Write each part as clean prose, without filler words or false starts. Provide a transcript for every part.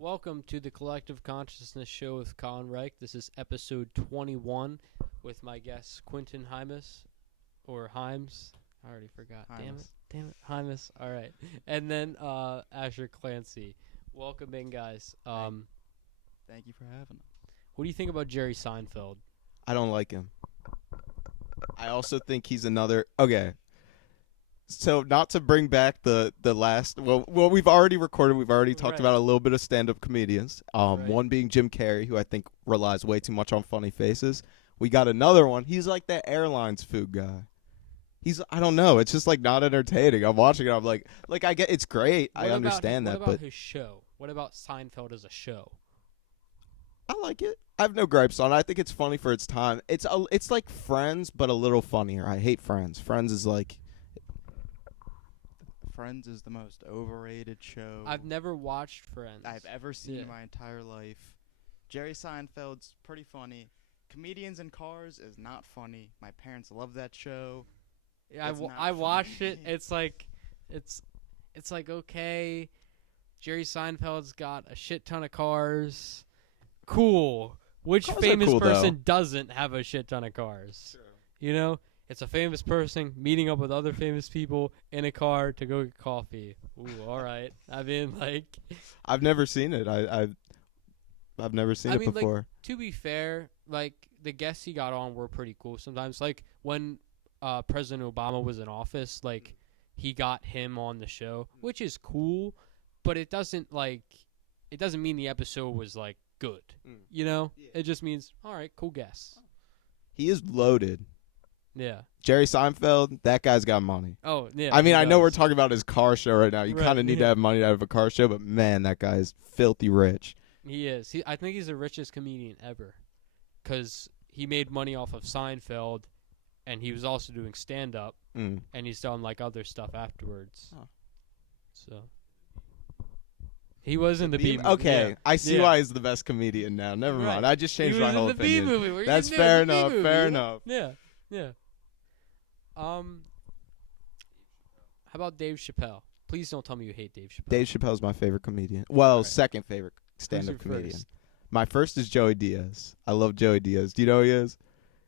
Welcome to the Collective Consciousness Show with Colin Reich. This is episode 21 with my guest Quintin Jaimes, or Jaimes. I already forgot. Jaimes. Damn it. Jaimes. All right. And then Asher Clancy. Welcome in, guys. Thank you for having us. What do you think about Jerry Seinfeld? I don't like him. I also think he's another... Okay. So not to bring back the last... Well, we've already recorded. We've already talked about a little bit of stand-up comedians. One being Jim Carrey, who I think relies way too much on funny faces. We got another one. He's like that airlines food guy. I don't know. It's just like not entertaining. I'm watching it. I'm like I get it's great. I understand that. What about his show? What about Seinfeld as a show? I like it. I have no gripes on it. I think it's funny for its time. It's like Friends, but a little funnier. I hate Friends. Friends is like... Friends is the most overrated show I've never watched Friends. I've ever seen in my entire life. Jerry Seinfeld's pretty funny. Comedians in Cars is not funny. My parents love that show. Yeah, I watched it. It's like okay. Jerry Seinfeld's got a shit ton of cars. Cool. Which Cars are famous cool, person doesn't have a shit ton of cars? True. You know, it's a famous person meeting up with other famous people in a car to go get coffee. Ooh, all right. I mean, like, I've never seen it. I've never seen it before. Like, to be fair, like the guests he got on were pretty cool. Sometimes, like when President Obama was in office, like he got him on the show, which is cool, but it doesn't mean the episode was like good. You know, it just means all right, cool guests. He is loaded. Yeah. Jerry Seinfeld, that guy's got money. Oh, yeah. I mean, I know we're talking about his car show right now. You kind of need to have money to have a car show, but man, that guy is filthy rich. He is. I think he's the richest comedian ever, because he made money off of Seinfeld, and he was also doing stand-up, and he's done like other stuff afterwards. Huh. So he was in the B movie. Okay, yeah. I see why he's the best comedian now. Never mind. I just changed my whole opinion. He was in the B movie. That's fair enough. Fair enough. Yeah. Yeah. How about Dave Chappelle? Please don't tell me you hate Dave Chappelle. Dave Chappelle's my favorite comedian. Well, second favorite stand-up comedian. First? My first is Joey Diaz. I love Joey Diaz. Do you know who he is?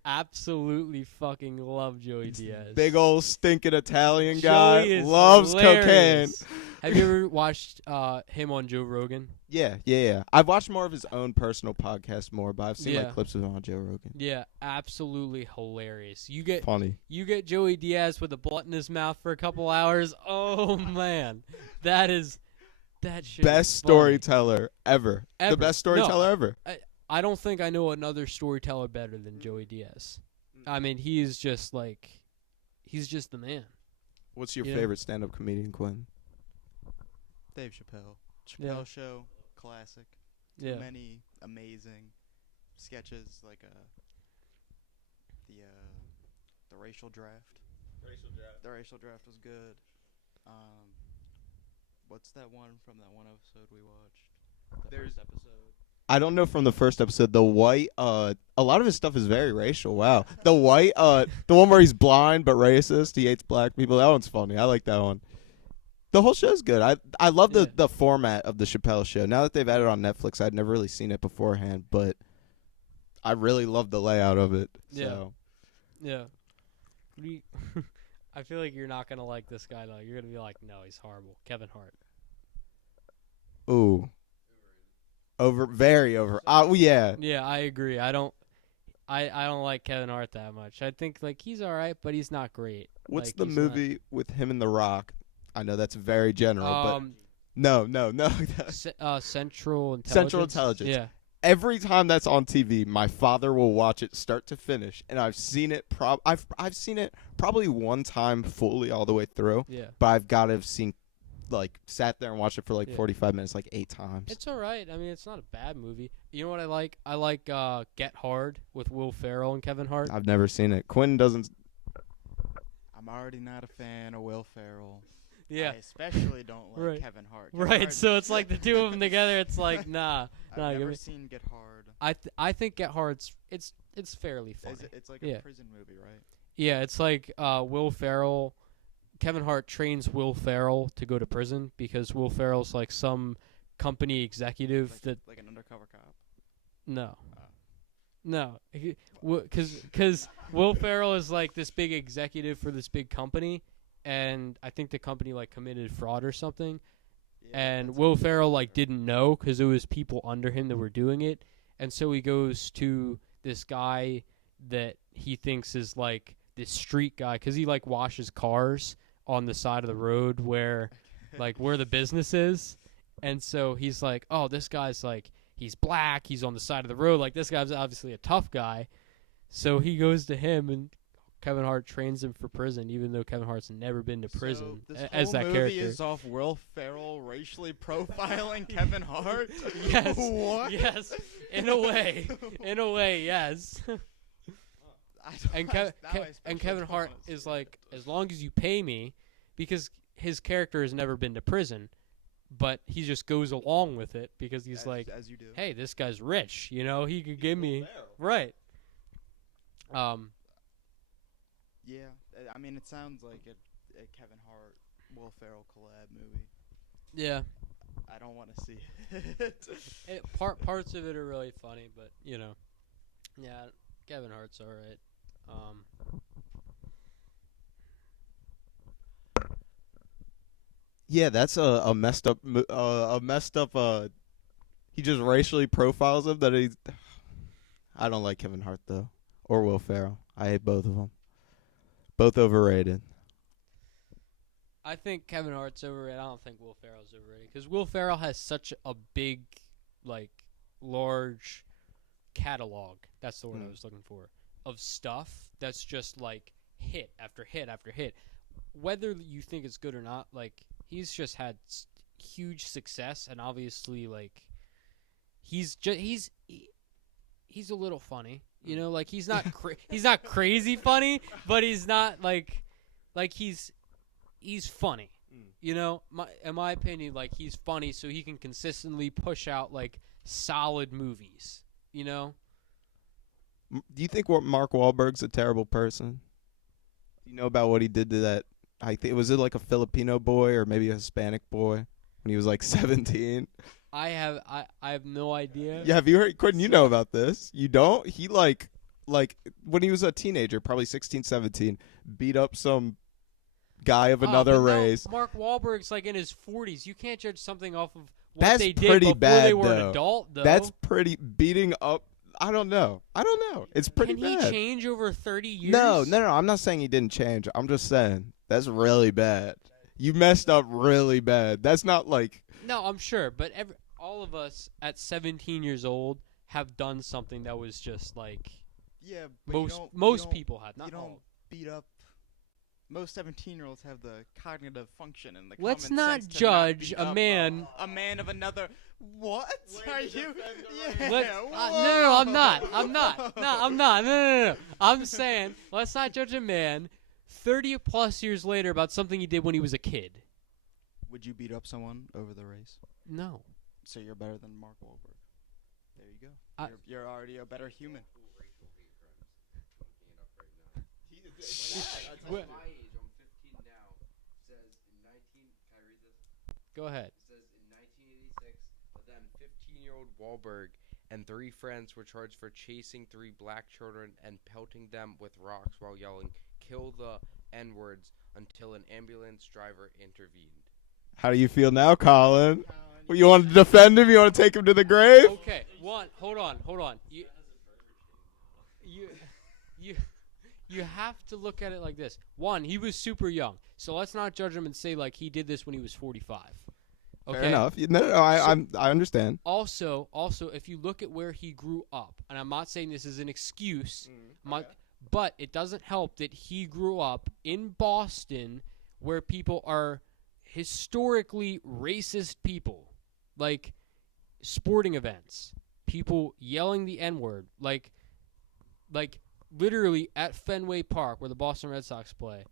Absolutely fucking love Joey Diaz. Big old stinking Italian guy. Joey is loves hilarious. cocaine. Have you ever watched him on Joe Rogan? Yeah. I've watched more of his own personal podcast more, but I've seen like clips of him on Joe Rogan. Yeah, absolutely hilarious. Funny. You get Joey Diaz with a blunt in his mouth for a couple hours. Oh man, that shit. Best storyteller ever. The best storyteller ever. I don't think I know another storyteller better than Joey Diaz. I mean, he's just the man. What's your favorite stand-up comedian, Quinn? Dave Chappelle. Chappelle Show, classic. Too many amazing sketches, like the racial draft. The racial draft was good. What's that one from that one episode we watched? The first episode. I don't know from the first episode. The white, a lot of his stuff is very racial. Wow. The white, the one where he's blind but racist. He hates black people. That one's funny. I like that one. The whole show's good. I love the format of the Chappelle Show. Now that they've added it on Netflix, I'd never really seen it beforehand, but I really love the layout of it. So. Yeah. I feel like you're not gonna like this guy though. You're gonna be like, no, he's horrible. Kevin Hart. Ooh. Very over. Yeah. Yeah, I agree. I don't like Kevin Hart that much. I think like he's all right, but he's not great. What's the movie with him and The Rock? I know that's very general, but no. Central Intelligence. Central Intelligence. Yeah. Every time that's on TV, my father will watch it start to finish, and I've seen it. I've seen it probably one time fully all the way through. Yeah. But I've got to have seen. Like sat there and watched it for 45 minutes, like 8 times. It's all right. I mean, it's not a bad movie. You know what I like? I like Get Hard with Will Ferrell and Kevin Hart. I've never seen it. Quinn doesn't. I'm already not a fan of Will Ferrell. Yeah. I especially don't like Kevin Hart. Hart. So it's like the two of them together. It's like nah. I've never seen Get Hard. I think Get Hard's it's fairly funny. It's like a prison movie, right? Yeah, it's like Will Ferrell. Kevin Hart trains Will Ferrell to go to prison because Will Ferrell's like some company executive that like an undercover cop. no. No, because Will Ferrell is like this big executive for this big company, and I think the company like committed fraud or something, Yeah, and Will Ferrell like didn't know because it was people under him that were doing it, and so he goes to this guy that he thinks is like this street guy because he like washes cars on the side of the road where where the business is, and so he's like, oh, this guy's like. He's black. He's on the side of the road. Like, this guy's obviously a tough guy. So he goes to him, and Kevin Hart trains him for prison, even though Kevin Hart's never been to prison this as that whole character. movie is off Will Ferrell racially profiling Kevin Hart? Yes. What? Yes. In a way. In a way, yes. And Kevin Hart is like, as long as you pay me, because his character has never been to prison, but he just goes along with it because he's as you do. hey, this guy's rich, you know, he could give me right. Yeah, I mean, it sounds like a Kevin Hart, Will Ferrell collab movie. Yeah, I don't want to see it. Parts of it are really funny, but you know, yeah, Kevin Hart's all right. Yeah, that's a messed up. He just racially profiles him. I don't like Kevin Hart though, or Will Ferrell. I hate both of them. Both overrated. I think Kevin Hart's overrated. I don't think Will Ferrell's overrated because Will Ferrell has such a big, large catalog. That's the word I was looking for of stuff that's just like hit after hit after hit. Whether you think it's good or not, he's just had huge success, and obviously, he's a little funny, you know. He's not he's not crazy funny, but he's not he's funny, you know. In my opinion, he's funny, so he can consistently push out solid movies, you know. Do you think Mark Wahlberg's a terrible person? Do you know about what he did to that? I think was it a Filipino boy or maybe a Hispanic boy when he was 17. I have no idea. Yeah, have you heard, Quintin? You know about this? You don't? He when he was a teenager, probably 16, 17, beat up some guy of another race. No, Mark Wahlberg's in his 40s. You can't judge something off of what That's they did pretty before bad, they were though. an adult, though. That's pretty beating up. I don't know. It's pretty bad. bad. Can he change over 30 years? No. I'm not saying he didn't change. I'm just saying that's really bad. You messed up really bad. That's not No, I'm sure, but all of us at 17 years old have done something that was just yeah. But most people have. Not you don't all. beat up. Most 17-year-olds have the cognitive function and the Let's common not sense to judge not beat a up man. A man of another. What are you? No, I'm not. No. I'm saying let's not judge a man 30 plus years later about something he did when he was a kid. Would you beat up someone over the race? No. So you're better than Mark Wahlberg. There you go. You're already a better human. What? My age, I'm 15 now. Says in 19. Can I read this? Go ahead. It says in 1986, then 15-year-old Wahlberg and 3 friends were charged for chasing 3 black children and pelting them with rocks while yelling, "Kill the N-words," until an ambulance driver intervened. How do you feel now, Colin? You want to defend him? You want to take him to the grave? Okay. Hold on. You have to look at it like this. One, he was super young, so let's not judge him and say he did this when he was 45. Okay? Fair enough. I understand. Also, if you look at where he grew up, and I'm not saying this is an excuse, but it doesn't help that he grew up in Boston, where people are historically racist people, sporting events, people yelling the N-word, literally at Fenway Park where the Boston Red Sox play.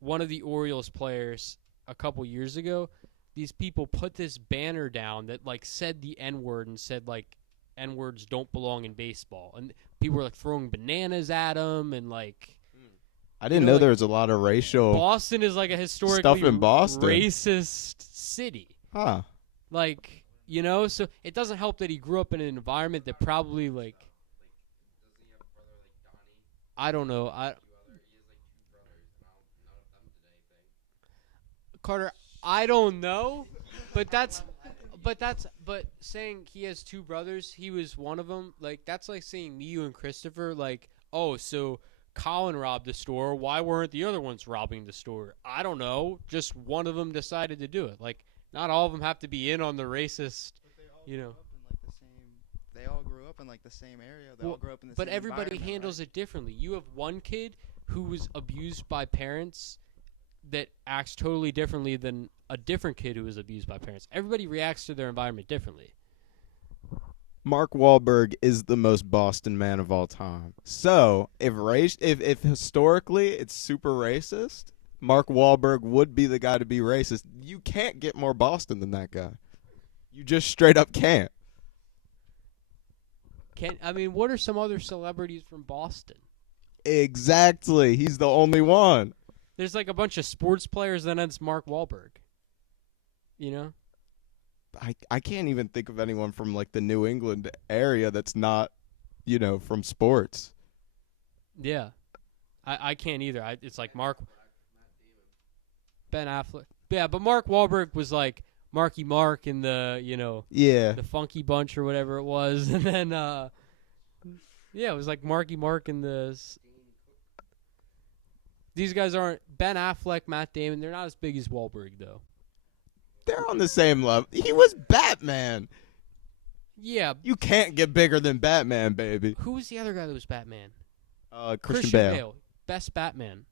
One of the Orioles players a couple years ago, these people put this banner down that said the N-word and said N-words don't belong in baseball, and people were throwing bananas at him and I didn't know there was a lot of racial Boston is a historically stuff in Boston. racist city. Huh. You know, so it doesn't help that he grew up in an environment that probably like Doesn't he have a brother like Donnie? I don't know. He has like two brothers, and none of them did anything. Carter, I don't know, but but saying he has two brothers, he was one of them. Like that's like saying me, you, and Christopher. Like, oh, so Colin robbed the store. Why weren't the other ones robbing the store? I don't know. Just one of them decided to do it. Like, not all of them have to be in on the racist. You know. They all grew up in like the same area. They all grew up in the But same everybody environment, handles right? it differently. You have one kid who was abused by parents that acts totally differently than a different kid who was abused by parents. Everybody reacts to their environment differently. Mark Wahlberg is the most Boston man of all time. So if historically it's super racist, Mark Wahlberg would be the guy to be racist. You can't get more Boston than that guy. You just straight up can't. What are some other celebrities from Boston? Exactly. He's the only one. There's like a bunch of sports players, then it's Mark Wahlberg. You know? I can't even think of anyone from like the New England area that's not, from sports. Yeah. I can't either. It's like Ben Affleck. Yeah, but Mark Wahlberg was like Marky Mark in the, Yeah. the Funky Bunch or whatever it was. And then, it was like Marky Mark in the... These guys aren't... Ben Affleck, Matt Damon, they're not as big as Wahlberg, though. They're on the same level. He was Batman. Yeah. You can't get bigger than Batman, baby. Who was the other guy that was Batman? Christian Bale. Best Batman.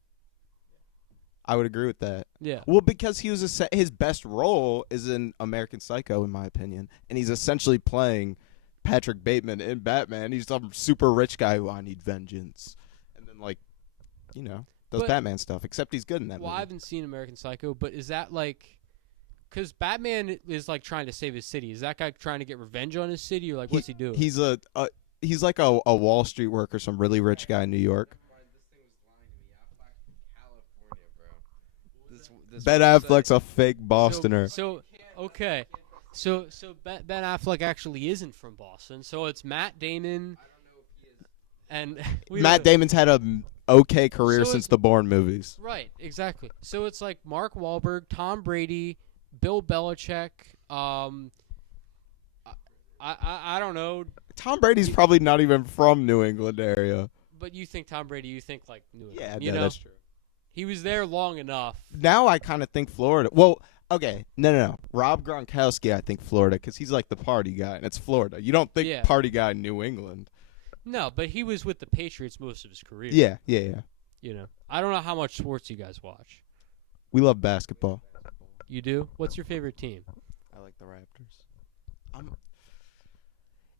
I would agree with that. Yeah. Well, because he was his best role is in American Psycho, in my opinion, and he's essentially playing Patrick Bateman in Batman. He's some super rich guy who I need vengeance, and then does Batman stuff. Except he's good in that movie. Well, I haven't seen American Psycho, but is that like? Because Batman is like trying to save his city. Is that guy trying to get revenge on his city, or like what's he doing? He's he's like a Wall Street worker, some really rich guy in New York. Ben Affleck's a fake Bostoner. Okay. So Ben Affleck actually isn't from Boston. So it's Matt Damon. And Matt Damon's had a okay career since the Bourne movies. Right, exactly. So it's like Mark Wahlberg, Tom Brady, Bill Belichick. I don't know. Tom Brady's probably not even from New England area. But you think Tom Brady? You think like New Yeah, England? that's true. He was there long enough. Now I kind of think Florida. Well, okay, no. Rob Gronkowski, I think Florida, because he's like the party guy, and it's Florida. You don't think party guy in New England. No, but he was with the Patriots most of his career. Yeah. I don't know how much sports you guys watch. We love basketball. You do? What's your favorite team? I like the Raptors.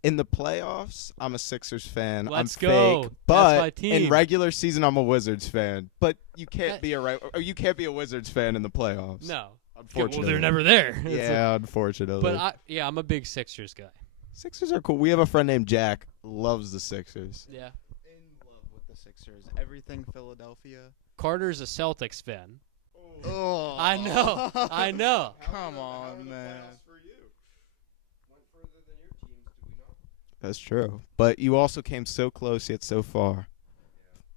In the playoffs, I'm a Sixers fan. Let's I'm go. fake, That's my but team. in regular season, I'm a Wizards fan. But you can't be a Wizards fan in the playoffs. No. Unfortunately. Well, they're never there. Yeah, unfortunately. But I'm a big Sixers guy. Sixers are cool. We have a friend named Jack, loves the Sixers. Yeah. In love with the Sixers. Everything Philadelphia. Carter's a Celtics fan. Oh. I know. Come on, man. That's true. But you also came so close yet so far.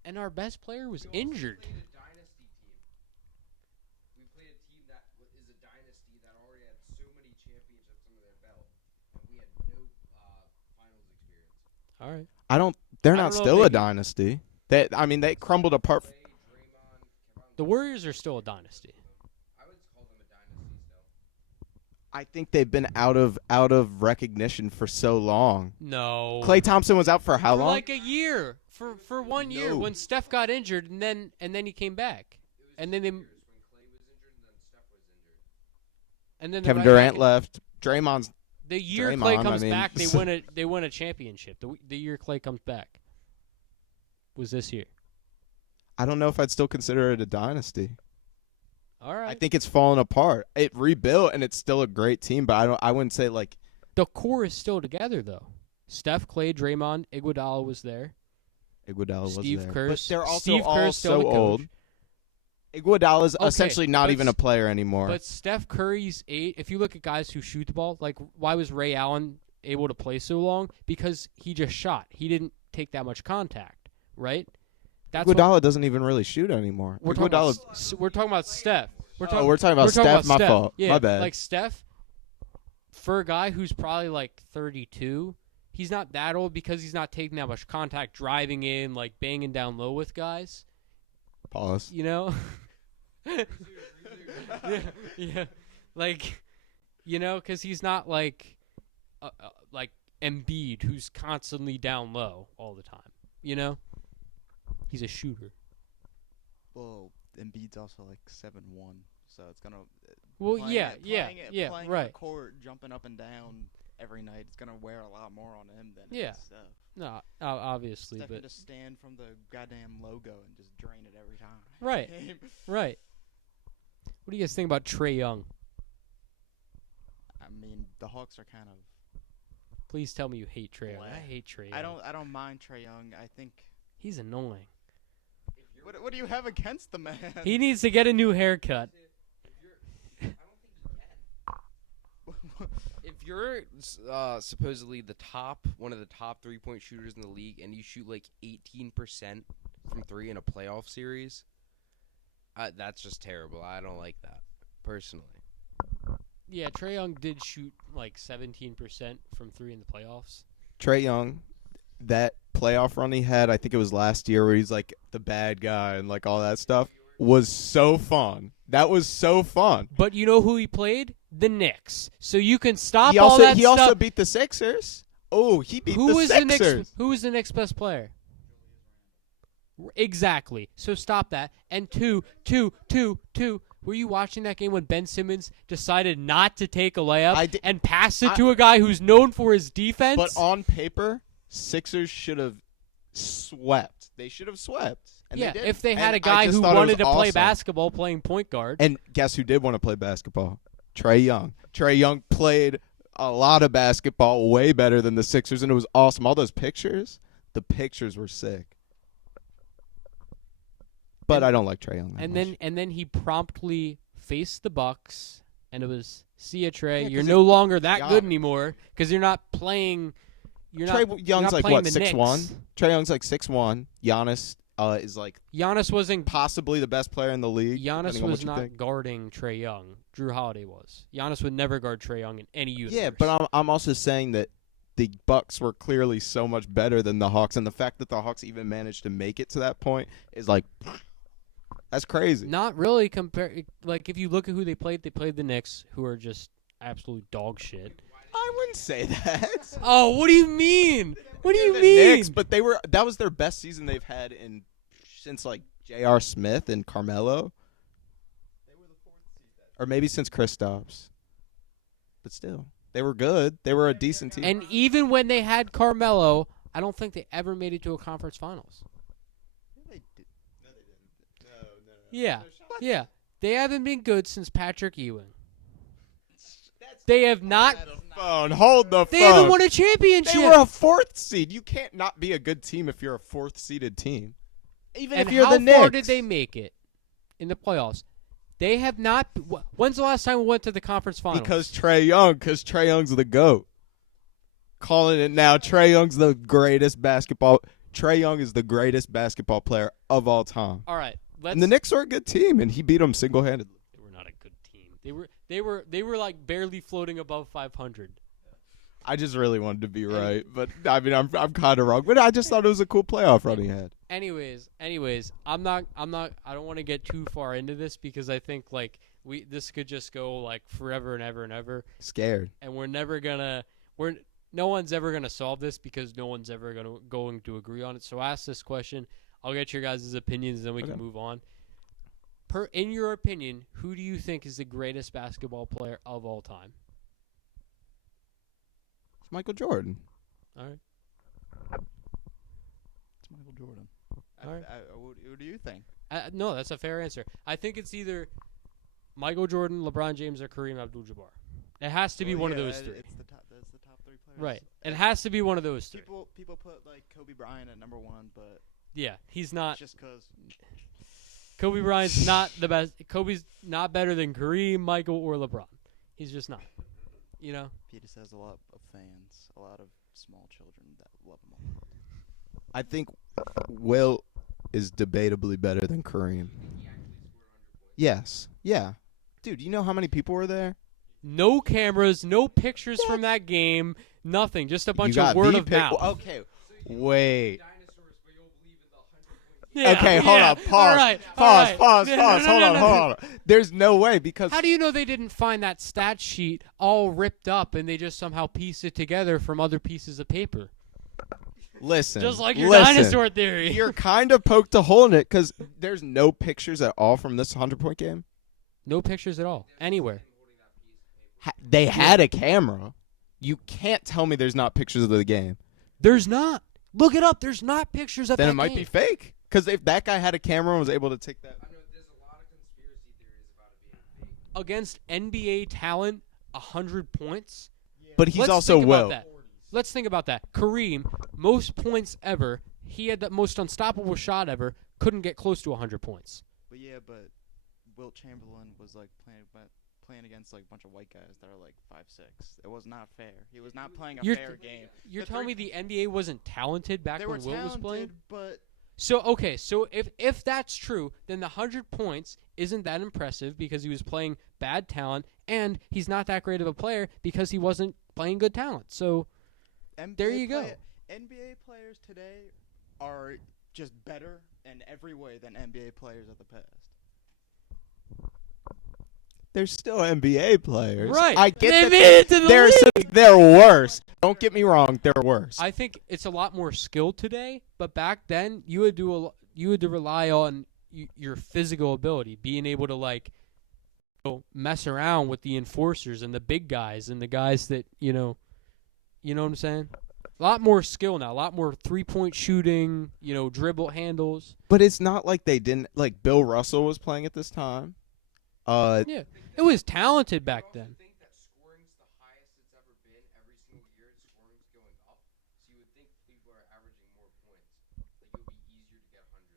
And our best player was injured. We played a team that is a dynasty that already had so many championships under their belt, and we had no finals experience. All right. They're I not don't know, still a maybe. dynasty. They crumbled apart. The Warriors are still a dynasty. I would call them a dynasty still. I think they've been out of recognition for so long. No. Klay Thompson was out for how for long? like a year. For 1 year No. when Steph got injured and then he came back. And then they When Clay was injured and then Steph was injured. and then Kevin they're right Durant back left. Draymond's the year Draymond, Clay I comes mean, back, they win a championship. The year Clay comes back was this year. I don't know if I'd still consider it a dynasty. All right. I think it's fallen apart. It rebuilt and it's still a great team, but I wouldn't say like the core is still together though. Steph, Clay, Draymond, Iguodala was there. Iguodala was Steve there. Kerr. But they're also Steve all Kerr's still the so coach. old. Iguodala's Okay, essentially not but even a player anymore. But Steph Curry's if you look at guys who shoot the ball, like why was Ray Allen able to play so long? Because he just shot. He didn't take that much contact, right? That's Iguodala doesn't even really shoot anymore. we're talking about Steph. We're talking about Steph. My fault. Yeah, My bad. like Steph, for a guy who's probably like 32, he's not that old because he's not taking that much contact, driving in, like banging down low with guys. Pause. You know? yeah. Like, you know, because he's not like Embiid, who's constantly down low all the time. You know? He's a shooter. Well, Embiid's also like 7'1", so it's gonna. Well, playing right. on the court, jumping up and down every night, it's gonna wear a lot more on him than it is Steph. No, obviously, Steph but can just stand from the goddamn logo and just drain it every time. Right. Right. What do you guys think about Trae Young? I mean, the Hawks are kind of. Please tell me you hate Trae Young. I hate Trae Young. I don't mind Trae Young. I think. He's annoying. What do you have against the man? He needs to get a new haircut. If you're supposedly one of the top 3-point shooters in the league, and you shoot like 18% from three in a playoff series, that's just terrible. I don't like that personally. Yeah, Trae Young did shoot like 17% from three in the playoffs. Trae Young, that playoff run he had, I think it was last year, where he's like the bad guy and like all that stuff, was so fun. That was so fun. But you know who he played? The Knicks. So you can stop He all that he stuff. also beat the Sixers. Oh, he beat Who the was Sixers. Who was the Knicks' best player? Exactly. So stop that. And two. Were you watching that game when Ben Simmons decided not to take a layup and pass it to a guy who's known for his defense? But on paper, Sixers should have swept. They should have swept. And yeah, they did. if they had And a guy who thought it wanted was to play awesome. basketball playing point guard. And guess who did want to play basketball? Trae Young. Trae Young played a lot of basketball, way better than the Sixers, and it was awesome. All those pictures, the pictures were sick. But I don't like Trae Young that much. And then he promptly faced the Bucks, and it was, see ya, Trae. Yeah, you're no longer that good anymore because you're not playing. Trae Young's like what, 6'1"? Trae Young's like 6'1". Giannis is like Giannis wasn't possibly the best player in the league. Giannis was not guarding Trae Young. Drew Holiday was. Giannis would never guard Trae Young in any universe. Yeah, but I'm also saying that the Bucks were clearly so much better than the Hawks, and the fact that the Hawks even managed to make it to that point is like, that's crazy. Not really. Like if you look at who they played the Knicks, who are just absolute dog shit. I wouldn't say that. Oh, what do you mean? What do you The mean? Knicks, but that was their best season they've had since like J.R. Smith and Carmelo. They were the 4th seed. Or maybe since Kristaps. But still, they were good. They were a decent team. And even when they had Carmelo, I don't think they ever made it to a conference finals. They did. No, they didn't. No. Yeah. They haven't been good since Patrick Ewing. They have not. Hold the phone. They haven't won a championship. They were a 4th seed. You can't not be a good team if you're a 4th seeded team. Even and if you're how the Knicks. far did they make it in the playoffs? They have not. When's the last time we went to the conference finals? Because Trae Young's the GOAT. Calling it now. Trae Young's the greatest basketball. Trae Young is the greatest basketball player of all time. All right. And the Knicks are a good team, and he beat them single-handedly. They were not a good team. They were like barely floating above 500. I just really wanted to be right, but I mean I'm kind of wrong. But I just thought it was a cool playoff run he had. Anyways, I don't want to get too far into this because I think like this could just go like forever and ever and ever. Scared. And no one's ever gonna solve this because no one's ever going to agree on it. So ask this question. I'll get your guys' opinions, and then we can move on. In your opinion, who do you think is the greatest basketball player of all time? It's Michael Jordan. All right. It's Michael Jordan. All right. What do you think? No, that's a fair answer. I think it's either Michael Jordan, LeBron James, or Kareem Abdul-Jabbar. It has to be one of those three. That's the top 3 players. Right. It has to be one of those three. People put like Kobe Bryant at number 1, but Yeah, he's not. just because. Kobe Bryant's not the best. Kobe's not better than Kareem, Michael, or LeBron. He's just not. You know? He just has a lot of fans, a lot of small children that love him a lot. I think Will is debatably better than Kareem. Yes. Yeah. Dude, you know how many people were there? No cameras, no pictures from that game, nothing. Just a bunch You of got word the of mouth. Okay. Wait. Yeah, Okay, hold yeah. on. Pause. All right, Pause. No, Pause. no, Hold no, on. no, Hold on. There's no way because How do you know they didn't find that stat sheet all ripped up and they just somehow pieced it together from other pieces of paper? listen. Just like your listen. dinosaur theory. You're kind of poked a hole in it because there's no pictures at all from this 100-point game. No pictures at all, anywhere. They had a camera. You can't tell me there's not pictures of the game. There's not. Look it up. There's not pictures of Then that it might game. be fake. Because if that guy had a camera and was able to take that. I know there's a lot of conspiracy theories about it being fake. Against NBA talent, 100 points. But he's Let's also think about Will. that. Let's think about that. Kareem, most points ever. He had the most unstoppable shot ever. Couldn't get close to 100 points. But yeah, but Wilt Chamberlain was like playing against like a bunch of white guys that are like 5'6". It was not fair. He was not playing a fair game. You're telling me the NBA wasn't talented back They when were Wilt was playing? talented, but So, okay, so if that's true, then the 100 points isn't that impressive because he was playing bad talent, and he's not that great of a player because he wasn't playing good talent. So, there you go. NBA players today are just better in every way than NBA players of the past. They're still NBA players. right. I get they that made it to the league. they're worse. Don't get me wrong. They're worse. I think it's a lot more skilled today, but back then you had to rely on your physical ability, being able to like mess around with the enforcers and the big guys and the guys that you know what I'm saying? A lot more skill now, a lot more 3-point shooting, dribble handles. But it's not like they didn't. Like Bill Russell was playing at this time. Yeah, it was talented back then. I think that scoring's the highest it's ever been every single year. Scoring's going up, so you would think people are averaging more points. Like it would be easier to get 100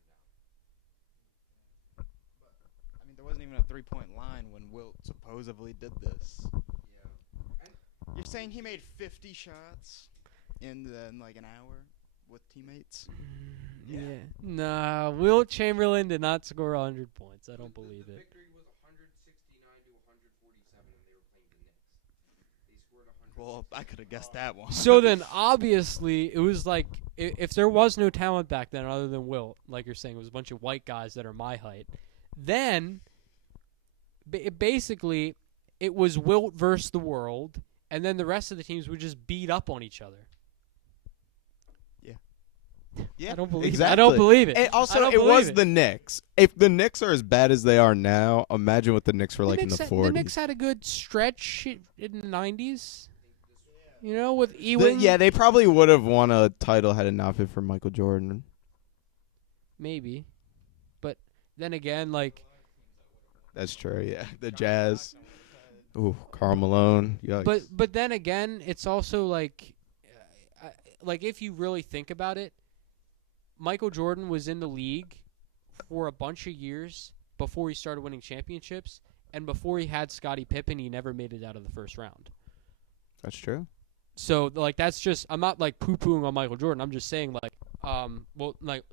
now. I mean, there wasn't even a 3-point line when Wilt supposedly did this. Yeah. You're saying he made 50 shots in like an hour with teammates? Yeah. Nah, Wilt Chamberlain did not score 100 points. I don't believe the it. victory was 169 to 147, and they were playing the Knicks. They scored 100. Well, I could have guessed that one. So then, obviously, it was like if there was no talent back then other than Wilt, like you're saying, it was a bunch of white guys that are my height. Then, basically, it was Wilt versus the world, and then the rest of the teams would just beat up on each other. Yeah, I don't believe exactly. it. I don't believe it. And I also, don't it believe was the Knicks. If the Knicks are as bad as they are now, imagine what the Knicks were like in the 40s. The Knicks had a good stretch in the 90s. With Ewing. Yeah, they probably would have won a title had it not been for Michael Jordan. Maybe. But then again, like... That's true, yeah. The Jazz. Ooh, Karl Malone. Yikes. But then again, it's also like if you really think about it, Michael Jordan was in the league for a bunch of years before he started winning championships, and before he had Scottie Pippen, he never made it out of the first round. That's true. So, that's just, I'm not, poo-pooing on Michael Jordan. I'm just saying,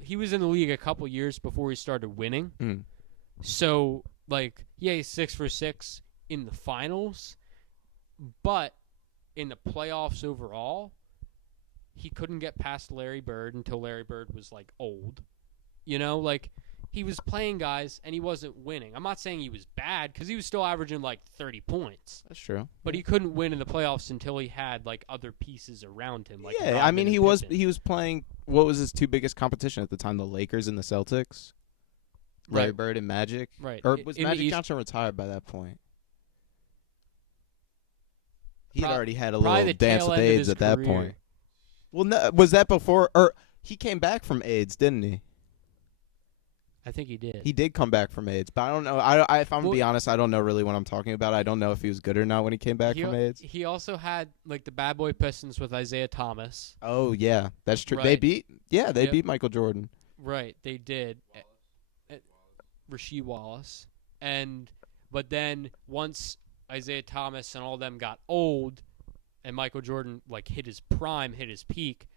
he was in the league a couple years before he started winning. Mm. So, he's 6 for 6 in the finals, but in the playoffs overall, he couldn't get past Larry Bird until Larry Bird was, old. He was playing guys, and he wasn't winning. I'm not saying he was bad, because he was still averaging, 30 points. That's true. But he couldn't win in the playoffs until he had, other pieces around him. Yeah, I Rodman mean, and he was Pippen. playing, what was his two biggest competition at the time, the Lakers and the Celtics? Larry Right. Bird and Magic? Right. Or was In the Magic East- Johnson retired by that point? He'd Pro- already had a probably little the dance tail with end of AIDS his at that career. point. Well, no, was that before? Or he came back from AIDS, didn't he? I think he did. He did come back from AIDS, but I don't know. If I'm going to be honest, I don't know really what I'm talking about. I don't know if he was good or not when he came back from AIDS. He also had, the Bad Boy Pistons with Isaiah Thomas. Oh, yeah, that's true. Right. They Yep. beat Michael Jordan. Right, they did. Rasheed Wallace, but then once Isaiah Thomas and all them got old, and Michael Jordan like hit his prime, hit his peak,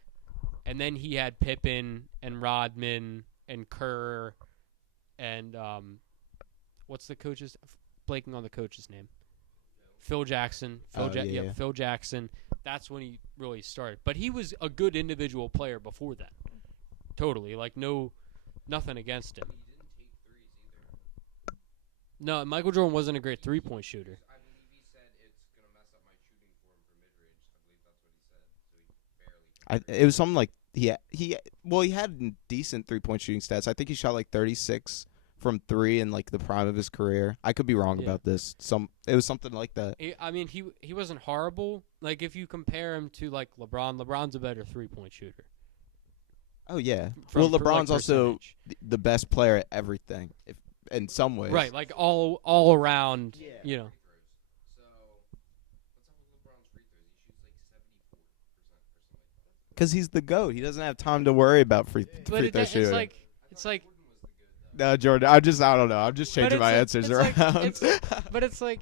and then he had Pippen and Rodman and Kerr, and what's the coach's blanking on the coach's name? Phil Jackson. Yeah. Phil Jackson. That's when he really started. But he was a good individual player before that. Totally. Like, nothing against him. He didn't take threes either. No, Michael Jordan wasn't a great three-point shooter. I believe he said it's going to mess up my shooting for him for mid-range. I believe that's what he said. So he barely. It was something like he had decent 3-point shooting stats. I think he shot like 36 from 3 in like the prime of his career. I could be wrong about this. It was something like that. I mean, he wasn't horrible. Like, if you compare him to like LeBron's a better 3-point shooter. Oh yeah. From, well, LeBron's like, also percentage. the best player at everything, in some ways. Right, like all around. Yeah. You know. So, what's up with LeBron's free throws? He shoots like 74% or something like that. Because he's the GOAT. He doesn't have time to worry about free throw shooting. It's like No, Jordan. I don't know. I'm just changing my answers around. it's like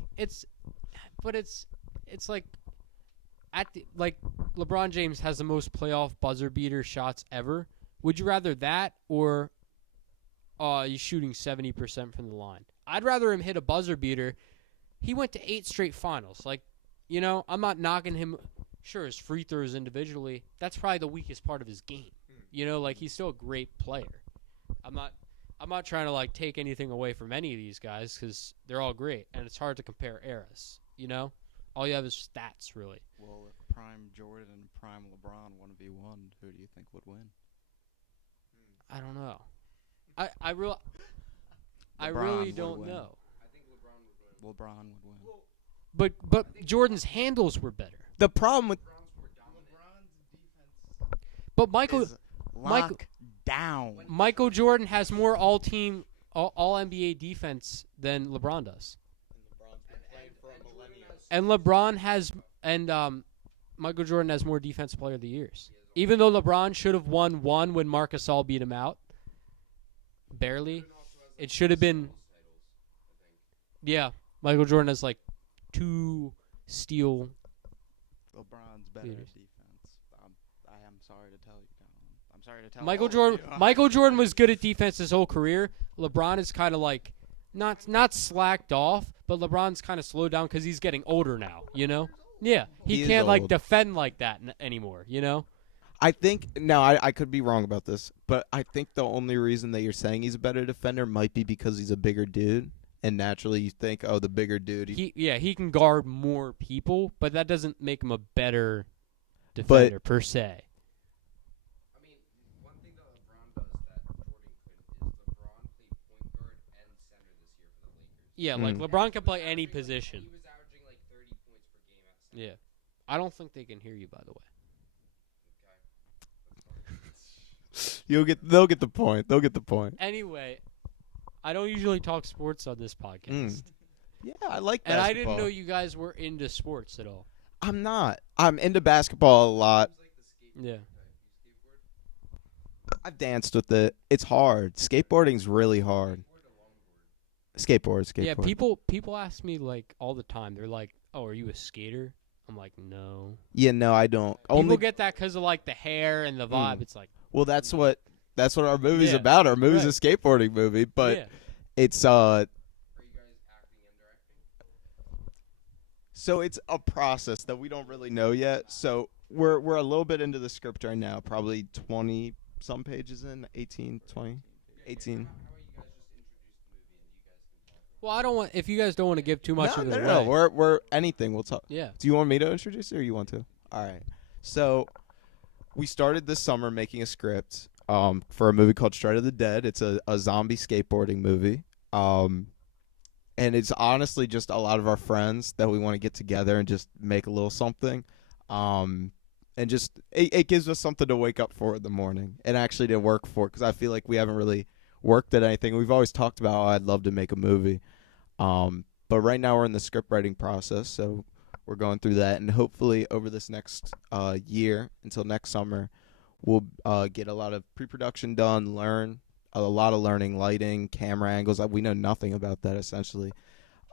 like LeBron James has the most playoff buzzer beater shots ever. Would you rather that or he's shooting 70% from the line? I'd rather him hit a buzzer beater. He went to 8 straight finals. Like, you know, I'm not knocking him. Sure, his free throws individually, that's probably the weakest part of his game. You know, like, he's still a great player. I'm not trying to like take anything away from any of these guys because they're all great, and it's hard to compare eras. You know, all you have is stats, really. Well, if prime Jordan and prime LeBron 1v1, who do you think would win? I don't know. I really LeBron don't would win. know. I think LeBron would win. LeBron would win. But Jordan's handles were better. The problem with LeBron's more dominant. But Michael Is lock down. Michael Jordan has more all NBA defense than LeBron does. And Michael Jordan has more defensive player of the years. Even though LeBron should have won one when Marc Gasol beat him out. Barely. It should have been. Yeah. Michael Jordan has like 2 steal. LeBron's better Leaders. at defense. I am sorry to tell you, Colin. I'm sorry to tell Michael all of Jordan you. Michael Jordan was good at defense his whole career. LeBron is kind of like not slacked off, but LeBron's kind of slowed down because he's getting older now, you know? Yeah. He He is can't like old. defend like that anymore, you know? I think now I could be wrong about this, but I think the only reason that you're saying he's a better defender might be because he's a bigger dude, and naturally you think, oh, the bigger dude. He can guard more people, but that doesn't make him a better defender per se. I mean, one thing that LeBron does that Jordan couldn't is LeBron played point guard and center this year for the Lakers. Yeah, like LeBron can play any position. He was averaging like 30 points per game at center. Yeah. I don't think they can hear you, by the way. They'll get the point. They'll get the point. Anyway, I don't usually talk sports on this podcast. Yeah, I like And basketball. I didn't know you guys were into sports at all. I'm not. I'm into basketball a lot. Yeah. I've danced with it. It's hard. Skateboarding's really hard. Skateboard. Yeah, people ask me like all the time. They're like, "Oh, are you a skater?" I'm like, "No." Yeah, no, I don't. People get that because of like the hair and the vibe. It's like, Well, that's what our movie's Yeah, about. Our movie's right. a skateboarding movie, but yeah. it's Are you guys acting and directing? so it's a process that we don't really know yet. So we're a little bit into the script right now, probably 20 some pages in, 18, 20, 18. How about you guys just introduce the movie and you guys can talk? Well, I don't want if you guys don't want to give too much of it No. away. We're anything. We'll talk. Yeah. Do you want me to introduce it or you want to? All right. So we started this summer making a script for a movie called Stride of the Dead. It's a zombie skateboarding movie. And it's honestly just a lot of our friends that we want to get together and just make a little something. And just it gives us something to wake up for in the morning and actually to work for, because I feel like we haven't really worked at anything. We've always talked about, oh, I'd love to make a movie. But right now we're in the script writing process, so we're going through that, and hopefully over this next year until next summer, we'll get a lot of pre-production done, learn a lot of learning lighting, camera angles. We know nothing about that essentially.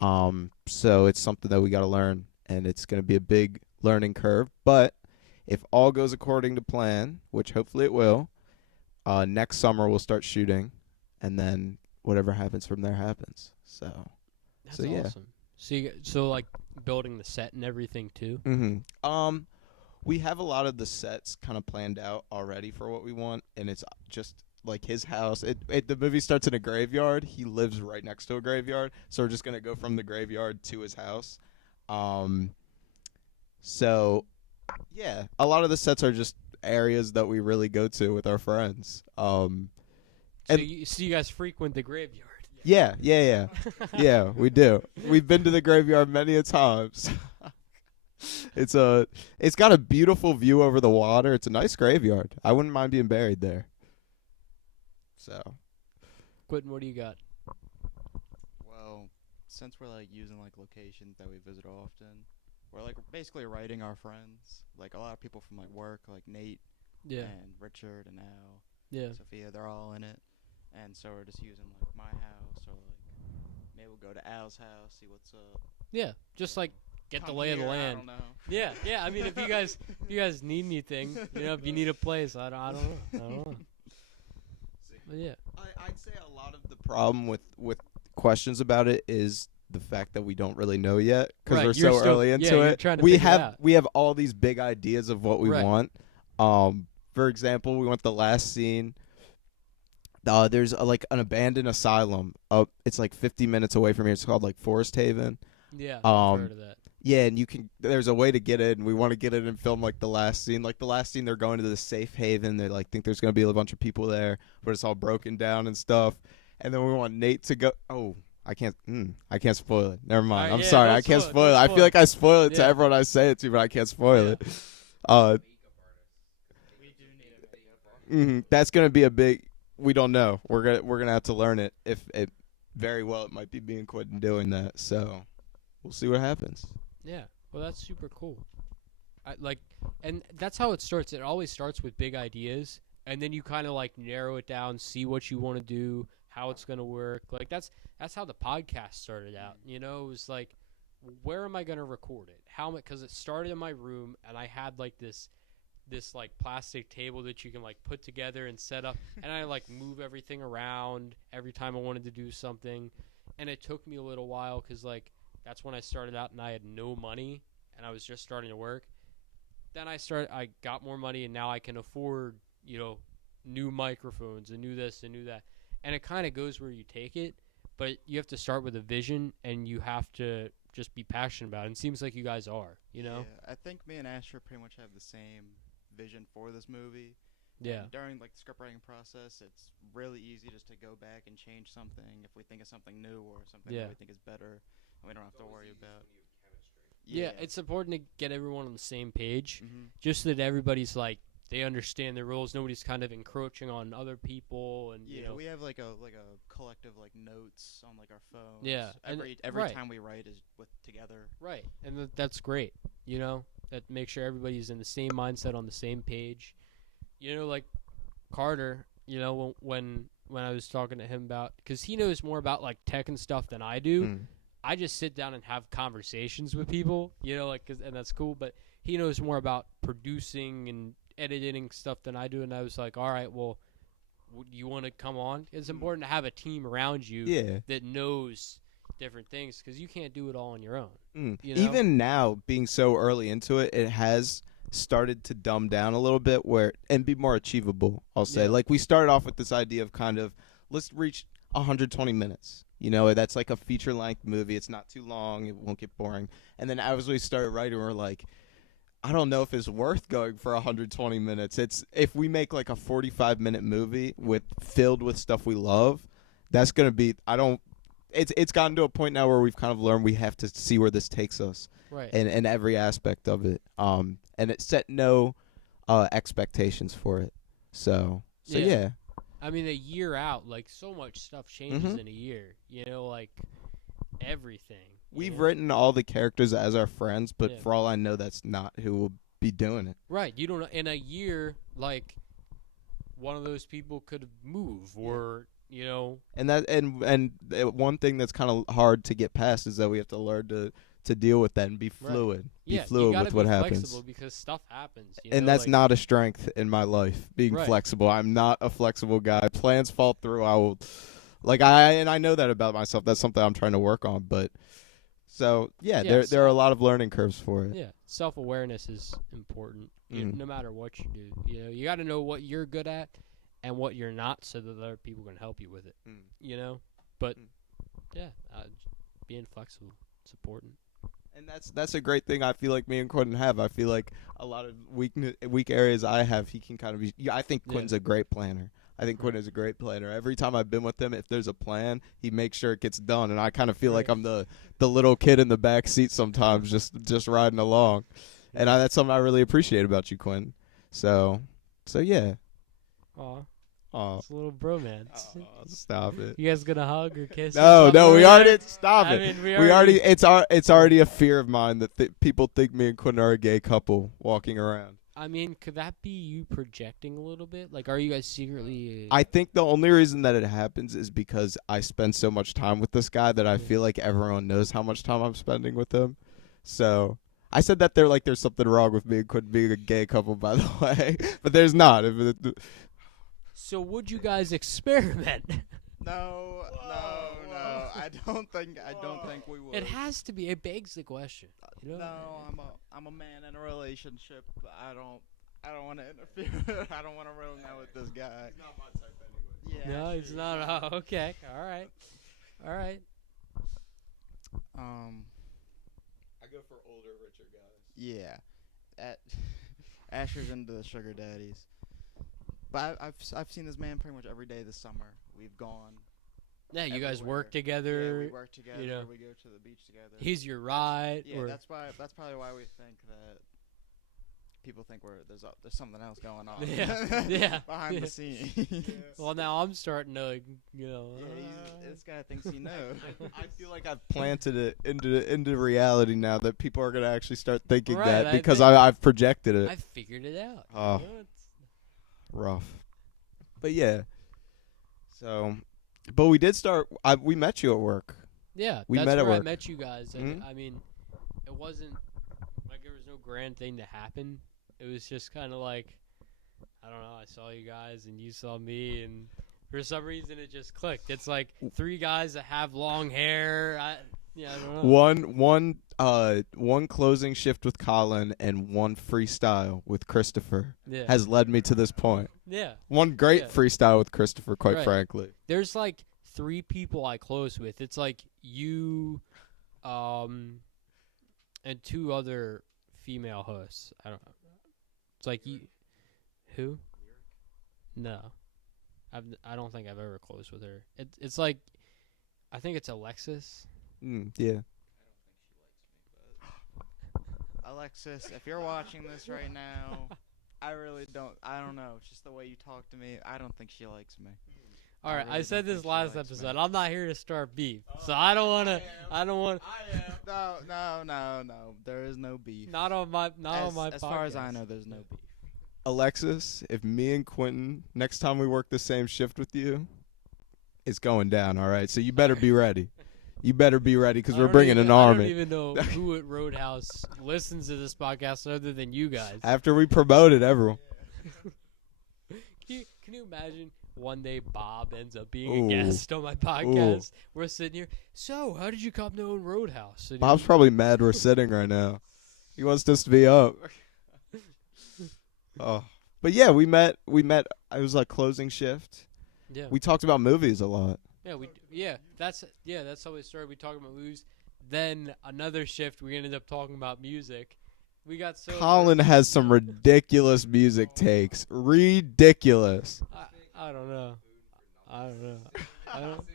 So it's something that we got to learn, and it's going to be a big learning curve. But if all goes according to plan, which hopefully it will, next summer we'll start shooting, and then whatever happens from there happens. So That's so, yeah. awesome. So like building the set and everything too. Mm-hmm. We have a lot of the sets kind of planned out already for what we want, and it's just like his house. The movie starts in a graveyard. He lives right next to a graveyard, so we're just gonna go from the graveyard to his house. So yeah, a lot of the sets are just areas that we really go to with our friends. So And- you guys frequent the graveyard. Yeah, yeah, we do. We've been to the graveyard many a times. It's got a beautiful view over the water. It's a nice graveyard. I wouldn't mind being buried there. So, Quintin, what do you got? Well, since we're like using like locations that we visit often, we're like basically writing our friends. Like a lot of people from like work, like Nate Yeah. and Richard and Al, Yeah. Sophia, they're all in it. And so we're just using like my house, or like maybe we'll go to Al's house, see what's up. Yeah. Just like get the Come lay of the here, I land. don't know. Yeah. I mean, if you guys need anything, if you need a place, I don't know. But yeah. I'd say a lot of the problem with questions about it is the fact that we don't really know yet because Right, we're you're so still- early yeah, into you're it. trying to We figure it have out. we have all these big ideas of what we Right. want. For example, we want the last scene. There's like an abandoned asylum. It's like 50 minutes away from here. It's called like Forest Haven. Yeah. I've heard of that. Yeah, and there's a way to get it, and we want to get it and film like the last scene. Like the last scene, they're going to the safe haven. They like think there's gonna be a bunch of people there, but it's all broken down and stuff. And then we want Nate to go. Oh, I can't spoil it. Never mind. Alright, I'm yeah, sorry, don't I can't spoil it, spoil it. don't I spoil feel like it. I spoil it to Yeah. everyone I say it to, but I can't spoil Yeah. it. We do need a makeup. That's gonna be a big. We don't know. We're gonna have to learn it. If it very well, it might be being Quintin doing that. So we'll see what happens. Yeah. Well, that's super cool. And that's how it starts. It always starts with big ideas, and then you kind of like narrow it down, see what you want to do, how it's gonna work. Like that's how the podcast started out. It was like, where am I gonna record it? Because it started in my room, and I had like this like plastic table that you can like put together and set up, and I like move everything around every time I wanted to do something, and it took me a little while because like. That's when I started out, and I had no money, and I was just starting to work. Then I got more money, and now I can afford, new microphones and new this and new that. And it kind of goes where you take it, but you have to start with a vision, and you have to just be passionate about it. And it seems like you guys are, Yeah, I think me and Asher pretty much have the same vision for this movie. Yeah. And during like the script writing process, it's really easy just to go back and change something if we think of something new or something Yeah. that we think is better, and we don't have to worry about. Yeah, it's important to get everyone on the same page, Mhm. just so that everybody's like, they understand the rules. Nobody's kind of encroaching on other people, and Yeah, we have like a collective like notes on like our phones. Yeah, and every right. time we write is together. Right, and that's great. That makes sure everybody's in the same mindset, on the same page. Like Carter. When I was talking to him about, because he knows more about like tech and stuff than I do. I just sit down and have conversations with people. And that's cool. But he knows more about producing and editing stuff than I do. And I was like, all right, well, you want to come on? It's important to have a team around you that knows different things, because you can't do it all on your own. Even now, being so early into it, it has started to dumb down a little bit and be more achievable, I'll say. Yeah. Like we started off with this idea of kind of, let's reach 120 minutes. That's like a feature length movie. It's not too long. It won't get boring. And then as we started writing, we're like, I don't know if it's worth going for 120 minutes. It's if we make like a 45-minute movie filled with stuff we love, that's going to be, it's gotten to a point now where we've kind of learned we have to see where this takes us. Right. And every aspect of it. And it set no expectations for it. So yeah. I mean, a year out, like so much stuff changes in a year. Like everything. We've written all the characters as our friends, but Yeah. for all I know, that's not who will be doing it. Right. You don't know. In a year, like one of those people could move, or you know. And that one thing that's kind of hard to get past is that we have to learn to deal with that and be fluid. Be Yeah, fluid you gotta with what be happens. flexible because stuff happens. You And know, that's like, not a strength in my life, being Right. flexible. I'm not a flexible guy. Plans fall through. I will, I know that about myself. That's something I'm trying to work on. But so yeah, Yeah, there are a lot of learning curves for it. Yeah, self-awareness is important. No matter what you do, you know, you got to know what you're good at and what you're not, so that other people can help you with it. You know, but yeah, being flexible, it's important. And that's a great thing. I feel like me and Quintin have. I feel like a lot of weak areas I have, he can kind of be. I think Quintin's a great planner. I think Quintin is a great planner. Every time I've been with him, if there's a plan, he makes sure it gets done. And I kind of feel like I'm the little kid in the back seat sometimes, just riding along. And that's something I really appreciate about you, Quintin. So yeah. Aw, it's a little bromance. Stop it. You guys gonna hug or kiss? or No, something we like already that? stop I it. mean, We already it's already a fear of mine that people think me and Quintin are a gay couple walking around. I mean, could that be you projecting a little bit? Like, are you guys secretly? I think the only reason that it happens is because I spend so much time with this guy that I feel like everyone knows how much time I'm spending with him. So I said that there's something wrong with me and Quintin being a gay couple, by the way, but there's not. So would you guys experiment? No. I don't think we would. It has to be. It begs the question. You know? No, I'm a man in a relationship. I don't want to interfere. I don't want to ruin that with this guy. He's not my type anyway. Yeah. No, it's not. Oh, okay. All right. I go for older, richer guys. Yeah. Asher's into the sugar daddies. But I've seen this man pretty much every day this summer. We've gone. Yeah, you guys everywhere. work together. Yeah, we work together. You know. We go to the beach together. He's your ride. Yeah, or, that's probably why we think that people think there's something else going on. Yeah. Behind the scenes. Well, now I'm starting to, you know. Yeah, this guy thinks he knows. I feel like I've planted it into reality now that people are gonna actually start thinking Right, that I because think- I've projected it. I figured it out. Oh. You know, Rough, but yeah. So, but we did start. We met you at work. yeah, We that's met at where I work. met you guys. And Mhm. I mean, it wasn't like there was no grand thing to happen. It was just kind of like, I don't know. I saw you guys and you saw me, and for some reason it just clicked. It's like three guys that have long hair. I don't know. One closing shift with Colin and one freestyle with Christopher Yeah. has led me to this point. Yeah. One great Yeah. freestyle with Christopher, quite Right. frankly. There's like three people I close with. It's like you, and two other female hosts. I don't know. It's like you. Who? No, I don't think I've ever closed with her. It's like, I think it's Alexis. Yeah. Alexis, if you're watching this right now, I don't know. It's just the way you talk to me. I don't think she likes me. All right, I really said don't this think she last likes episode. me. I'm not here to start beef, so I don't want to. I don't want. No. There is no beef. Not on my. Not on my. As far as I podcast. know, there's no beef. Alexis, if me and Quintin, next time we work the same shift with you, it's going down, all right? So you better be ready. You better be ready because we're bringing an I army. don't even know who at Roadhouse listens to this podcast other than you guys. After we promote it, everyone. Can you imagine one day Bob ends up being a Ooh. guest on my podcast? We're sitting here. So, how did you come to own Roadhouse? And Bob's probably mad we're sitting right now. He wants us to be up. Oh, but yeah, we met. I was like closing shift. yeah, We talked about movies a lot. that's how it started. We talked about movies. Then another shift, we ended up talking about music. We got so. Colin has some ridiculous music takes. Ridiculous. I don't know. I don't.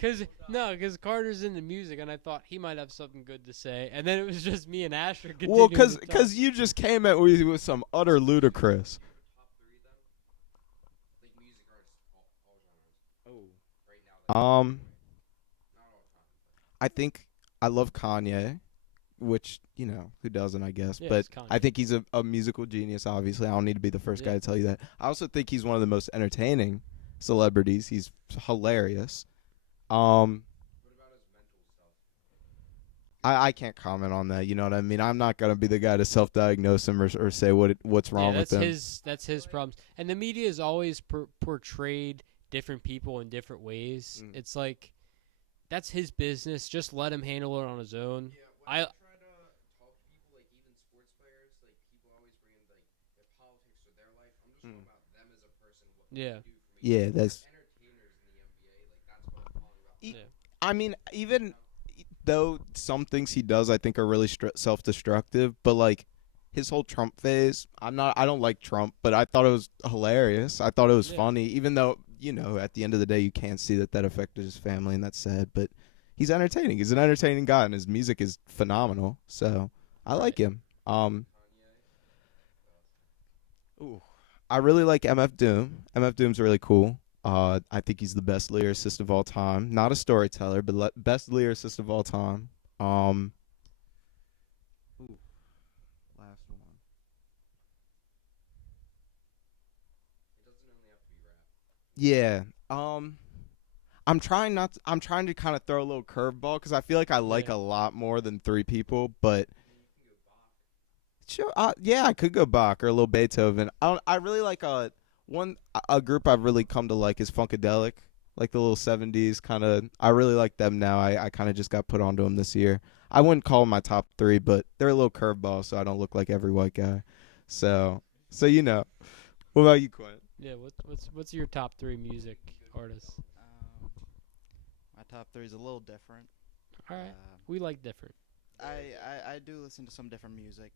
Because Carter's into music, and I thought he might have something good to say, and then it was just me and Asher. Well, continuing to talk. because you just came at me with some utter ludicrous. I think I love Kanye, which, you know, who doesn't, I guess. Yeah, But it's Kanye. I think he's a musical genius, obviously. I don't need to be the first guy to tell you that. I also think he's one of the most entertaining celebrities. He's hilarious. What about his mental stuff? I can't comment on that. You know what I mean? I'm not gonna be the guy to self-diagnose him or say what's wrong with him. That's his problems. And the media has always portrayed different people in different ways. It's like that's his business. Just let him handle it on his own. Yeah, when I try to talk to people, like even sports players, like people always bring in like their politics or their life. I'm just talking about them as a person. What Yeah. they do for me. Yeah, that's. Entertainers in the NBA, like that's what I'm talking about. Yeah. I mean, even though some things he does, I think are really self-destructive, but like his whole Trump phase, I don't like Trump, but I thought it was hilarious. I thought it was funny, even though at the end of the day, you can't see that affected his family, and that's sad. But he's entertaining. He's an entertaining guy, and his music is phenomenal. So I like him. Ooh, I really like MF Doom. MF Doom's really cool. I think he's the best lyricist of all time. Not a storyteller, but best lyricist of all time. Last one. It doesn't only have to be rap. Yeah. I'm trying to kind of throw a little curveball because I feel like I like a lot more than 3 people, but sure, yeah, I could go Bach or a little Beethoven. I really like a group I've really come to like is Funkadelic, like the little 70s kind of. I really like them now. I kind of just got put onto them this year. I wouldn't call them my top 3, but they're a little curveball, so I don't look like every white guy. So What about you, Quinn? Yeah. What's your top 3 music artists? My top 3 is a little different. All right. We like different. I do listen to some different music.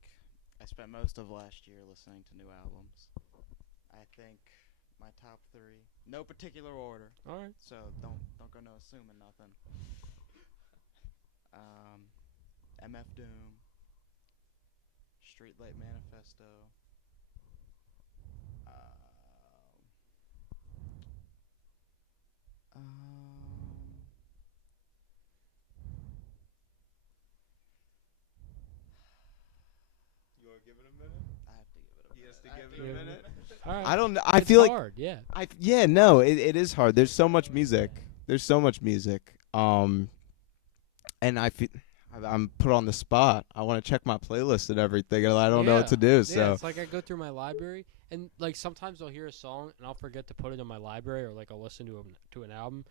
I spent most of last year listening to new albums. I think my top 3, no particular order. All right. So don't go no assuming nothing. MF Doom, Streetlight Manifesto. You want to give it a minute? I have to give it a He has to minute. give it a minute. All right. I don't know. I It's feel like hard. Yeah. it is hard. There's so much music. And I'm put on the spot. I want to check my playlist and everything, and I don't know what to do. Yeah, So it's like I go through my library, and like sometimes I'll hear a song and I'll forget to put it in my library, or like I'll listen to an album,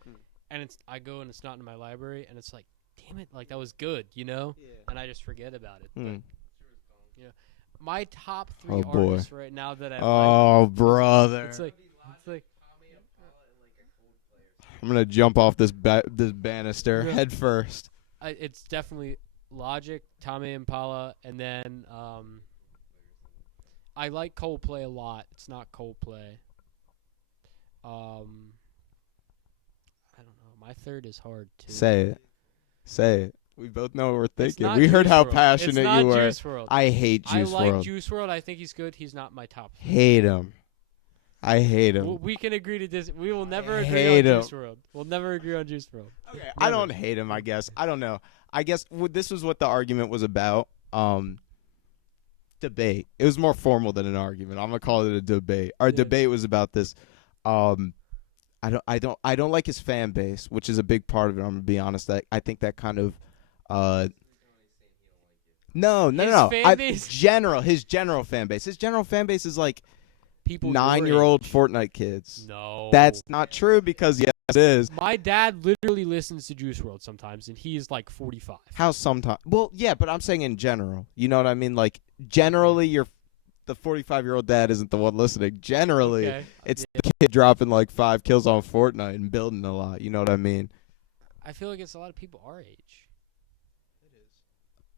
and I go and it's not in my library, and it's like, damn it, like that was good, and I just forget about it. But, yeah, my top 3 artists right now that I like. Brother. It's like I'm gonna jump off this banister head first. it's definitely Logic, Tame Impala, and then I like Coldplay a lot. It's not Coldplay. I don't know. My third is hard too. Say it. We both know what we're It's thinking. not We heard Juice how WRLD. passionate It's not you were. Juice WRLD. I hate Juice I like WRLD. Juice WRLD. I think he's good. He's not my top 3. Hate him. I hate him. We can agree to this. We will never agree hate on him. Juice WRLD. We'll never agree on Juice WRLD. Okay, I don't hate him, I guess. I don't know. I guess this was what the argument was about. Debate. It was more formal than an argument. I'm gonna call it a debate. Our debate was about this. I don't like his fan base, which is a big part of it. I'm gonna be honest. I think that kind of No. fan base? His general fan base. His general fan base is like People 9-year-old your age. Fortnite kids. No. That's not true because yes, it is. My dad literally listens to Juice WRLD sometimes, and he's like 45. How sometimes? Well, yeah, but I'm saying in general. You know what I mean? Like generally, the 45-year-old dad isn't the one listening. Generally, it's the kid dropping like 5 kills on Fortnite and building a lot. You know what I mean? I feel like it's a lot of people our age.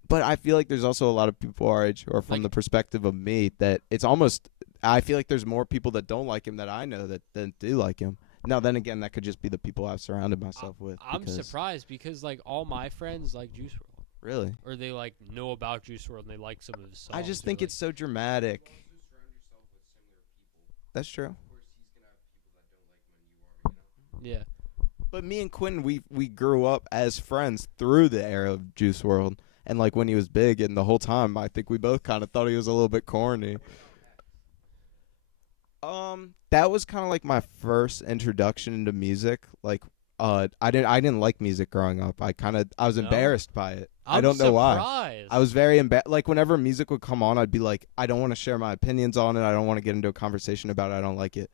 But I feel like there's also a lot of people our age, or from the perspective of me, that it's almost. I feel like there's more people that don't like him that I know that do like him. Now, then again, that could just be the people I've surrounded myself with. I'm surprised because like all my friends like Juice WRLD. Really? Or they like know about Juice WRLD and they like some of his songs. I just think it's so dramatic. That's true. Yeah. But me and Quintin, we grew up as friends through the era of Juice WRLD. And like when he was big, and the whole time, I think we both kind of thought he was a little bit corny. That was kind of like my first introduction into music. Like, I didn't like music growing up. I was No? embarrassed by it. I I'm don't know why. surprised. I was very like whenever music would come on, I'd be like, I don't want to share my opinions on it. I don't want to get into a conversation about it. I don't like it.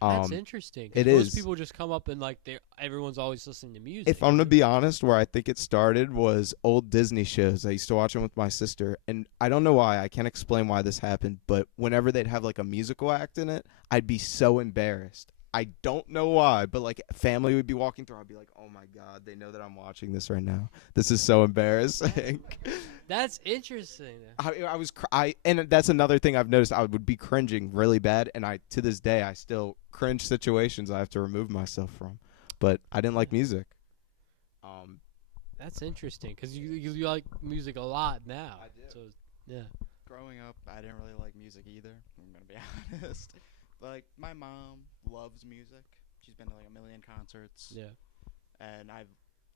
That's interesting. 'Cause it most is. people just come up and like everyone's always listening to music. If I'm to be honest, where I think it started was old Disney shows. I used to watch them with my sister, and I don't know why. I can't explain why this happened, but whenever they'd have like a musical act in it, I'd be so embarrassed. I don't know why, but like family would be walking through, I'd be like, "Oh my god, they know that I'm watching this right now. This is so embarrassing." That's interesting. And that's another thing I've noticed. I would be cringing really bad, and to this day I still cringe situations I have to remove myself from. But I didn't like music. That's interesting because you like music a lot now. I do. So yeah. Growing up, I didn't really like music either. I'm gonna be honest. But, like, my mom loves music. She's been to like a million concerts. Yeah. And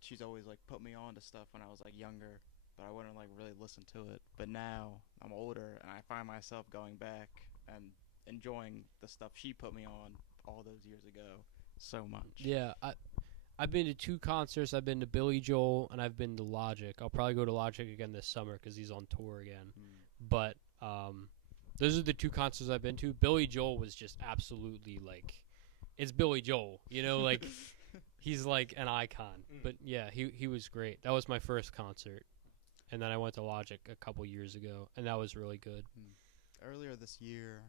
she's always like put me on to stuff when I was like younger, but I wouldn't like really listen to it. But now I'm older and I find myself going back and enjoying the stuff she put me on all those years ago so much. Yeah. I've been to 2 concerts. I've been to Billy Joel and I've been to Logic. I'll probably go to Logic again this summer because he's on tour again. But those are the 2 concerts I've been to. Billy Joel was just absolutely like, it's Billy Joel, you know, like he's like an icon. But yeah, he was great. That was my first concert, and then I went to Logic a couple years ago, and that was really good. Earlier this year,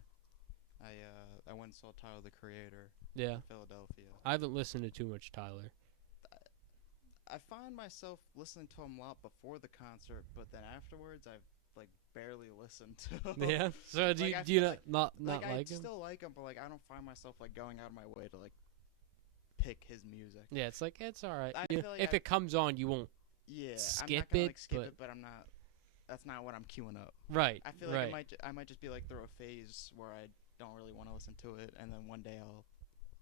I went and saw Tyler the Creator Yeah, in Philadelphia. I haven't listened to too much Tyler. I find myself listening to him a lot before the concert, but then afterwards I've like barely listened to him. Yeah. So do Like, you I not like I like him? still like him, but like I don't find myself like going out of my way to like pick his music. Yeah, it's like it's all right. I You know, feel like if it comes on, you won't. Yeah, I'm skip not gonna it, like skip but- it, but I'm not. That's not what I'm queuing up. Right. I feel like right. I might just be like through a phase where I don't really want to listen to it, and then one day I'll.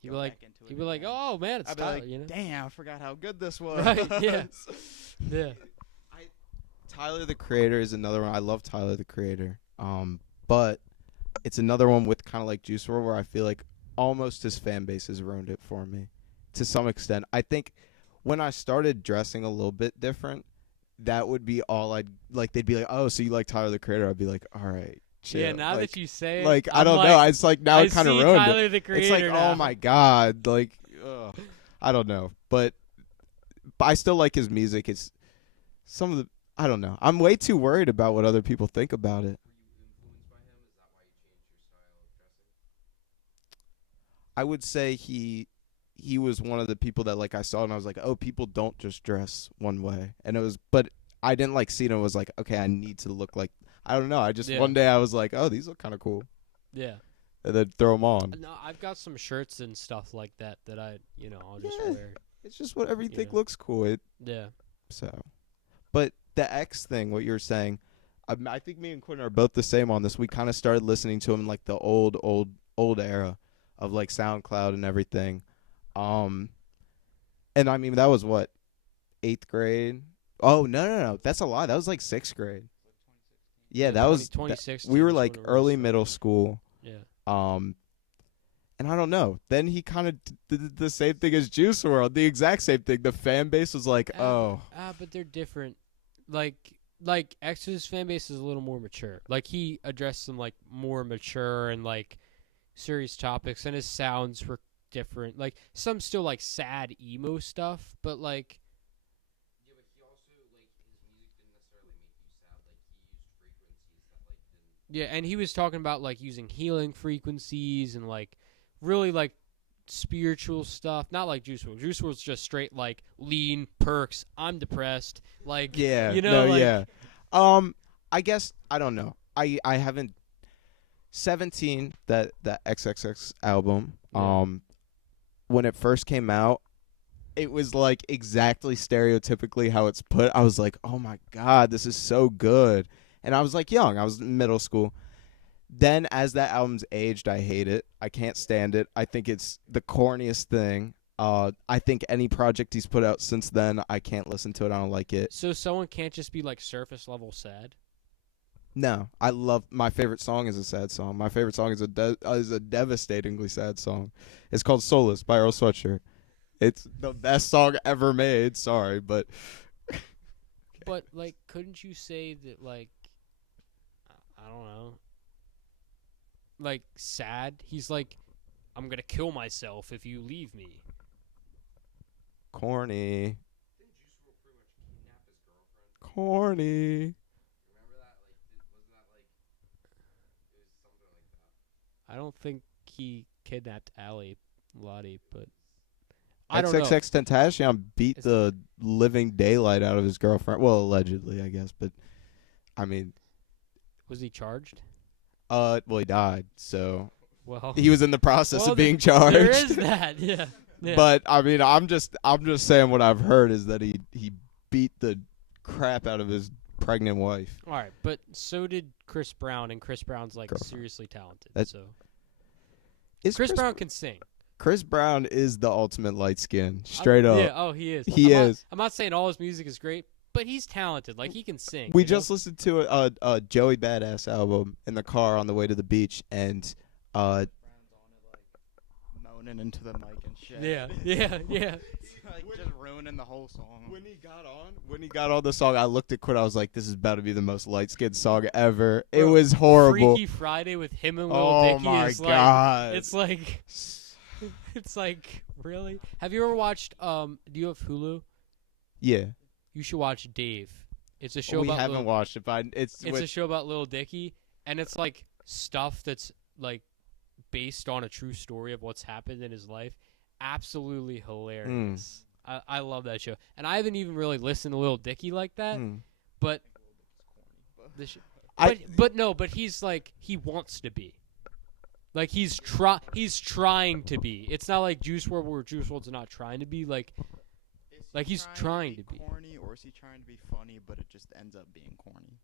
You go be like, back into it you be like, again. oh man, it's I'll be Tyler. like, You know. damn, I forgot how good this was. Right, yeah. Yeah. Tyler the Creator is another one. I love Tyler the Creator. But it's another one with kind of like Juice WRLD where I feel like almost his fan base has ruined it for me to some extent. I think when I started dressing a little bit different, that would be all I'd like. They'd be like, "Oh, so you like Tyler the Creator?" I'd be like, "All right, chill." Yeah. Now like, that you say it, like I I'm don't like, know. It's like now I it kind of see ruined Tyler it. the It's Creator like, now. oh my god, like, ugh. I don't know, but I still like his music. It's some of the I don't know. I'm way too worried about what other people think about it. I would say he was one of the people that like I saw and I was like, oh, people don't just dress one way, and it was, but I didn't like see it and was like, okay, I need to look like I don't know. I just Yeah. one day I was like, oh, these look kind of cool, Yeah. and then throw them on. No, I've got some shirts and stuff like that I, I'll just Yeah. wear. It's just what everything Yeah. looks cool. Yeah. So, but the X thing, what you were saying, I think me and Quintin are both the same on this. We kind of started listening to him in like the old era of like SoundCloud and everything. And I mean that was what, 8th grade? Oh no, that's a lie. That was like 6th grade. Yeah, that was 2016. we were is like when it early started. middle school. Yeah. And I don't know. Then he kind of did the same thing as Juice WRLD, the exact same thing. The fan base was like, oh. But they're different. Like X's fan base is a little more mature. Like he addressed some like more mature and like serious topics, and his sounds were different. Like some still like sad emo stuff, but like. Yeah, but he also like his music didn't necessarily make you sad. Like he used frequencies that like didn't. Yeah, and he was talking about like using healing frequencies and like really like spiritual stuff. Not like Juice WRLD. Juice WRLD's just straight like lean perks. I'm depressed. Like Yeah, like, yeah. I guess I don't know. I haven't 17 that XXX album. Yeah. When it first came out, it was like exactly stereotypically how it's put. I was like, "Oh my god, this is so good." And I was like young. I was in middle school. Then as that album's aged, I hate it. I can't stand it. I think it's the corniest thing. I think any project he's put out since then, I can't listen to it. I don't like it. So someone can't just be like surface level sad. No, I love my favorite song is a sad song. My favorite song is a devastatingly sad song. It's called "Soulless" by Earl Sweatshirt. It's the best song ever made. Sorry, but But like, couldn't you say that like, I don't know, like sad? He's like, I'm gonna kill myself if you leave me. corny, Didn't Juice WRLD pretty much kidnap his girlfriend? corny. Remember that? Like, wasn't that like it was something like that? I don't think he kidnapped Lottie, but I don't know. XXX Tentacion beat Is- the living daylight out of his girlfriend. Well, allegedly, I guess, but I mean, Was he charged? well, he died, so Well, he was in the process well, of being there charged. is that. Yeah. Yeah. But I mean, I'm just saying what I've heard is that he beat the crap out of his pregnant wife. All right, but so did Chris Brown, and Chris Brown's like Girlfriend. seriously talented. That's- So Is Chris Brown can sing. Chris Brown is the ultimate light skin, straight up. Yeah. Oh, he is. He I'm is. I'm not saying all his music is great, but he's talented. Like he can sing. We you know? just listened to a Joey Badass album in the car on the way to the beach, and Brown's on it, like moaning into the mic and shit. Yeah. Yeah. Yeah. Like just ruining the whole song. when he got on the song, I looked at Quinn. I was like, "This is about to be the most light skinned song ever." It Bro, was horrible. Freaky Friday with him and Lil Oh Dicky my is god! like, it's like, it's like, really? Have you ever watched? Do you have Hulu? yeah, You should watch Dave. It's a show we about haven't Lil, watched it, but it's It's with, a show about Lil Dicky, and it's like stuff that's like based on a true story of what's happened in his life. Absolutely hilarious. I love that show, and I haven't even really listened to Lil Dicky like that. Hmm. But the sh- I- but he's like he wants to be. Like he's trying to be. It's not like Juice WRLD where Juice WRLD's not trying to be. Like he's trying to be. corny, or is he trying to be funny, but it just ends up being corny?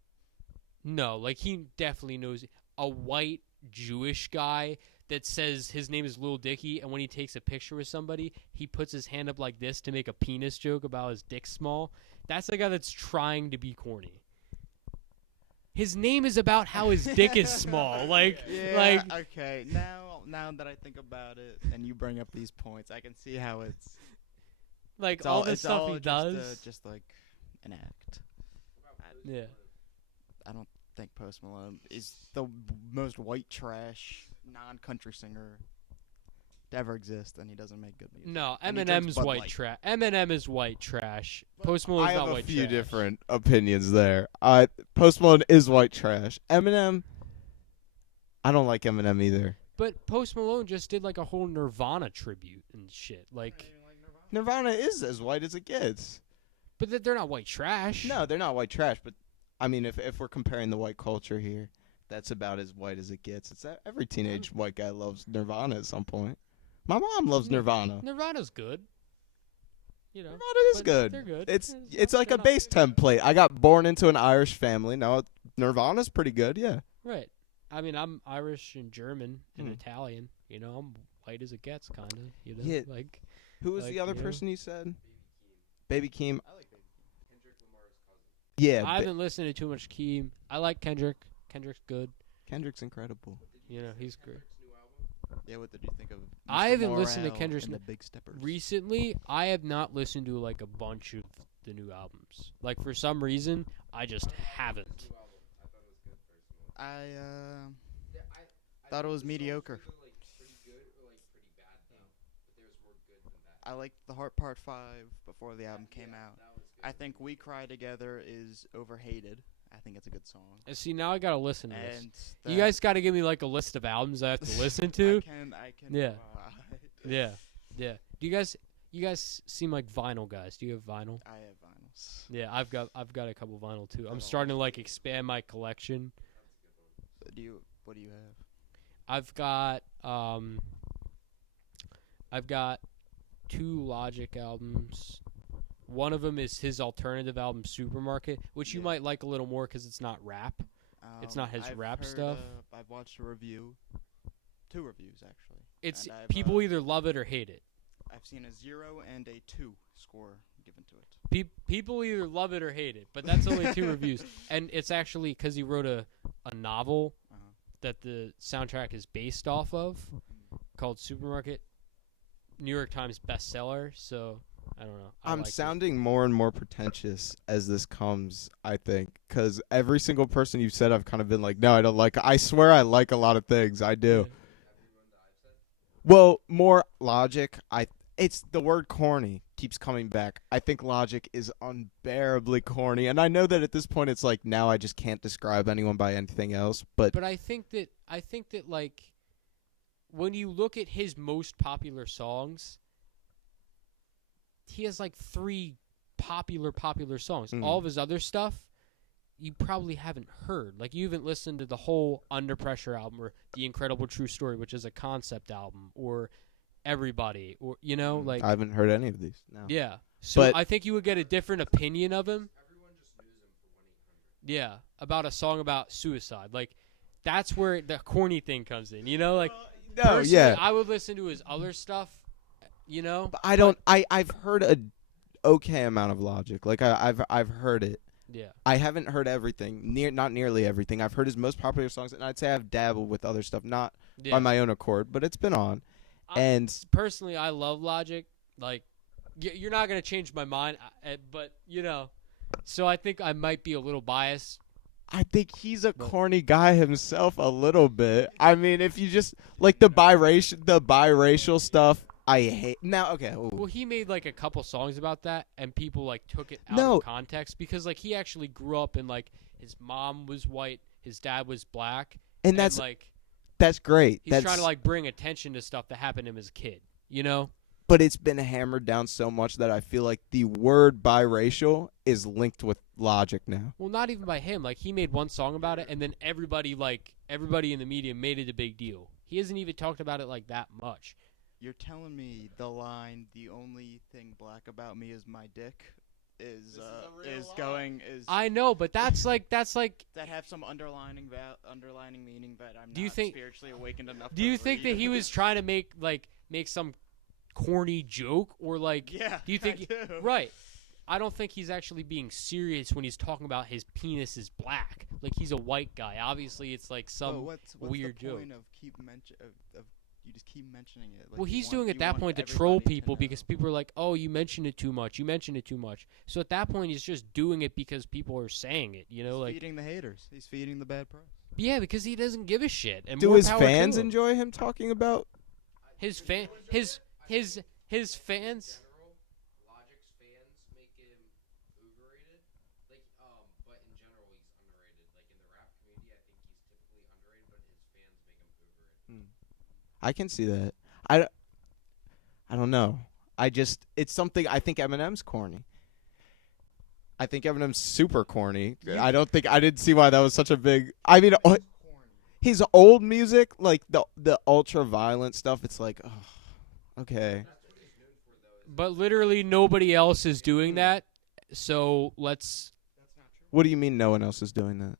No, like he definitely knows a white Jewish guy that says his name is Lil Dicky, and when he takes a picture with somebody, he puts his hand up like this to make a penis joke about his dick small. That's the guy that's trying to be corny. His name is about how his dick is small. Like, like okay. Now that I think about it, and you bring up these points, I can see how it's all the it's stuff all he just, does. just like an act. Yeah. I don't think Post Malone is the most white trash non-country singer to ever exist, and he doesn't make good music. No, And he drinks Eminem's Bud white Light. trash. Eminem is white trash. Post Malone's I have not a white few trash. different opinions there. Post Malone is white trash. Eminem, I don't like Eminem either. But Post Malone just did like a whole Nirvana tribute and shit. Like, Nirvana is as white as it gets. but they're not white trash. No, they're not white trash, but I mean, if we're comparing the white culture here, that's about as white as it gets. It's every teenage white guy loves Nirvana at some point. My mom loves Nirvana. Nirvana's good. You know, Nirvana is but good. They're good. It's like they're a not- bass template. I got born into an Irish family. Now Nirvana's pretty good. Yeah. Right. I mean, I'm Irish and German and Hmm. Italian. You know, I'm white as it gets, kind of. You know, Yeah. like Who was Like, the other you know. person you said? Baby Keem. I like Baby. Kendrick Lamar's cousin. Yeah. I haven't listened to too much Keem. I like Kendrick. Kendrick's good. Kendrick's incredible. You know, he's great. Kendrick's new album? Yeah, what did you think of? I Mr. haven't listened to Morale Kendrick's and new- the Big Steppers. Recently, I have not listened to like a bunch of the new albums. Like for some reason, I just haven't. New album. I thought it was good personally. I Yeah, I thought it was the songs mediocre. were either, like pretty good or like pretty bad though. But there was more good than that. I liked the Heart Part 5 before the album came out. That was good. I think We Cry Together is overhated. I think it's a good song. And see, now I gotta listen to this. And You guys gotta give me like a list of albums I have to listen I to. can. Yeah. provide. Yeah, yeah. Do you guys seem like vinyl guys? Do you have vinyl? I have vinyls. Yeah, I've got a couple vinyl too. I'm Got a starting to lot. like expand my collection. What do you have? I've got 2 Logic albums. One of them is his alternative album Supermarket, which you Yeah. might like a little more because it's not rap. It's not his I've rap heard, stuff. I've watched a review. 2 reviews actually. It's And I've, people either love it or hate it. I've seen a 0 and a 2 score given to it. People either love it or hate it, but that's only 2 reviews. And it's actually because he wrote a a novel Uh-huh. that the soundtrack is based off of called Supermarket. New York Times bestseller. So I don't know. I'm like it. sounding more and more pretentious as this comes, I think, because every single person you've said, I've kind of been like, no, I don't like. I swear I like a lot of things. I do. Well, more Logic. It's the word corny keeps coming back. I think Logic is unbearably corny, and I know that at this point it's like now I just can't describe anyone by anything else. But I think that like when you look at his most popular songs, he has like 3 popular songs. Mhm. All of his other stuff you probably haven't heard. Like you haven't listened to the whole Under Pressure album or The Incredible True Story, which is a concept album, or Everybody, or like I haven't heard any of these. No. yeah. So But- I think you would get a different opinion of him. Yeah, about a song about suicide. Like that's where the corny thing comes in. Like No, personally, yeah. I would listen to his other stuff. But I don't. I've heard a okay amount of Logic. Like I've heard it. Yeah. I haven't heard everything. Not nearly everything. I've heard his most popular songs, and I'd say I've dabbled with other stuff, not Yeah. by my own accord, but it's been on. And Personally, I love Logic. Like, you're not gonna change my mind, but so I think I might be a little biased. I think he's a corny guy himself a little bit. I mean, if you just like the biracial stuff, I hate. Now, okay. Ooh. Well, he made like a couple songs about that, and people like took it out No. of context because like he actually grew up in like his mom was white, his dad was black, And that's like great. he's That's trying to like bring attention to stuff that happened to him as a kid. But it's been hammered down so much that I feel like the word biracial is linked with Logic now. Well, not even by him. Like he made one song about it, and then everybody in the media made it a big deal. He hasn't even talked about it like that much. You're telling me the line "the only thing black about me is my dick" is I know, but that's like that have some underlining meaning that I'm Do you not think- spiritually awakened enough. Do you to think that read. he was trying to make some corny joke or like? Yeah. Do you think? I do. Right. I don't think he's actually being serious when he's talking about his penis is black. Like he's a white guy. Obviously, it's like some. Well, what's weird the joke. point of you just keep mentioning it? Like, Well, you he's want- doing you at that want point to troll everybody to people know. because people are like, "Oh, you mentioned it too much. You mentioned it too much." So at that point, he's just doing it because people are saying it. He's Like feeding the haters. He's feeding the bad press. yeah, because he doesn't give a shit. And Do more his power to fans him. enjoy him talking about? His fans? Logic's fans make him overrated. Like, but in general, he's underrated. Like in the rap community, I think he's typically underrated, but his fans make him overrated. I can see that. I don't know. It's something. I think Eminem's corny. I think Eminem's super corny. I didn't see why that was such a big. I mean, his old music, like the ultra violent stuff. It's like, oh, okay. But literally nobody else is doing that. So let's. What do you mean no one else is doing that?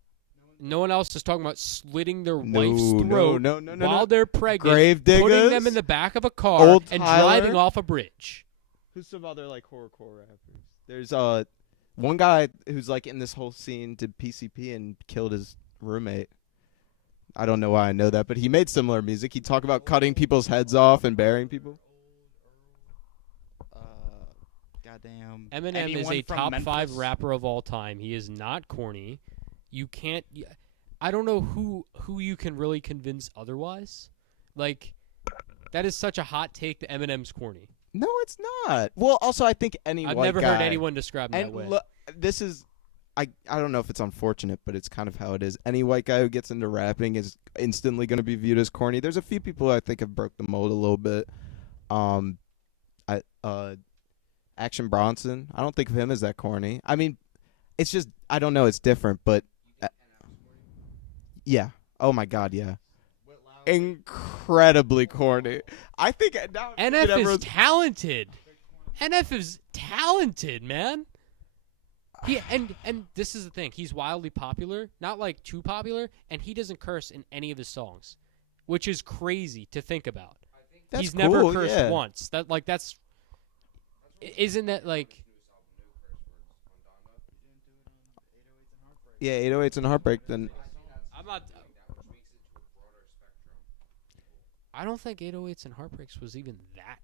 No one else is talking about slitting their No, wife's no, throat no, no, no, while no. they're pregnant, Grave putting diggers? them in the back of a car Old and Tyler? driving off a bridge. Who's some other like horrorcore rappers? There's one guy who's like in this whole scene did PCP and killed his roommate. I don't know why I know that, but he made similar music. He'd talk about cutting people's heads off and burying people. Goddamn. Eminem is anyone a from top 5 Memphis? rapper of all time. He is not corny. You can't. I don't know who you can really convince otherwise. Like, that is such a hot take that Eminem's corny. No, it's not. Well, also I think any I've white never guy, heard anyone describe him and that way. look, this is I don't know if it's unfortunate, but it's kind of how it is. Any white guy who gets into rapping is instantly going to be viewed as corny. There's a few people I think have broke the mold a little bit. Action Bronson, I don't think of him as that corny. I mean, it's just I don't know. It's different, but yeah. Oh my God, yeah. Incredibly corny. I think now NF is talented. NF is talented, man. He and this is the thing. He's wildly popular, not like too popular, and he doesn't curse in any of his songs, which is crazy to think about. That's He's never cool, cursed yeah. once. Isn't that like? Yeah, 808s and Heartbreak. Then I'm not. That which makes it to a broader spectrum. I don't think 808s and Heartbreaks was even that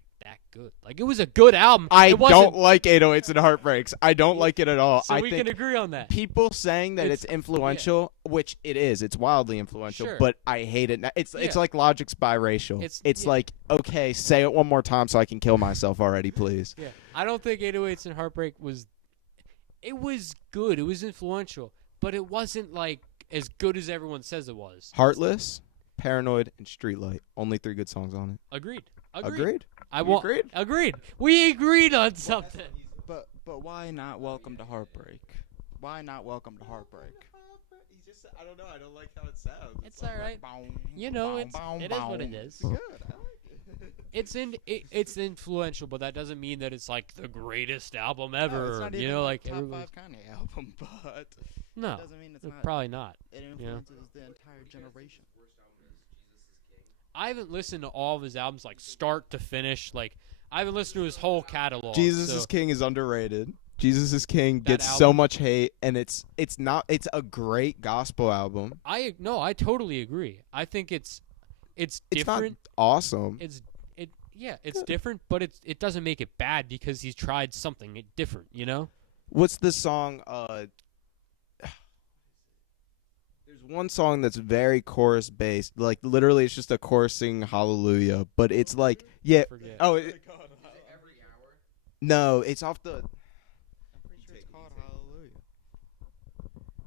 good. Like, it was a good album. I It wasn't- don't like 808s and Heartbreaks. I don't like it at all. So I we think can agree on that. people saying that it's influential, which it is. It's wildly influential, Sure. but I hate it. It's Yeah. like Logic's biracial. It's like, okay, say it one more time so I can kill myself already, please. Yeah, I don't think 808s and Heartbreak was. It was good. It was influential, but it wasn't like as good as everyone says it was. Heartless, Paranoid, and Streetlight. Only 3 good songs on it. Agreed. Agreed? I We won't. agreed? Agreed. We agreed on something. But why not Welcome to Heartbreak? Why not Welcome to Heartbreak? I don't know. I don't like how it sounds. It's all right. You know, it is what it is. Good. I like it. It's influential, but that doesn't mean that it's like the greatest album No, ever. it's not you even know, like like top everybody- 5 Kanye album, but No, it doesn't mean it's not. probably not. It influences the entire generation. I haven't listened to all of his albums like start to finish. Like, I haven't listened to his whole catalog. Jesus so is King is underrated. Jesus is King That gets so album- much hate, and it's a great gospel album. I totally agree. I think it's It's different. not awesome. It's different, but it doesn't make it bad because he's tried something different. You know. What's the song? There's one song that's very chorus based. Like literally, it's just a chorus singing Hallelujah. But it's like, yeah. Forget. Oh, Is it every hour? no, it's off the. I'm pretty sure it's called Hallelujah.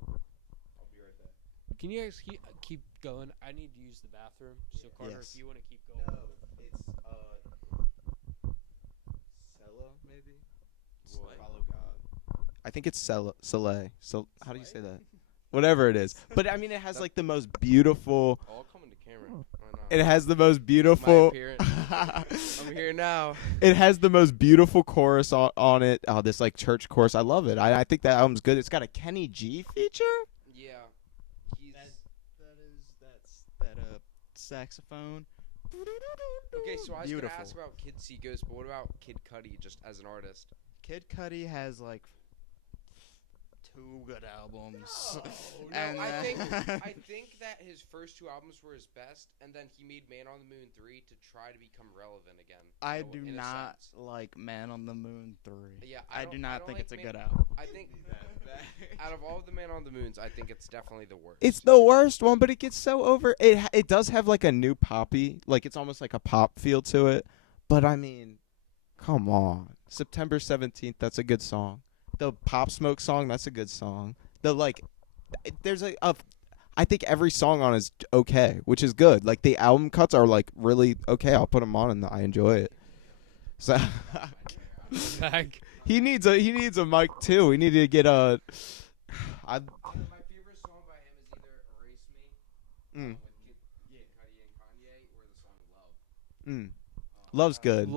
I'll be right back. Can you guys keep going? I need to use the bathroom. So Carter, Yes. if you want to keep going. It's Sela maybe. What? Follow God. I think it's Soleil. So how do you say that? Whatever it is. But I mean, it has like the most beautiful. I'll come into camera. Why not? It has the most My beautiful. appearance. I'm here now. It has the most beautiful chorus on it. Oh, this like church chorus. I love it. I think that album's good. It's got a Kenny G feature. Yeah. He's That saxophone. okay. So I was Beautiful. gonna ask about Kid See Ghost, but what about Kid Cudi just as an artist? Kid Cudi has like 2 good albums. No, And, I think that his first 2 albums were his best, and then he made Man on the Moon 3 to try to become relevant again. I in a- do in a not sense. like Man on the Moon 3. Yeah, I do not don't think like it's a Man- good album. I think out of all of the Man on the Moons, I think it's definitely the worst. It's the worst one, but it gets so over. It does have like a new poppy, like it's almost like a pop feel to it. But I mean, come on, September 17th. That's a good song. The Pop Smoke song. That's a good song. There's I think every song on is okay, which is good. Like the album cuts are like really okay. I'll put them on and I enjoy it. So Back. he needs a mic too. We need to get a. My favorite song by him is either Erase Me Mm, with Kid Cudi and Kanye, or the song Love. mm. Love's good.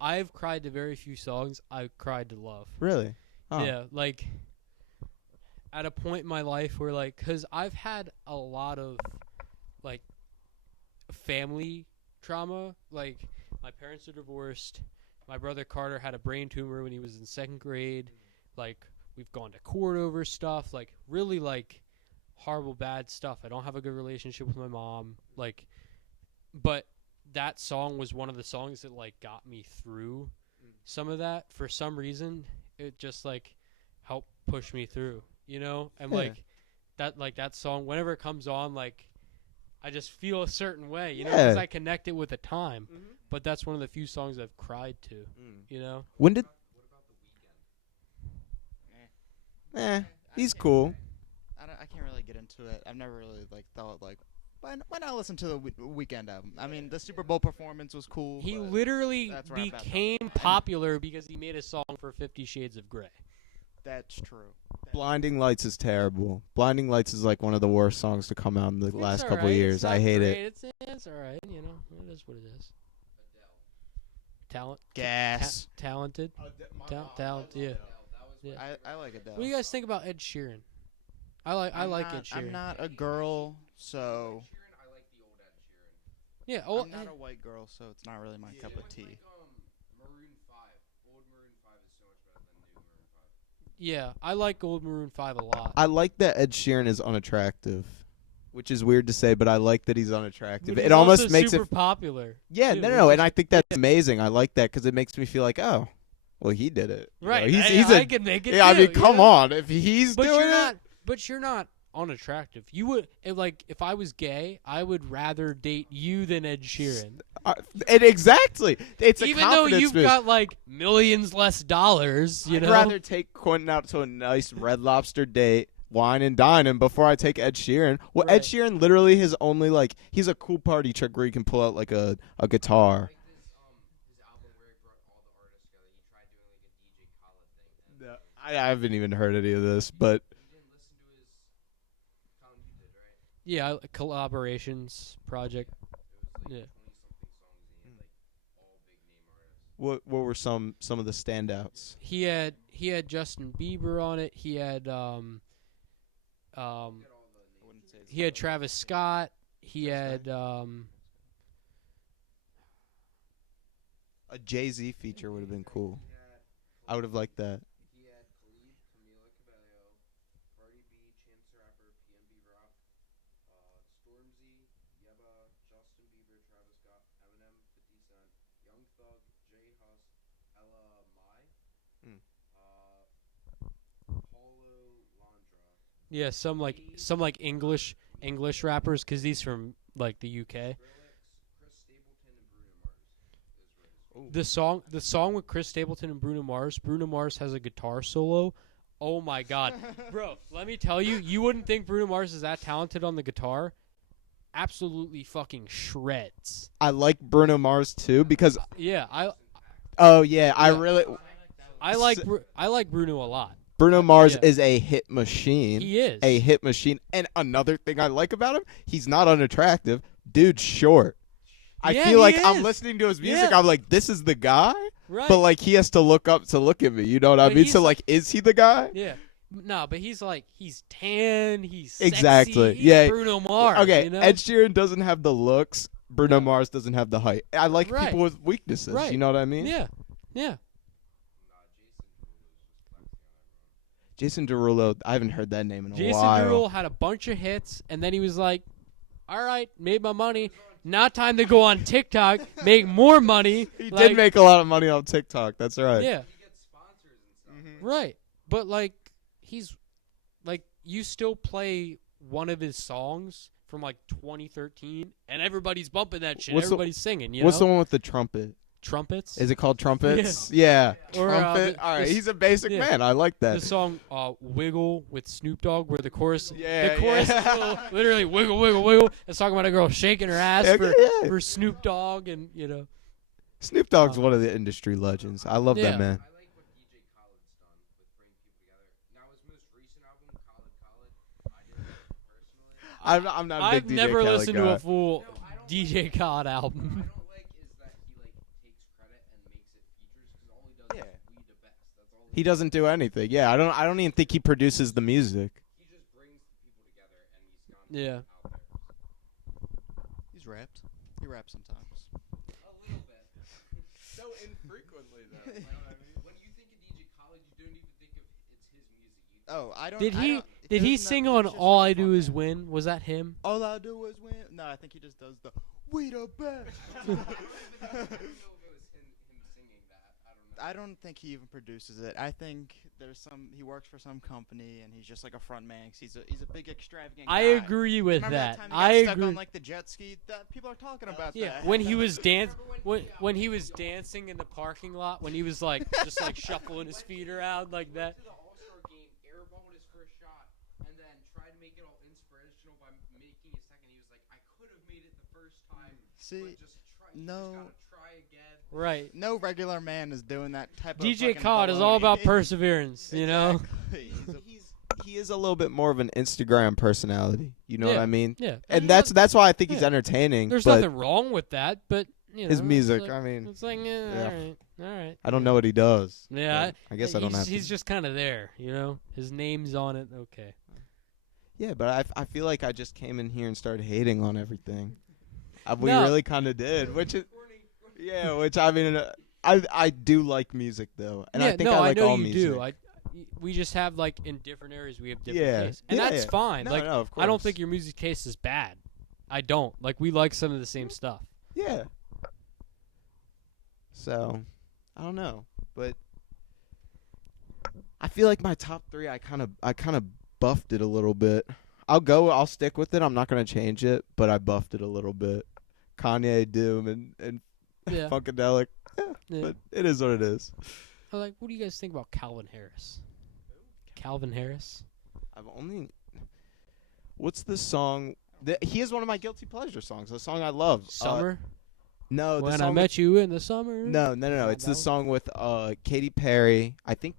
I've cried to very few songs. I've cried to Love. Really? Oh. Yeah, like at a point in my life where like, cause I've had a lot of like family trauma. Like my parents are divorced. My brother Carter had a brain tumor when he was in 2nd grade. Like we've gone to court over stuff. Like really like horrible bad stuff. I don't have a good relationship with my mom. Like, but that song was one of the songs that like got me through some of that. For some reason, it just like helped push me through, you know? And Yeah. like that song, whenever it comes on, like I just feel a certain way, you know, Yeah. because I connect it with a time. But that's one of the few songs I've cried to, you know? When did? What about The Weeknd? He's cool. I can't really get into it. I've never really like thought like why not listen to the Weekend album? I mean, the Super Bowl performance was cool. He but literally that's where I'm at. became popular because he made a song for 50 Shades of Grey. That's true. Blinding Lights is terrible. Blinding Lights is like one of the worst songs to come out in the last It's couple alright. years. It's I not hate great. it. It's alright, you know. It is what it is. Adele. Gas. Talented. Talent, yeah. Adele. That was Yeah. I like Adele. What do you guys think about Ed Sheeran? I like Ed Sheeran. I'm not a girl, so Ed Sheeran, I like the old Ed Sheeran. Yeah. I'm not a white girl, so it's not really my cup of tea. Like, Maroon 5. Old Maroon 5 is so much better than new Maroon 5. Yeah, I like Old Maroon 5 a lot. I like that Ed Sheeran is unattractive, which is weird to say, but I like that he's unattractive. But It he's almost also makes super it. popular. Yeah, too, no, which and is- I think that's amazing. I like that because it makes me feel like, oh, well, he did it. You know, Right. he's I a. can make it. Yeah, I too, mean, you come know? on. If he's But doing you're it, not. But you're not unattractive. You would if I was gay, I would rather date you than Ed Sheeran. exactly. It's a Even though confidence you've boost. got like millions less dollars, you I'd know. rather take Quintin out to a nice Red Lobster date, wine and dine him before I take Ed Sheeran. Well, Ed Right. Sheeran literally his only like he's a cool party trick where he can pull out like a guitar. Like this, his album where he brought all the artists together. He tried doing like a DJ Khaled thing. And I haven't even heard any of this, but you didn't listen to his Colin, you did, right? Yeah, collaborations project. It was like Yeah. 20-something songs. And he had like all big name artists. what were some of the standouts? He had Justin Bieber on it. He had Get all the names. he had Travis Scott. He had A Jay-Z feature would have been cool. He had I would have liked that. He had Khalid, Camila Cabello, Cardi B, Chance the Rapper, PNB Rock, Stormzy, Yeba, Justin Bieber, Travis Scott, Eminem, 50 Cent, Young Thug, Jay Huss, Ella Mai, Hmm. Paulo Londra, yeah some English rappers because he's from like the UK. Skrillex, Chris Stapleton, and Bruno Mars. Is right. The song with Chris Stapleton and Bruno Mars. Bruno Mars has a guitar solo. Oh my god, bro! Let me tell you, you wouldn't think Bruno Mars is that talented on the guitar. Absolutely fucking shreds. I like Bruno Mars too because Yeah, I I really like Bruno a lot. Bruno Mars Yeah. is a hit machine. He is. A hit machine. And another thing I like about him, he's not unattractive. Dude's short. I Yeah, feel he like I'm is. listening to his music. Yeah. I'm like, this is the guy? Right. But like he has to look up to look at me. You know what I But mean? he's So like, is he the guy? Yeah. No, but he's tan, he's sexy, Exactly. he's Yeah. Bruno Mars. Okay, You know? Ed Sheeran doesn't have the looks. Bruno No. Mars doesn't have the height. I like Right. people with weaknesses. Right. You know what I mean? Yeah. Yeah. Jason Derulo, I haven't heard that name in a Jason while. Derulo had a bunch of hits, and then he was like, all right, made my money. Now time to go on TikTok, make more money. He Like, did make a lot of money on TikTok. That's right. Yeah. He gets sponsors and stuff. Right. But, like, he's, like, you still play one of his songs from, like, 2013, and everybody's bumping that shit. What's the- Everybody's singing, you What's know? the one with the trumpet? Trumpets? Is it called Trumpets? Yeah. Or, Trumpet. All right. this- He's a basic yeah. man. I like that. The song Wiggle with Snoop Dogg, where the chorus, Yeah, the chorus yeah. is literally wiggle, wiggle, wiggle. It's talking about a girl shaking her ass Yeah, yeah. for Snoop Dogg, and you know. Snoop Dogg's one of the industry legends. I love Yeah. that man. I like what DJ Khaled's done with bringing people together. Now his most recent album, Khaled, I didn't like it personally. I'm not a I've big DJ never Khaled listened guy. to a full No, I don't DJ Khaled album. What I don't like is that he like takes credit and makes it features because all he does Yeah. is we the best. That's all He doesn't do anything. Yeah, I don't even think he produces the music. He just brings the people together and he's gone Yeah. out there. He's rapped. He raps sometimes. A little bit. So infrequently though. When you think of DJ Khaled, you don't even think of it's his music. You think Oh, I don't. Did I he don't- did he doesn't that- sing he's on just All like I a Do fun Is man. Win? Was that him? All I do is win. No, I think he just does the "We the best." I don't know if it was him singing that. I don't know. I don't think he even produces it. I think he works for some company and he's just like a front man. 'Cause he's a big extravagant. I guy. agree with Remember that. time he I got stuck agree. on like the jet ski. That people are talking about Yeah, that. when he was when he was dancing in the parking lot, when he was like just like shuffling his feet around like that. To the All-Star game, airballed his first shot, and then tried to make it all inspirational by making a second. He was like, I could have made it the first time, See, but just try. You no. just gotta try again. Right. no regular man is doing that type of. DJ fucking Khaled is all baloney. about perseverance, you know? Exactly. He is a little bit more of an Instagram personality. You know what Yeah. I mean? Yeah. And there's that's why I think he's yeah. entertaining. There's but nothing wrong with that, but you know, his it's music, like- I mean, it's like yeah. all right. I don't know what he does. Yeah, but I guess I don't have He's to. just kind of there, you know. His name's on it. Okay. Yeah, but I feel like I just came in here and started hating on everything. We No. really kind of did, which is which I mean, I do like music though, and yeah, I think no, I like know all you music. do. We just have like in different areas we have different Yeah. tastes, and Yeah, that's yeah. fine. No, like no, of I don't course. think your music taste is bad. I don't. Like we like some of the same stuff. Yeah. So, I don't know, but I feel like my top 3 I kind of buffed it a little bit. I'll stick with it. I'm not going to change it, but I buffed it a little bit. Kanye, Doom and Yeah. Funkadelic. Yeah. But it is what it is. Like, what do you guys think about Calvin Harris? Calvin Harris? What's the song? He is one of my guilty pleasure songs. The song I love. Summer? No, the When I song met you in the summer? No. It's the song with Katy Perry. I think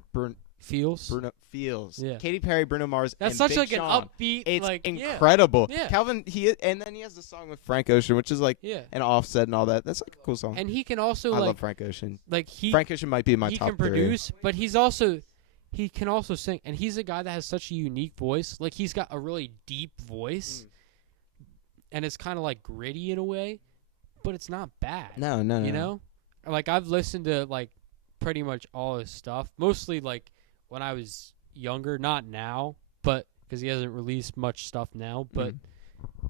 Feels? Bruno Feels. Yeah. Katy Perry, Bruno Mars, That's and such Big like Sean. an upbeat, It's like incredible. Yeah. Calvin, and then he has the song with Frank Ocean, which is like Yeah. an Offset and all that. That's like a cool song. And he can also I like love Frank Ocean. he Frank Ocean might be in my he top can 3. produce, but he can also sing, and he's a guy that has such a unique voice. Like he's got a really deep voice, and it's kind of like gritty in a way, but it's not bad. No. You know, like I've listened to like pretty much all his stuff, mostly like when I was younger, not now, but because he hasn't released much stuff now. But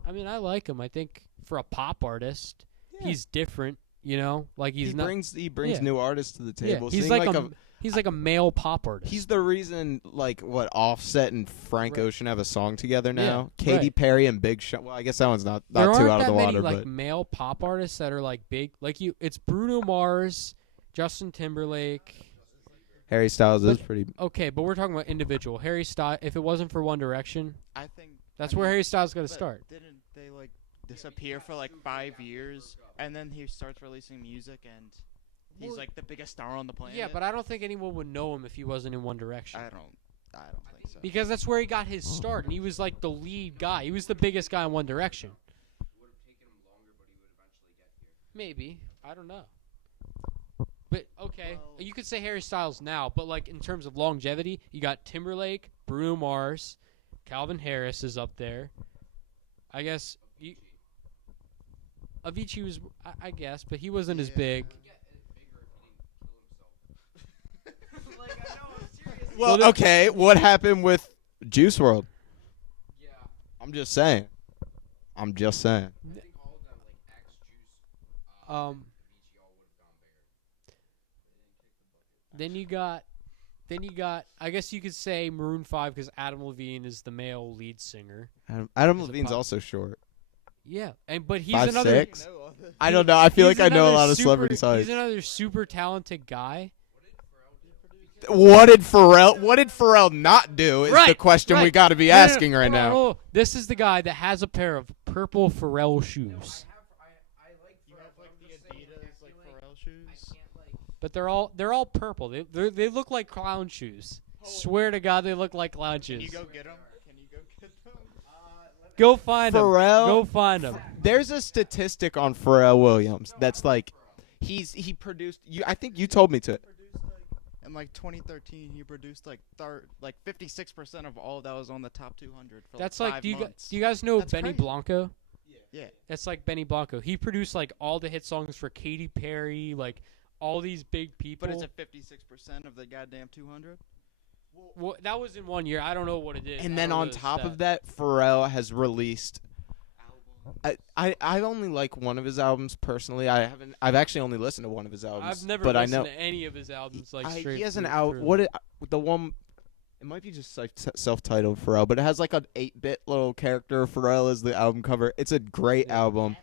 I mean, I like him. I think for a pop artist, he's different. You know, like he brings yeah. new artists to the table. Yeah, he's Seeing like he's like a male pop artist. He's the reason, like, what Offset and Frank Right. Ocean have a song together now. Yeah, Katy right. Perry and Big Sean. Well, I guess that one's not there too aren't out of that the many water, like but male pop artists that are like big. Like it's Bruno Mars, Justin Timberlake. Harry Styles is But- pretty. Okay, but we're talking about individual. Harry Styles. If it wasn't for One Direction, I think that's I where mean, Harry Styles got to but start. Didn't they like disappear for like 5 years, and then he starts releasing music, and he's Well, like the biggest star on the planet? Yeah, but I don't think anyone would know him if he wasn't in One Direction. I don't think so. Because that's where he got his start, and he was like the lead guy. He was the biggest guy in One Direction. Would have taken him longer, but he would eventually get here. Maybe. I don't know. But, okay, Well- you could say Harry Styles now, but, like, in terms of longevity, you got Timberlake, Bruno Mars, Calvin Harris is up there. I guess Avicii was, I guess, but he wasn't as Yeah. big. Well, okay. What happened with Juice World? Yeah. I'm just saying. I think all of them, like X Juice, Um, Avicii, all would have gone bigger. Then you got, I guess you could say Maroon 5 because Adam Levine is the male lead singer. Adam He's a Levine's pop- also short. Yeah, but he's 5'6". another. I don't know. I feel he's like I know a another lot of super- celebrities' heights. He's another super talented guy. What did Pharrell not do is the Right, question we right. got to be No, no, no, asking right hold on, now. hold on. This is the guy that has a pair of purple Pharrell shoes, I like You have like the I'm just saying, Adidas I like feel Pharrell shoes. I can't like. but they're all purple. They look like clown shoes. Swear to God, they look like clown Can you shoes. go get them? Can you go get them? Go find them. Pharrell- Go find them. There's a statistic on Pharrell Williams that's like he produced. I think you told me to. In like 2013, he produced like 56% of all that was on the top 200 for That's like like, 5 do months. you guys know That's Benny crazy. Blanco? Yeah. That's like Benny Blanco. He produced like all the hit songs for Katy Perry, like all these big people. But it's at 56% of the goddamn 200. Well, that was in 1 year. I don't know what it is. And I then don't know on the top of stats. that, Pharrell has released. I only like one of his albums personally. I've actually only listened to one of his albums. I've never but listened I know to any of his albums. Like straight he has an through. album. The one? It might be just like self-titled Pharrell, but it has like an 8-bit little character. Pharrell is the album cover. It's a great album.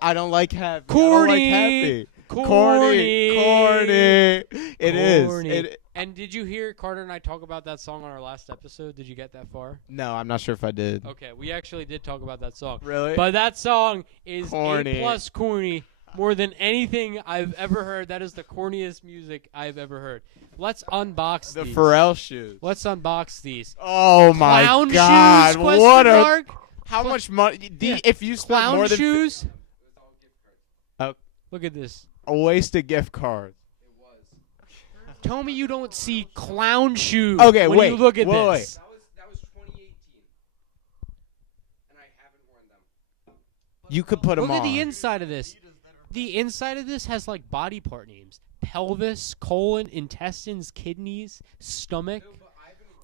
I don't like happy. Corny. I don't like happy. Corny. Corny. It is. Corny. And did you hear Carter and I talk about that song on our last episode? Did you get that far? No, I'm not sure if I did. Okay, we actually did talk about that song. Really? But that song is Corny. A+ corny more than anything I've ever heard. That is the corniest music I've ever heard. Let's unbox The these. Pharrell shoes. Let's unbox these. Oh my Clown God! shoes? Question What a mark? how much money? Yeah. If you spent Clown more than shoes? Oh. Look at this. a waste of gift cards. Tell me you don't see clown shoes. Okay, when wait, you look at wait, this. That was 2018, and I haven't worn them. You could put them Look on. at the inside of this. The inside of this has like body part names. pelvis, colon, intestines, kidneys, stomach?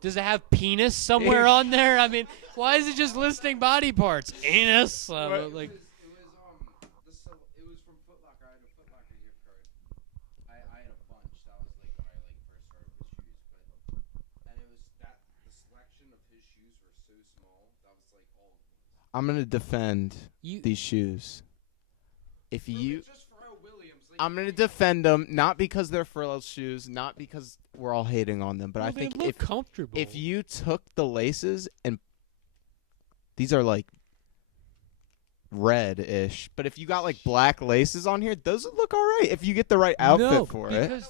Does it have penis somewhere on there? I mean, why is it just listing body parts? Anus? Like, It was from Foot Locker. I had a Foot Locker gift card. I had a bunch. That was like when I like first started with shoes, and it was that the selection of his shoes were so small. That was like all. I'm gonna defend these shoes. If you, Just Pharrell Williams. Like, I'm gonna defend them, not because they're Pharrell's shoes, not because we're all hating on them, but I think they look comfortable. if you took the laces and these are like red-ish, but if you got like black laces on here, those would look all right if you get the right outfit for it. Because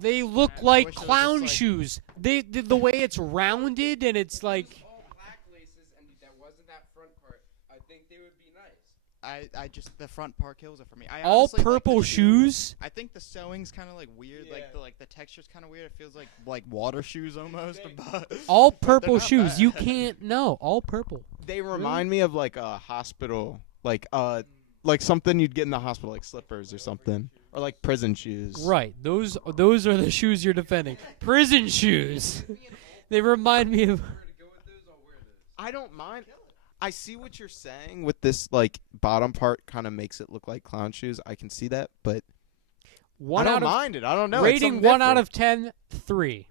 they look like clown shoes. The way it's rounded and it's like. all black laces, and that wasn't that front part. I think they would be nice. I just the front part kills it for me. I All honestly like the purple shoes. I think the sewing's kind of like weird. Like the texture's kind of weird. It feels like water shoes almost. But All but they're purple not shoes. bad. You can't know. All purple. They remind me of like a hospital, like something you'd get in the hospital, like slippers or something, or like prison shoes. Right. Those are the shoes you're defending. Prison shoes. They remind me of. I don't mind. I see what you're saying with this, like, bottom part kind of makes it look like clown shoes. I can see that, but I don't mind it. I don't know. Rating 1 out of 10, 3.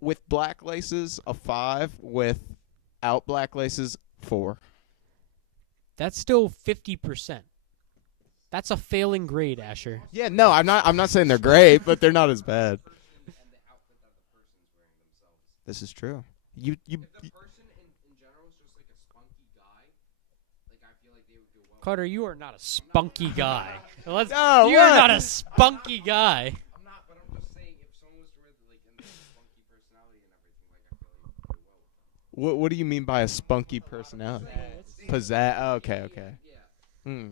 With black laces, a 5. Without black laces, 4. That's still 50%. That's a failing grade, Asher. Yeah, no, I'm not saying they're great, but they're not as bad. This is true. If the person in general is just like a spunky guy, like I feel like they would go well. Carter, you are not a spunky guy. No, you're what? not a spunky guy. I'm not, but I'm just saying if someone was to wear like in the spunky personality and everything, like I feel like it would go well with them. What do you mean by a spunky personality? Pizzazz. Okay. Yeah.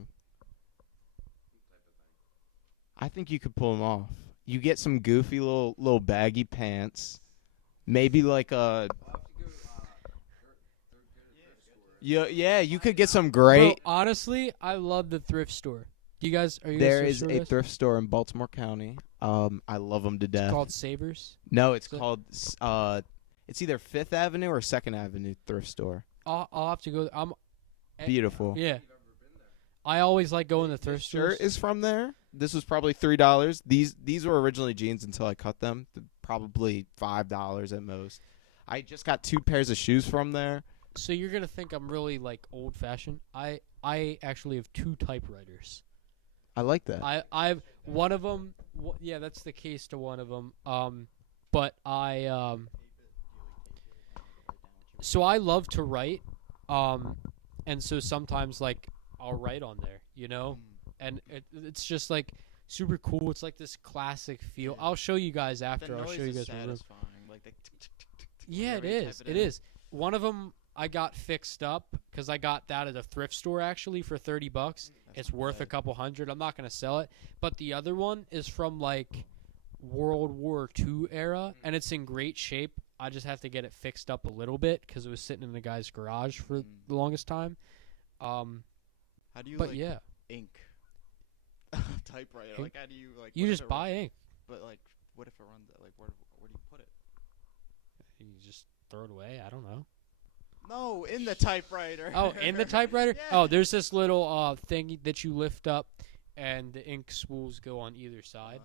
I think you could pull them off. You get some goofy little baggy pants. Maybe like a. Yeah, you could get some great. Bro, honestly, I love the thrift store. You guys, are you? There is a thrift store in Baltimore County. I love them to death. It's called Savers. No, it's called. It's either 5th Avenue or 2nd Avenue thrift store. I'll have to go. Beautiful. Yeah. I always like going to thrift stores. Shirt is from there. This was probably $3. These were originally jeans until I cut them. Probably $5 at most. I just got 2 pairs of shoes from there. So you're gonna think I'm really like old fashioned. I actually have 2 typewriters. I like that. I've one of them. Yeah, that's the case to one of them. But so I love to write. And so sometimes like I'll write on there, you know, and it's just like super cool. It's like this classic feel. I'll show you guys after. I'll show you guys my room. Like Yeah, it is. It is. One of them I got fixed up because I got that at a thrift store actually for $30. It's worth a couple hundred. I'm not gonna sell it. But the other one is from like World War II era, and it's in great shape. I just have to get it fixed up a little bit because it was sitting in the guy's garage for the longest time. How do you ink typewriter? Like how do you like? You just buy ink. But like, what if it runs? Like where do you put it? You just throw it away. I don't know. No, in the typewriter. Oh, in the typewriter? Yeah. Oh, there's this little thing that you lift up, and the ink spools go on either side.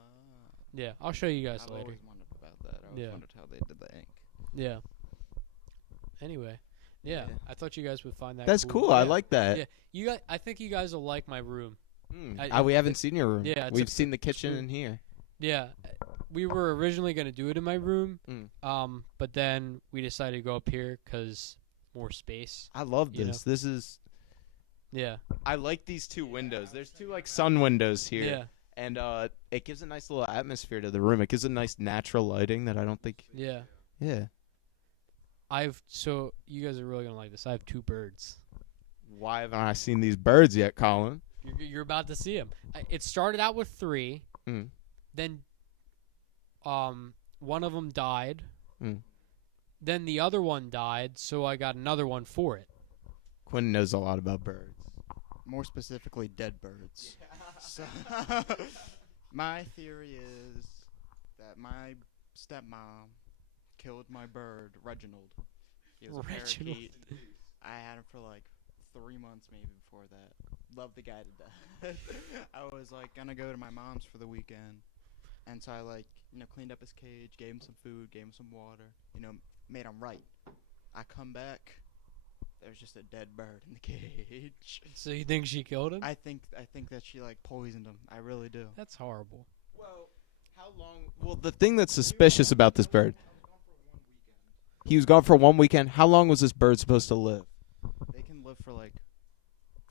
Yeah, I'll show you guys I've later. always wondered about that. I always wondered how they did the ink. Yeah. Anyway, yeah, I thought you guys would find that. That's cool. I like that. Yeah, you guys. I think you guys will like my room. We haven't seen your room. Yeah, we've seen the kitchen in here. Yeah, we were originally gonna do it in my room, but then we decided to go up here because more space. I love this. This is. Yeah. I like these 2 windows. There's 2 like sun windows here. Yeah. And it gives a nice little atmosphere to the room. It gives a nice natural lighting that I don't think. Yeah. Yeah. So you guys are really gonna like this. I have 2 birds. Why haven't I seen these birds yet, Colin? You're about to see them. It started out with 3. Then, one of them died. Then the other one died, so I got another one for it. Quintin knows a lot about birds. more specifically dead birds. So, my theory is that my stepmom killed my bird, Reginald. He was a Reginald. parakeet. I had him for like 3 months maybe before that. Loved the guy to death. I was like gonna go to my mom's for the weekend, and so I like cleaned up his cage, gave him some food, gave him some water, made him right. I come back, there's just a dead bird in the cage. So you think she killed him? I think that she like poisoned him. I really do. That's horrible. Well, how long? Well, the thing that's suspicious about this bird. He was gone for 1 weekend. How long was this bird supposed to live? They can live for like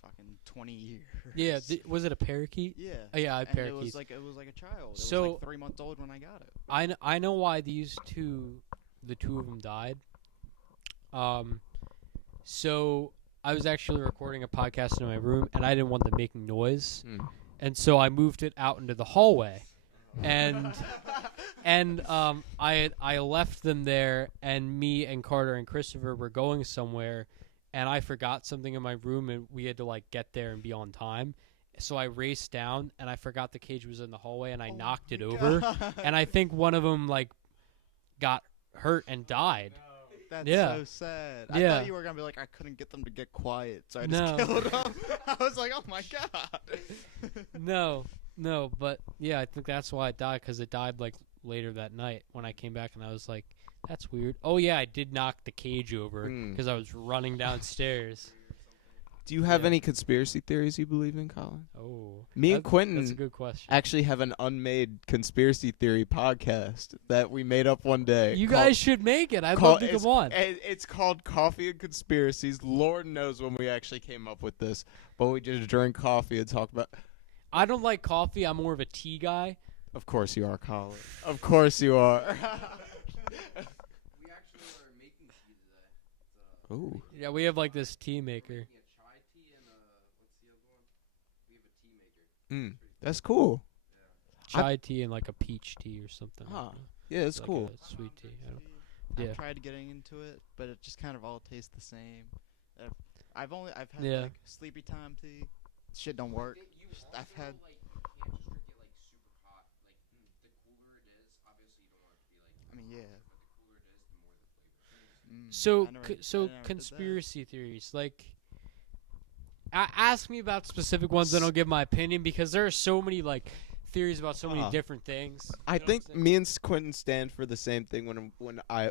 fucking 20 years. Yeah, was it a parakeet? Yeah. Oh, yeah, I And parakeets. it was like a child. It So- was like 3 months old when I got it. I know why the two of them died. So I was actually recording a podcast in my room, and I didn't want them making noise, and so I moved it out into the hallway, and I left them there, and me and Carter and Christopher were going somewhere, and I forgot something in my room, and we had to like get there and be on time. So I raced down, and I forgot the cage was in the hallway, and I knocked it over, and I think one of them like got hurt and died. That's Yeah. so sad. Yeah. I thought you were gonna be like, I couldn't get them to get quiet, so I just No. killed them. I was like, oh my god. No, but yeah, I think that's why it died, because it died like later that night when I came back, and I was like, that's weird. Oh yeah, I did knock the cage over because I was running downstairs. Do you have Yeah. any conspiracy theories you believe in, Colin? Oh, Me and that's a Quintin good question. actually have an unmade conspiracy theory podcast that we made up one day. You called- guys should make it. I'd called- love to come on. It's called Coffee and Conspiracies. Lord knows when we actually came up with this, but we just drink coffee and talk about. I don't like coffee. I'm more of a tea guy. Of course you are, Colin. Of course you are. We actually are making tea today. Ooh. Yeah, we have like this tea maker. Making a chai tea and what's the other one? We have a tea maker. That's cool. Chai tea and like a peach tea or something. Huh. Like that. Yeah, that's Like cool. a sweet tea. I don't- I've Yeah. tried getting into it, but it just kind of all tastes the same. I've had Yeah. like sleepy time tea. Shit don't work. I've had. Like, you can't just drink it like super hot. Like the cooler it is, obviously you don't want it to be like. I mean, yeah. But the cooler it is, the more the flavor. So, I never- I so never did that. conspiracy theories, like, ask me about specific ones, then I'll give my opinion, because there are so many like theories about so many Uh-huh. different things. I You know what I'm think saying? me and Quentin stand for the same thing when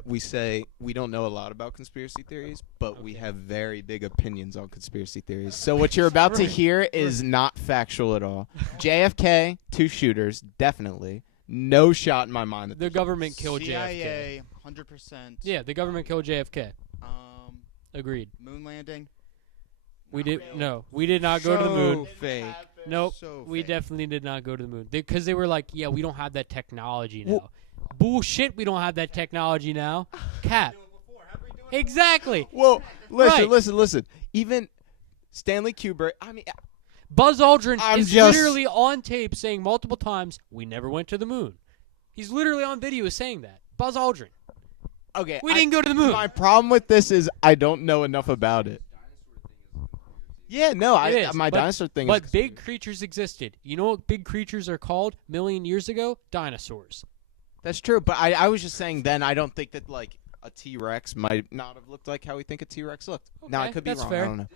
we say we don't know a lot about conspiracy theories, but we Okay. have very big opinions on conspiracy theories. So what you're about to Right. hear is not factual at all. JFK, 2 shooters, definitely. No shot in my mind that The government killed CIA, JFK. 100%. Yeah, the government killed JFK. Agreed. Moon landing. We Not did really. no. We did not go to the moon. fake. Nope. So We fake. definitely did not go to the moon. Because they were like, yeah, we don't have that technology now. Well- Bullshit, we don't have that technology now. Cap. Exactly. Well, Right. listen. Even Stanley Kubrick. I mean, Buzz Aldrin I'm is just- literally on tape saying multiple times, we never went to the moon. He's literally on video saying that. Buzz Aldrin. okay. We didn't go to the moon. My problem with this is I don't know enough about it. Yeah, no, It is, my but- dinosaur thing But is big creatures existed. You know what big creatures are called a million years ago? Dinosaurs. That's true, but I was just saying then I don't think that like a T-Rex might not have looked like how we think a T-Rex looked. Now I Okay, could be that's wrong. fair. I don't know.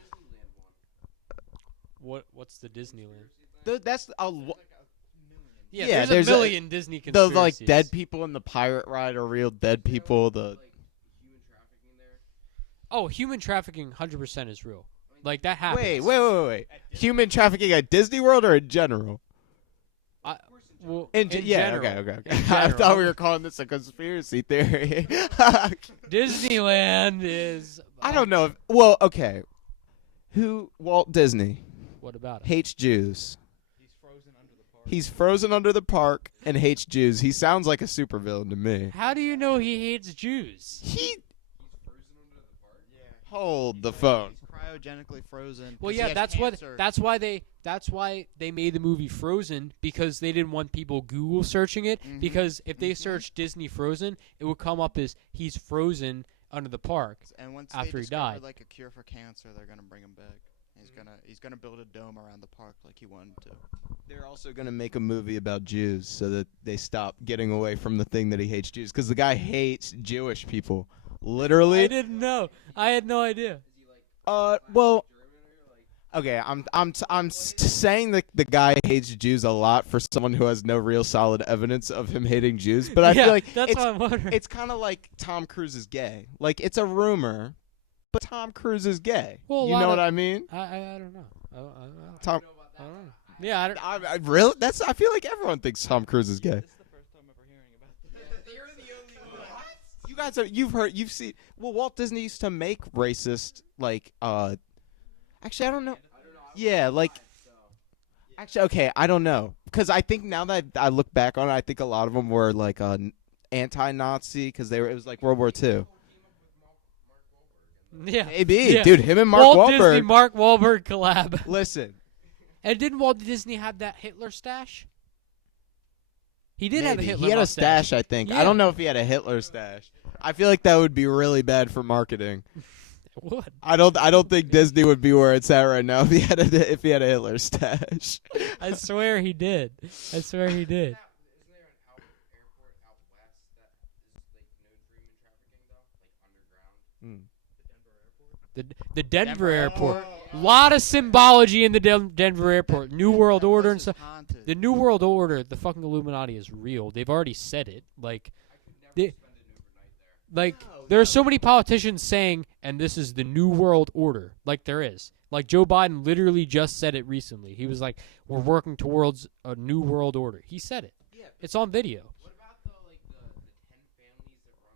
What's the Disneyland? That's Yeah, Yeah, there's there's a a- million Disney the conspiracies. like dead people in the pirate ride are real dead people. The Like human trafficking there. Oh, human trafficking 100% is real. Like that happens. wait. Human trafficking at Disney World or in general? Well, In general. okay. In I general. thought we were calling this a conspiracy theory. Disneyland is. I don't know. Well, okay. Who Walt Disney What about it? hates Jews. He's frozen under the park. He's frozen under the park and hates Jews. He sounds like a supervillain to me. How do you know he hates Jews? He Frozen under the park. Yeah. hold the phone. He's cryogenically frozen. Well, 'cause he yeah, has that's cancer. that's why they made the movie Frozen, because they didn't want people Google searching it, Mhm. because if they Mhm. search Disney Frozen, it would come up as he's frozen under the park. And once after they he discover died. like a cure for cancer, they're gonna bring him back. He's gonna build a dome around the park like he wanted to. They're also going to make a movie about Jews so that they stop getting away from the thing that he hates Jews. Because the guy hates Jewish people. Literally. I didn't know. I had no idea. Well, okay, I'm saying that the guy hates Jews a lot for someone who has no real solid evidence of him hating Jews. But I feel like that's what I'm wondering. it's kind of like Tom Cruise is gay. Like, it's a rumor, but Tom Cruise is gay. Well, you know what I mean? I don't know. I don't know. Yeah, I don't. I really? I feel like everyone thinks Tom Cruise is gay. This is the first time ever hearing about this. You're the only one. You guys you've seen. Well, Walt Disney used to make racist Actually, I don't know. Yeah, like. Actually, okay, I don't know, because I think now that I look back on it, I think a lot of them were like anti-Nazi because it was like World War II. Yeah, Maybe, yeah. dude, him and Mark Walt Wahlberg. Disney, Mark Wahlberg collab. Listen, And didn't Walt Disney have that Hitler stash? He did have a maybe. Hitler He had a mustache. stash, I think. Yeah. I don't know if he had a Hitler stash. I feel like that would be really bad for marketing. It would. I don't think Disney would be where it's at right now if he had a Hitler stash. I swear he did. I swear he did. Isn't there an airport out west that is known for human trafficking though, underground? The Denver airport. A lot of symbology in the Denver airport. New World Order and stuff. Haunted. The New World Order, the fucking Illuminati is real. They've already said it. Like, there are so many politicians saying, and this is the New World Order. Like, there is. Like, Joe Biden literally just said it recently. He was like, we're working towards a New World Order. He said it. Yeah. It's on video. What about the 10 families that run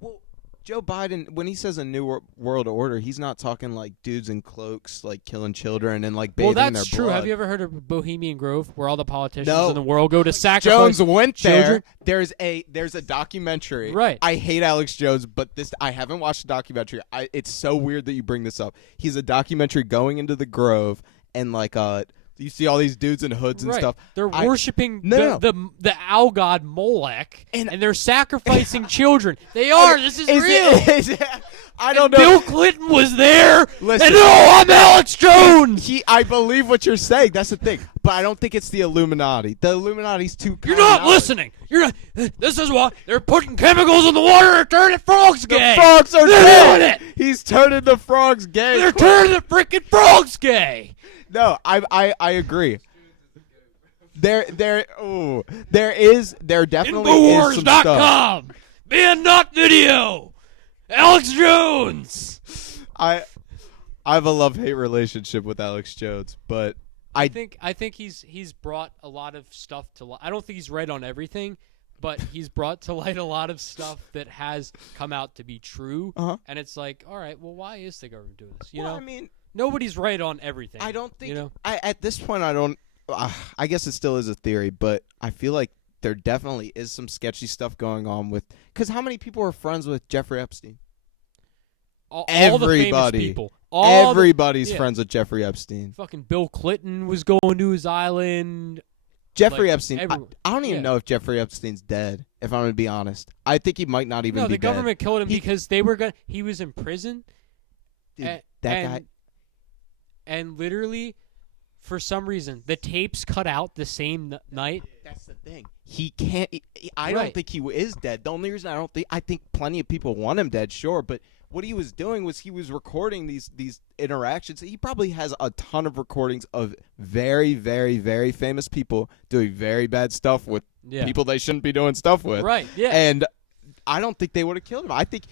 the world? Well, Joe Biden, when he says a new world order, he's not talking like dudes in cloaks, like killing children and like bathing Well, their that's true. blood. Have you ever heard of Bohemian Grove, where all the politicians No. in the world go to sacrifice Jones went children? there. There's a documentary. Right. I hate Alex Jones, but I haven't watched the documentary. It's so weird that you bring this up. He's a documentary going into the Grove and you see all these dudes in hoods and Right. stuff. They're worshiping No. the owl god Molech, And- and they're sacrificing children. They are. This is real. I don't And know. Bill Clinton was there. Listen. And I'm Alex Jones. I believe what you're saying. That's the thing. But I don't think it's the Illuminati. The Illuminati's too. You're not listening. You're not. This is why they're putting chemicals in the water and turning frogs gay. The frogs are They're gay. doing it. He's turning the frogs gay. They're turning the freaking frogs gay. No, I agree. There definitely is some stuff. Infowars.com. Man Not Video. Alex Jones. I have a love-hate relationship with Alex Jones, but I think he's brought a lot of stuff to light. I don't think he's right on everything, but he's brought to light a lot of stuff that has come out to be true. Uh-huh. And it's like, all right, well, why is the government doing this? I mean, Nobody's right on everything. I don't think. You know? At this point, I don't. I guess it still is a theory, but I feel like there definitely is some sketchy stuff going on with. Because how many people are friends with Jeffrey Epstein? All the famous Everybody. people. Everybody's yeah. friends with Jeffrey Epstein. Fucking Bill Clinton was going to his island. Jeffrey Like, Epstein. everyone. I don't even Yeah. know if Jeffrey Epstein's dead. If I'm gonna be honest, I think he might not even No, be the dead. government killed him He- because they were gonna. He was in prison. Dude, and, that guy. And literally, for some reason, the tapes cut out the same night. That's the thing. He can't. I don't Right. think he is dead. The only reason I think plenty of people want him dead, sure, but what he was doing was he was recording these interactions. He probably has a ton of recordings of very, very, very famous people doing very bad stuff with Yeah. people they shouldn't be doing stuff with. Right. Yeah. And I don't think they would have killed him. I think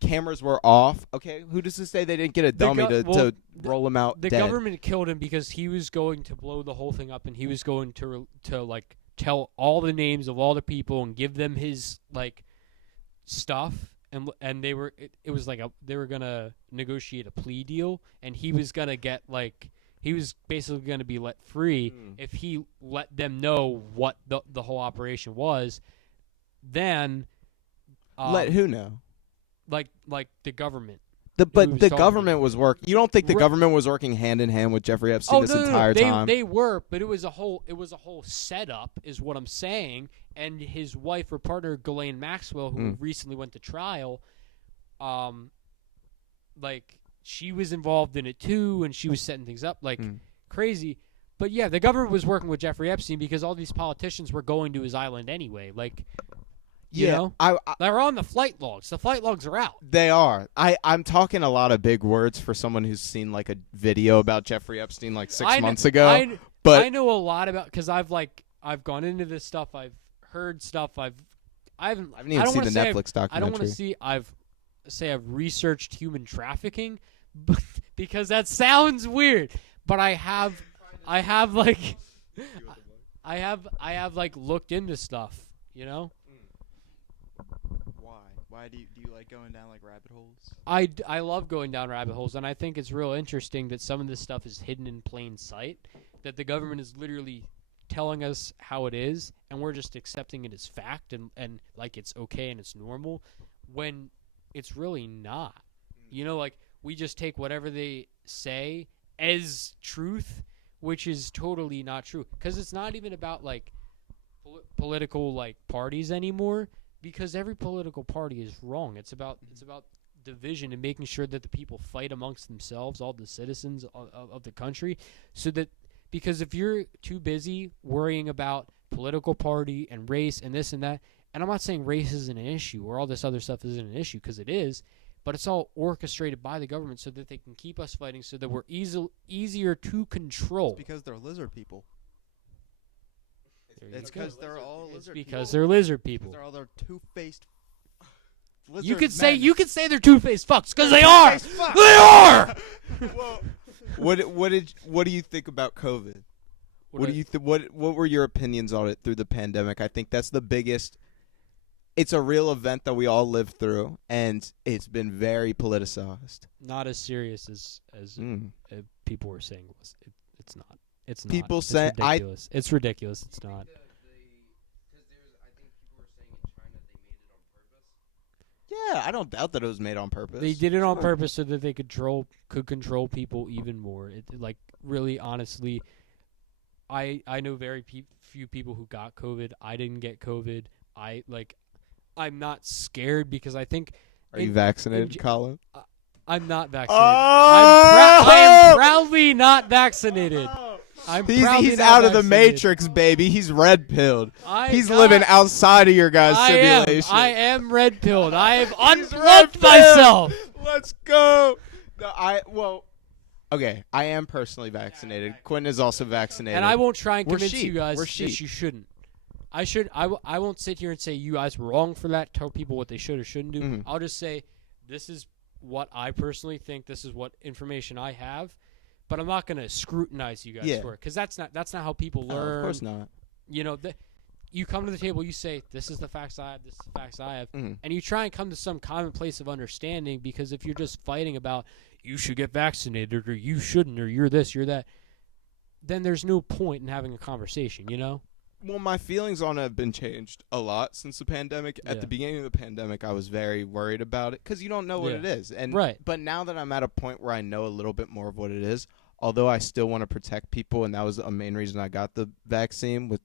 cameras were off. Okay, who does to say they didn't get a dummy to roll him out The dead? government killed him because he was going to blow the whole thing up, and he was going to like tell all the names of all the people and give them his like stuff, and they were it was like they were gonna negotiate a plea deal, and he was gonna get like he was basically gonna be let free if he let them know what the whole operation was. Then Let who know? like the government. But was the talking. government was working. You don't think the Right. government was working hand in hand with Jeffrey Epstein this entire time? They were, but it was a whole setup, is what I'm saying. And his wife or partner, Ghislaine Maxwell, who recently went to trial, like she was involved in it too, and she was setting things up like Mm. crazy. But yeah, the government was working with Jeffrey Epstein because all these politicians were going to his island anyway. Like, you know, they're on the flight logs. The flight logs are out. They are. I'm talking a lot of big words for someone who's seen like a video about Jeffrey Epstein like 6 months ago. But I know a lot about because I've gone into this stuff. I've heard stuff. I haven't even seen the Netflix documentary. I don't want to see. I've researched human trafficking, but, because that sounds weird. But I have like looked into stuff. You know. Why do you like going down like rabbit holes? I love going down rabbit holes, and I think it's real interesting that some of this stuff is hidden in plain sight, that the government is literally telling us how it is, and we're just accepting it as fact and like it's okay and it's normal, when it's really not. You know, like we just take whatever they say as truth, which is totally not true, because it's not even about like political like parties anymore. Because every political party is wrong. It's about division and making sure that the people fight amongst themselves, all the citizens of the country, so that because if you're too busy worrying about political party and race and this and that, and I'm not saying race isn't an issue or all this other stuff isn't an issue, because it is, but it's all orchestrated by the government so that they can keep us fighting, so that we're easier to control. It's because they're lizard people. It's because they're all lizard people. Because they're lizard people. They're all their two-faced lizard You could men. say they're two-faced fucks, because they are. They are. well, what do you think about COVID? What were your opinions on it through the pandemic? I think that's the biggest. It's a real event that we all lived through, and it's been very politicized. Not as serious as people were saying it was. It's not. It's not. People it's say ridiculous. It's ridiculous. It's not. I think people were saying in China they made it on purpose. Yeah, I don't doubt that it was made on purpose. They did it on purpose so that they could control people even more. It like really honestly, I know very few people who got COVID. I didn't get COVID. I'm not scared because I think. Are you vaccinated, Colin? I'm not vaccinated. Oh! I am proudly not vaccinated. He's out of the matrix, baby. He's red pilled. He's living outside of your guys' simulation. I am red pilled. I have unplugged myself. Let's go. No, okay. I am personally vaccinated. Quintin is also vaccinated. And I won't try and convince you guys We're that you shouldn't. I won't sit here and say you guys were wrong for that. Tell people what they should or shouldn't do. Mm-hmm. I'll just say this is what I personally think. This is what information I have. But I'm not going to scrutinize you guys for it, because that's not how people learn. Of course not. You know, you come to the table, you say, this is the facts I have, this is the facts I have, Mm-hmm. and you try and come to some common place of understanding, because if you're just fighting about you should get vaccinated or you shouldn't or you're this, you're that, then there's no point in having a conversation, you know? Well, my feelings on it have been changed a lot since the pandemic. At the beginning of the pandemic, I was very worried about it because you don't know what it is. But now that I'm at a point where I know a little bit more of what it is, although I still want to protect people, and that was a main reason I got the vaccine.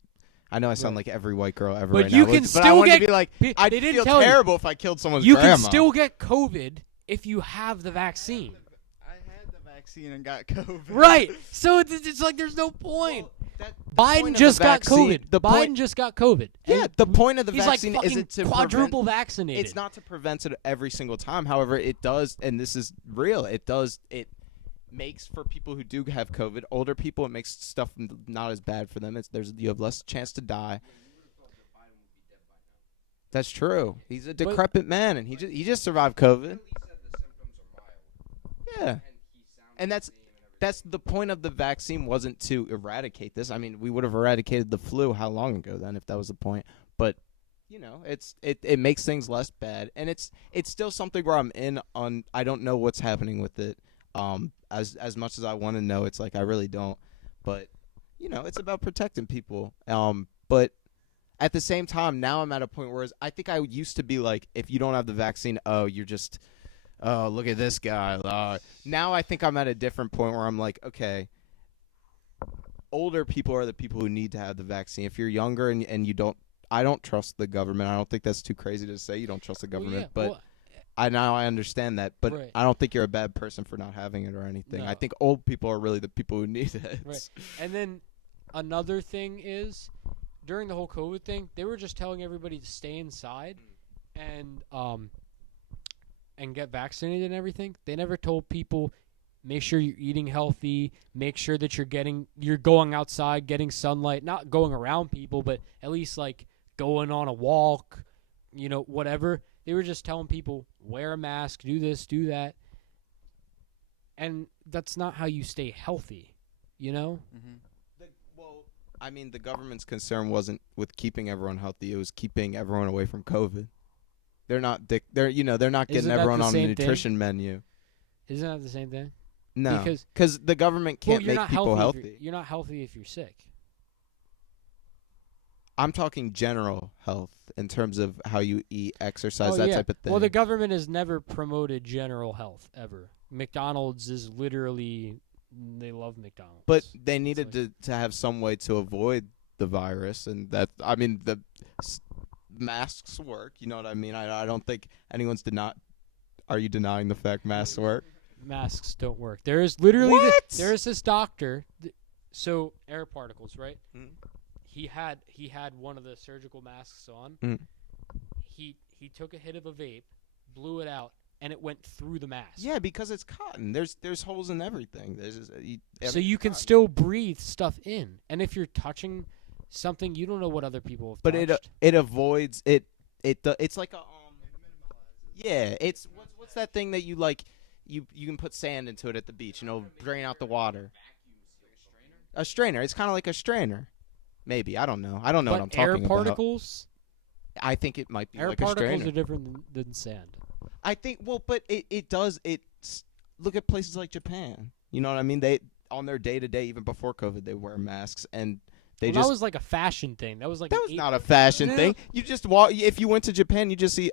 I know I sound like every white girl ever but right you now. Can but still I wanted get, to be like, I'd feel terrible if I killed someone's grandma. You can still get COVID if you have the vaccine. I had the vaccine and got COVID. Right. So it's like there's no point. Biden just got COVID. Biden just got COVID. Yeah, the point of the vaccine like isn't to quadruple vaccinated. It's not to prevent it every single time. However, it does, and this is real. It makes for people who do have COVID, older people, it makes stuff not as bad for them. You have less chance to die. That's true. He's a decrepit man, and he just survived COVID. Yeah, and that's the point of the vaccine, wasn't to eradicate this. I mean, we would have eradicated the flu how long ago then if that was the point. But you know, it makes things less bad, and it's still something where I'm in on. I don't know what's happening with it. As much as I want to know, it's like I really don't. But you know, it's about protecting people. But at the same time, now I'm at a point where I think I used to be like, if you don't have the vaccine, you're just. Oh, look at this guy. Now I think I'm at a different point where I'm like, okay, older people are the people who need to have the vaccine. If you're younger and you don't, I don't trust the government. I don't think that's too crazy to say you don't trust the government. I understand that, but Right. I don't think you're a bad person for not having it or anything. I No. think old people are really the people who need it. Right. And then another thing is, during the whole COVID thing, they were just telling everybody to stay inside and get vaccinated and everything. They never told people, make sure you're eating healthy, make sure that you're going outside, getting sunlight, not going around people, but at least like going on a walk, whatever. They were just telling people, wear a mask, do this, do that. And that's not how you stay healthy, Mm-hmm. Well, I mean, the government's concern wasn't with keeping everyone healthy; it was keeping everyone away from COVID. They're not they're not getting Isn't that everyone the on the same nutrition menu. Isn't that the same thing? No, Because the government can't you're make not people healthy. healthy. You're not healthy if you're sick. I'm talking general health in terms of how you eat, exercise, that yeah. type of thing. Well, the government has never promoted general health ever. McDonald's is literally, they love McDonald's. But they It's needed like- to have some way to avoid the virus, and that, I mean, the masks work. You know what I mean? I don't think anyone's Are you denying the fact masks work? Masks don't work. There is literally What? there is this doctor. So air particles, right? Mm. He had one of the surgical masks on. Mm. He took a hit of a vape, blew it out, and it went through the mask. Yeah, because it's cotton. There's holes in everything. So you can still breathe stuff in, and if you're touching something, you don't know what other people have But touched. it avoids it. It's like a yeah. It's what's that thing that you like? You can put sand into it at the beach and it'll drain out the water. A strainer. It's kind of like a strainer. Maybe, I don't know. I don't know But what I'm talking air about. particles, I think it might be air like a particles strainer. are different than sand. I think but it does look at places like Japan. You know what I mean? They on their day to day, even before COVID, they wear masks and they That was like a fashion thing. That was like that an was eight- not a fashion No. thing. You just walk. If you went to Japan, you just see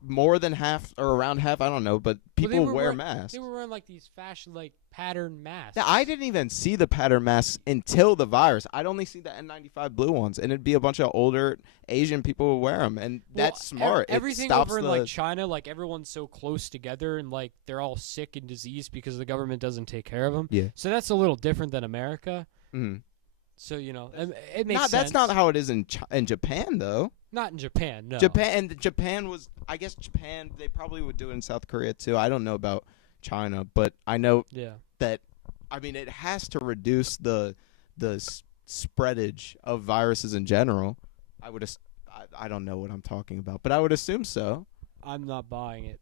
more than half or around half. I don't know, but they people were wear wearing- masks. They were wearing like these fashion pattern masks. Yeah, I didn't even see the pattern masks until the virus. I'd only see the N95 blue ones, and it'd be a bunch of older Asian people who wear them, and that's smart. Everything it stops over in the, China, everyone's so close together, and they're all sick and diseased because the government doesn't take care of them. Yeah. So that's a little different than America. Mhm. So it makes sense. That's not how it is in Japan, though. Not in Japan. No. Japan was. I guess Japan. They probably would do it in South Korea too. I don't know about China, but I know Yeah. that. I mean, it has to reduce the spreadage of viruses in general. I don't know what I'm talking about, but I would assume so. I'm not buying it.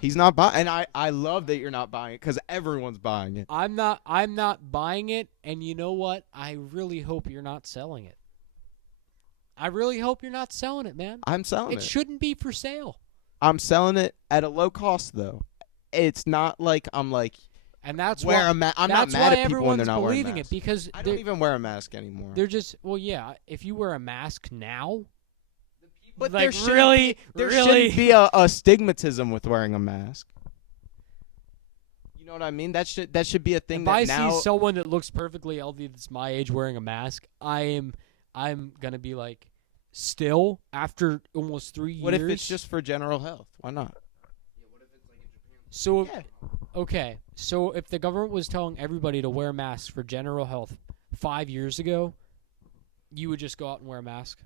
He's not buying, and I love that you're not buying it because everyone's buying it. I'm not buying it, and you know what? I really hope you're not selling it. I really hope you're not selling it, man. I'm selling It it. shouldn't be for sale. I'm selling it at a low cost, though. It's not like I'm like And that's wear why a mask. I'm that's not mad why at people when they're everyone's not wearing believing masks. it because I don't even wear a mask anymore. they're just if you wear a mask now, But like, there shouldn't really- be, there really- shouldn't be a stigmatism with wearing a mask. You know what I mean? That should be a thing. if that I now, see someone that looks perfectly healthy that's my age wearing a mask, I'm gonna be like, still after almost 3 years. what if it's just for general health? Why not? so? Yeah. Okay, so if the government was telling everybody to wear masks for general health 5 years ago, you would just go out and wear a mask.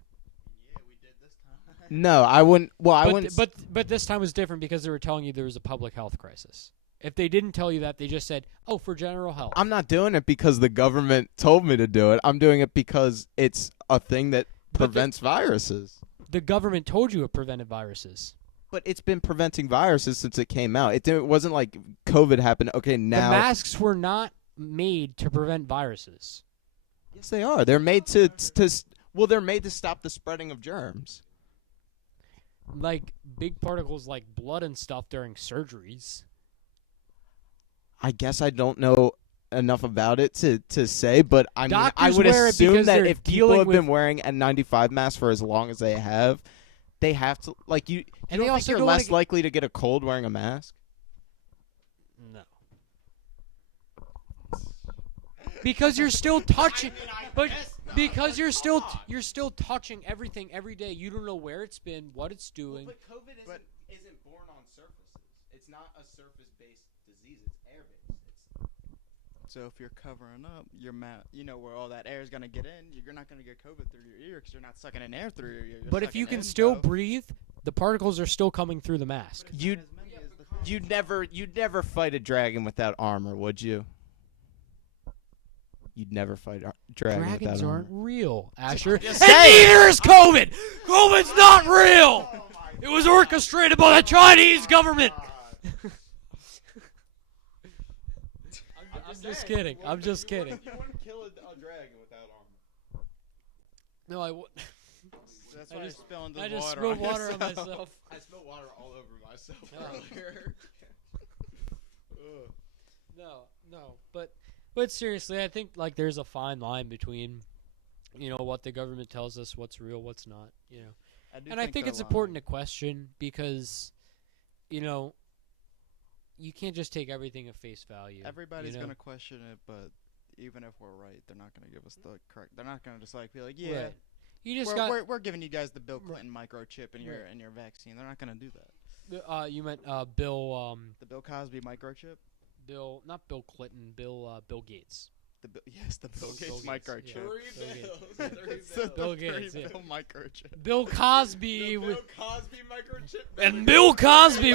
No, I wouldn't. Well, I wouldn't. But this time was different because they were telling you there was a public health crisis. If they didn't tell you that, they just said, "Oh, for general health." I'm not doing it because the government told me to do it. I'm doing it because it's a thing that prevents viruses. The government told you it prevented viruses. But it's been preventing viruses since it came out. It wasn't like COVID happened. Okay, now. The masks were not made to prevent viruses. Yes, they are. They're made they're made to stop the spreading of germs. Like big particles like blood and stuff during surgeries. I guess I don't know enough about it to say, but I mean, I Doctors would wear it assume because that they're if people dealing have been with- wearing N95 masks for as long as they have to like you. And You they don't think also you're don't wanna less get- likely to get a cold wearing a mask? No. Because you're still touching, but because you're still touching everything every day. You don't know where it's been, what it's doing. COVID isn't born on not a surface-based disease. It's air-based. So if you're covering up your mouth, you know where all that air is gonna get in. You're not gonna get COVID through your ear because you're not sucking in air through your ear. But if you can still breathe, the particles are still coming through the mask. You'd never fight a dragon without armor, would you? You'd never fight a dragon Dragons without aren't armor. real, Asher. And saying. neither is COVID. COVID's not real. It was orchestrated by the Chinese government. I'm just kidding. I'm just kidding. You wouldn't kill a dragon without armor. No, I wouldn't. That's why I just spilled water on myself. I spilled water all over myself Oh. earlier. No. But seriously, I think like there's a fine line between, what the government tells us, what's real, what's not. I think it's important to question because, you can't just take everything at face value. Everybody's gonna question it, but even if we're right, they're not gonna give us the correct. They're not gonna just be like, yeah, Right. You just we're giving you guys the Bill Clinton microchip in your vaccine. They're not gonna do that. You meant Bill. The Bill Cosby microchip. Not Bill Clinton. Bill Gates. The Bill Gates microchip. Yeah. Bill Gates. Yeah. Bill microchip. Bill Cosby. Bill Cosby microchip. And Bill Cosby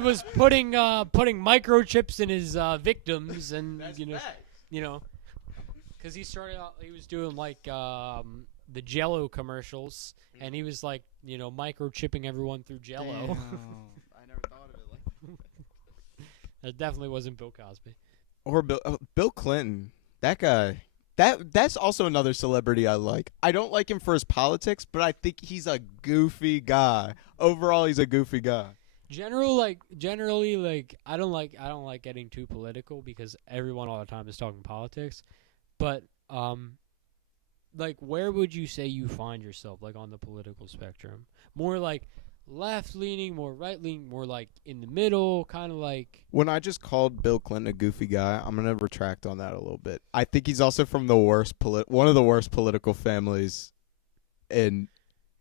was putting microchips in his victims, and That's because he started out, he was doing like the Jello commercials, and he was like microchipping everyone through Jello. Damn. I never thought of it like that. That definitely wasn't Bill Cosby. Or Bill Clinton. That guy. That's also another celebrity I like. I don't like him for his politics, but I think he's a goofy guy. Overall, he's a goofy guy. Generally, I don't like getting too political because everyone all the time is talking politics. But where would you say you find yourself on the political spectrum? More like left leaning, more right leaning, more like in the middle, kind of like. When I just called Bill Clinton a goofy guy, I'm gonna retract on that a little bit. I think he's also from the one of the worst political families in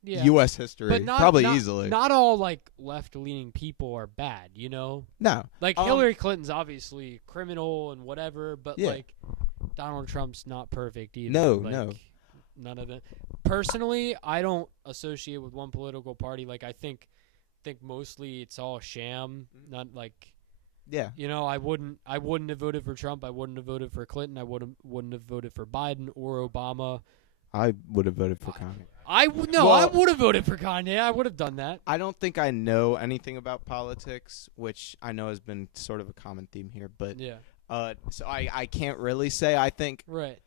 U.S. history, but probably easily. Not all left leaning people are bad, No, Hillary Clinton's obviously criminal and whatever, but Yeah. Donald Trump's not perfect either. No. None of it. Personally, I don't associate with one political party. I think mostly it's all sham. Not yeah. I wouldn't have voted for Trump. I wouldn't have voted for Clinton. I wouldn't have voted for Biden or Obama. I would have voted for Kanye. I would have voted for Kanye. I would have done that. I don't think I know anything about politics, which I know has been sort of a common theme here. But Yeah. So I can't really say. I think Right.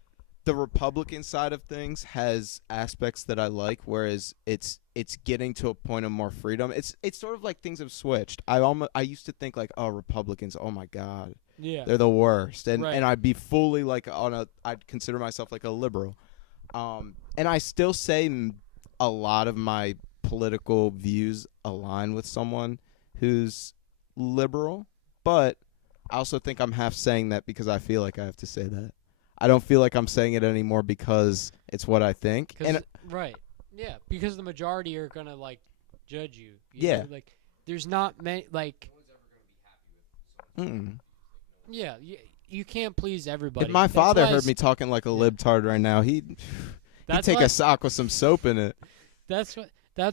the Republican side of things has aspects that I like, whereas it's getting to a point of more freedom. It's sort of like things have switched. I used to think Republicans, oh my God, Yeah. they're the worst, and Right. and I'd be fully I'd consider myself a liberal, and I still say a lot of my political views align with someone who's liberal, but I also think I'm half saying that because I feel like I have to say that. I don't feel like I'm saying it anymore because it's what I think. Right. Yeah, because the majority are going to judge you. Yeah. know? There's not many Mm-mm. Yeah, you can't please everybody. If my That's father why heard me talking like a libtard right now, he'd take why- a sock with some soap in it. That's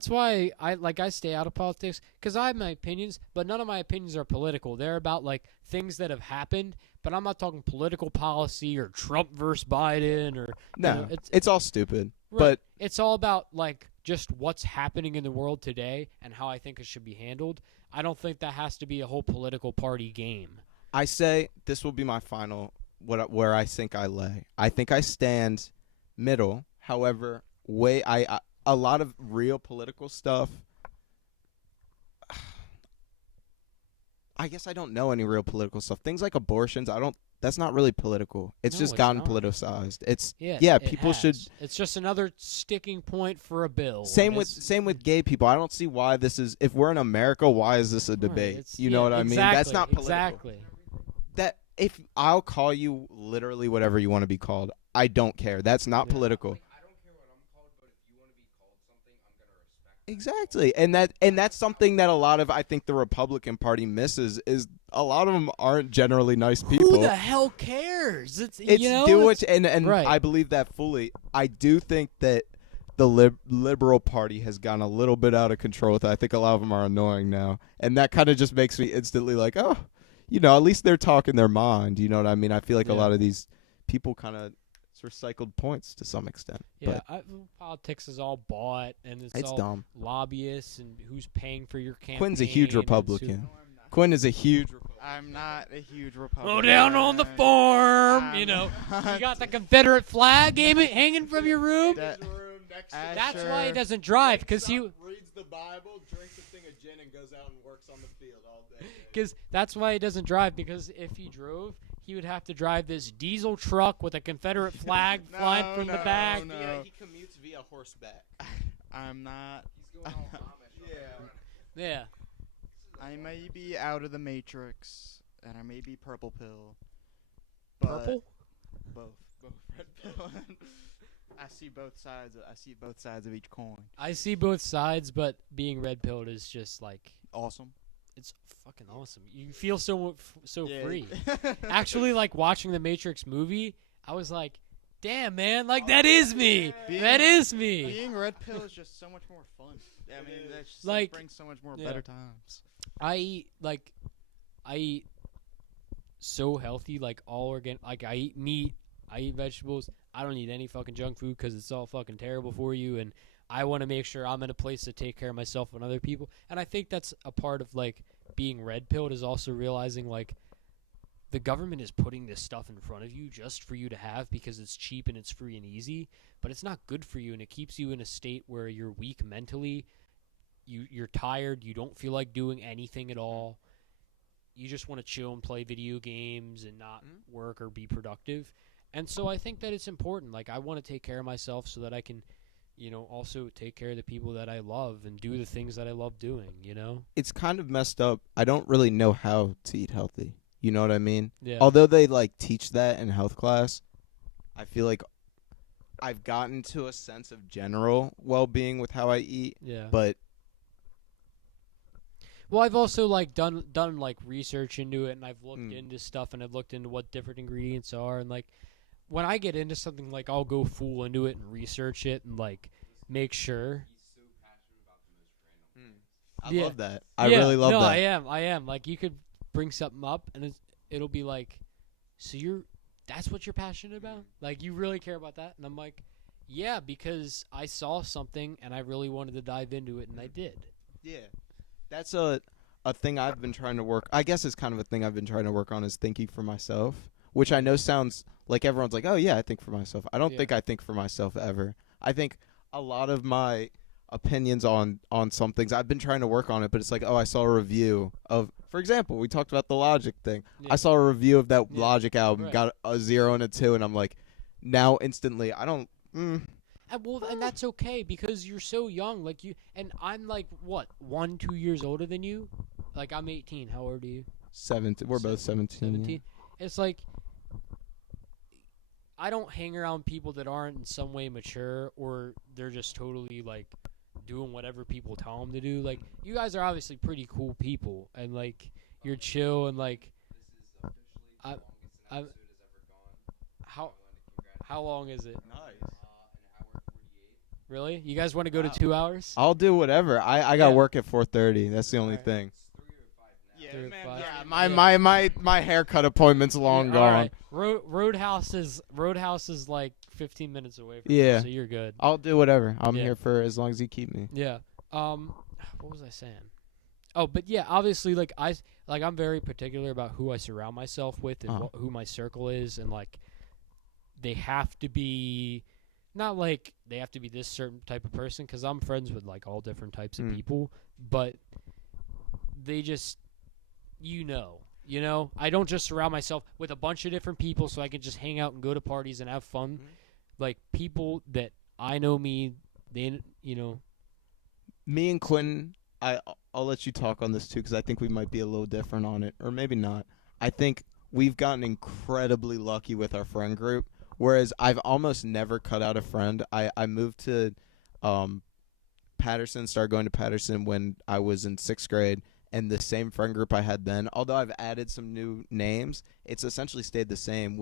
why I stay out of politics because I have my opinions, but none of my opinions are political. They're about things that have happened, but I'm not talking political policy or Trump versus Biden or No, it's all stupid. right. But It's all about just what's happening in the world today and how I think it should be handled. I don't think that has to be a whole political party game. I say this will be my final where I think I lay. I think I stand middle. However, a lot of real political stuff. I guess I don't know any real political stuff. Things like abortions, that's not really political. It's No, just it's gotten not. politicized. It people should. has. It's just another sticking point for a bill. Same and with gay people. I don't see why this is. If we're in America, why is this a debate? You know what I mean? That's not political. Exactly. That if I'll call you literally whatever you want to be called, I don't care. That's not political. I don't care what I'm called, but if you want to be called something, I'm gonna respect Exactly, and that's something that a lot of, I think, the Republican Party misses, is a lot of them aren't generally nice people. Who the hell cares? It's do what and right. I believe that fully. I do think that the Liberal Party has gone a little bit out of control with it. I think a lot of them are annoying now, and that kind of just makes me instantly like, oh, at least they're talking their mind. You know what I mean? I feel like a lot of these people kind of recycled points to some extent. Yeah, politics is all bought, and it's all dumb. Lobbyists and who's paying for your campaign. Quinn's a huge Republican. Quinn is a huge Republican. I'm not a huge Republican. Go down on the farm, you got the Confederate flag hanging from your room. That's why he doesn't drive, because he reads the Bible, drinks a thing of gin, and goes out and works on the field all day. Because that's why he doesn't drive, because if he drove, he would have to drive this diesel truck with a Confederate flag flying from the back. No. He commutes via horseback. I'm not. He's going all Amish. Yeah. I may be out of the Matrix, and I may be purple pill. But Purple? Both red pill. I see both sides. I see both sides of each coin. I see both sides, but being red-pilled is just like Awesome. it's fucking awesome. You feel so Yeah. free. Actually, like watching the Matrix movie, I was like, "Damn, man! Like that is me. That is me." Being red pill is just so much more fun. I mean, that just Like, brings so much more better times. I eat so healthy, like all organic. Like I eat meat, I eat vegetables. I don't eat any fucking junk food because it's all fucking terrible for you. And I want to make sure I'm in a place to take care of myself and other people. And I think that's a part of like being red pilled, is also realizing like the government is putting this stuff in front of you just for you to have because it's cheap and it's free and easy. But it's not good for you, and it keeps you in a state where you're weak mentally. You're tired. You don't feel like doing anything at all. You just want to chill and play video games and not work or be productive. And so I think that it's important. Like, I want to take care of myself so that I can, also take care of the people that I love and do the things that I love doing, It's kind of messed up. I don't really know how to eat healthy. You know what I mean? Yeah. Although they, teach that in health class, I feel like I've gotten to a sense of general well-being with how I eat. Yeah. But well, I've also done research into it, and I've looked into stuff, and I've looked into what different ingredients are, and when I get into something, I'll go full into it and research it and make sure. He's so passionate about the most random. I love that. I really love that. I am. You could bring something up, and it'll be so that's what you're passionate about? You really care about that? And I'm like, yeah, because I saw something, and I really wanted to dive into it, and I did. Yeah. That's a thing I've been trying to work. I guess it's kind of a thing I've been trying to work on, is thinking for myself, which I know sounds like everyone's like, oh, yeah, I think for myself. I don't think I think for myself ever. I think a lot of my opinions on some things, I've been trying to work on it, but it's like, oh, I saw a review of, for example, we talked about the Logic thing. Yeah. I saw a review of that Logic album, Right. got a 0 and a 2, and I'm like, now instantly, I don't. And that's okay, because you're so young. And I'm 1-2 years older than you. I'm 18. How old are you? 17. We're both 17. 17. It's I don't hang around people that aren't in some way mature, or they're just totally doing whatever people tell them to do. You guys are obviously pretty cool people, and you're chill, and This is officially the longest an episode has ever gone. how long is it? Nice. An hour 48. Really? You guys want to go to 2 hours? I'll do whatever. I got Yeah. work at 4:30. That's the only Alright. thing. It's 3 or 5 now. Yeah, 3 or man. 5. Yeah, My haircut appointment's long Yeah, gone. alright. Roadhouse is 15 minutes away from Yeah. you, so you're good. I'll do whatever. I'm Yeah. here for as long as you keep me. Yeah. What was I saying? Oh, but yeah, obviously, I'm very particular about who I surround myself with and who my circle is, and they have to be not they have to be this certain type of person, because I'm friends with all different types of people, but they just I don't just surround myself with a bunch of different people so I can just hang out and go to parties and have fun. People that I know me, they Me and Quintin, I'll let you talk on this too, because I think we might be a little different on it, or maybe not. I think we've gotten incredibly lucky with our friend group, whereas I've almost never cut out a friend. I moved to Patterson, started going to Patterson when I was in 6th grade, and the same friend group I had then, although I've added some new names, it's essentially stayed the same,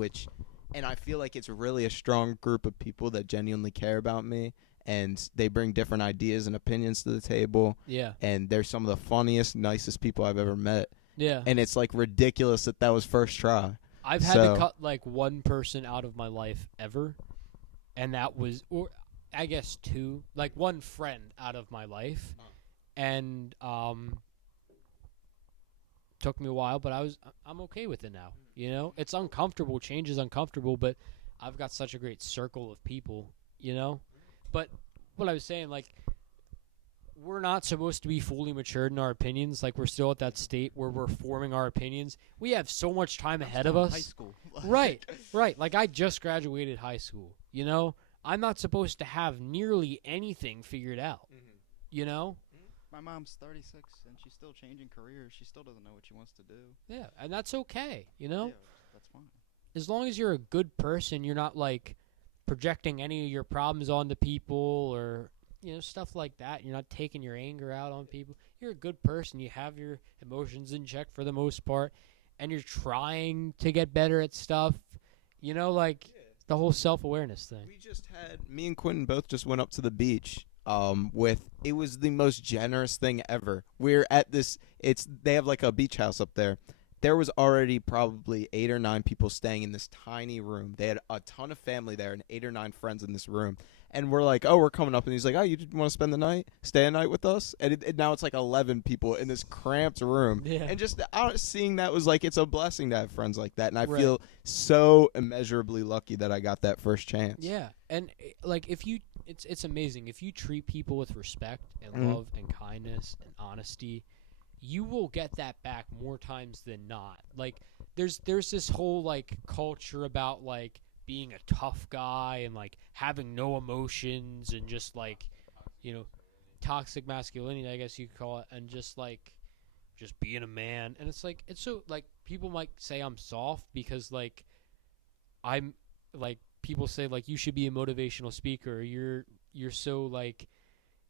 and I feel like it's really a strong group of people that genuinely care about me, and they bring different ideas and opinions to the table, Yeah. and they're some of the funniest, nicest people I've ever met. Yeah. And it's like ridiculous that was first try. I've had to cut like one person out of my life ever, and that was, or I guess two, like one friend out of my life, and took me a while, but I'm okay with it now. You know, it's uncomfortable. Change is uncomfortable, but I've got such a great circle of people. You know, but what I was saying, like, we're not supposed to be fully matured in our opinions. Like, we're still at that state where we're forming our opinions. We have so much time ahead of us. High school. Right. Like, I just graduated high school. You know, I'm not supposed to have nearly anything figured out. You know? My mom's 36 and she's still changing careers. She still doesn't know what she wants to do. Yeah, and that's okay. You know? Yeah, that's fine. As long as you're a good person, you're not, like, projecting any of your problems onto people or, you know, stuff like that. You're not taking your anger out on people. You're a good person. You have your emotions in check for the most part, and you're trying to get better at stuff. You know, like the whole self-awareness thing. Me and Quintin both just went up to the beach. It was the most generous thing ever. We're at this. They have like a beach house up there. There was already probably 8 or 9 people staying in this tiny room. They had a ton of family there and 8 or 9 friends in this room. And we're like, oh, we're coming up. And he's like, oh, you want to spend the night? Stay a night with us? And now it's like 11 people in this cramped room. Yeah. And just seeing that was like, it's a blessing to have friends like that. And I feel so immeasurably lucky that I got that first chance. Yeah. And, like, it's amazing. If you treat people with respect and love and kindness and honesty, you will get that back more times than not. Like, there's this whole, like, culture about, like, being a tough guy and, like, having no emotions and just, like, you know, toxic masculinity, I guess you could call it, and just, like, just being a man. And it's, like, it's so, like, people might say I'm soft because, like, I'm, like, people say, like, you should be a motivational speaker. You're so, like,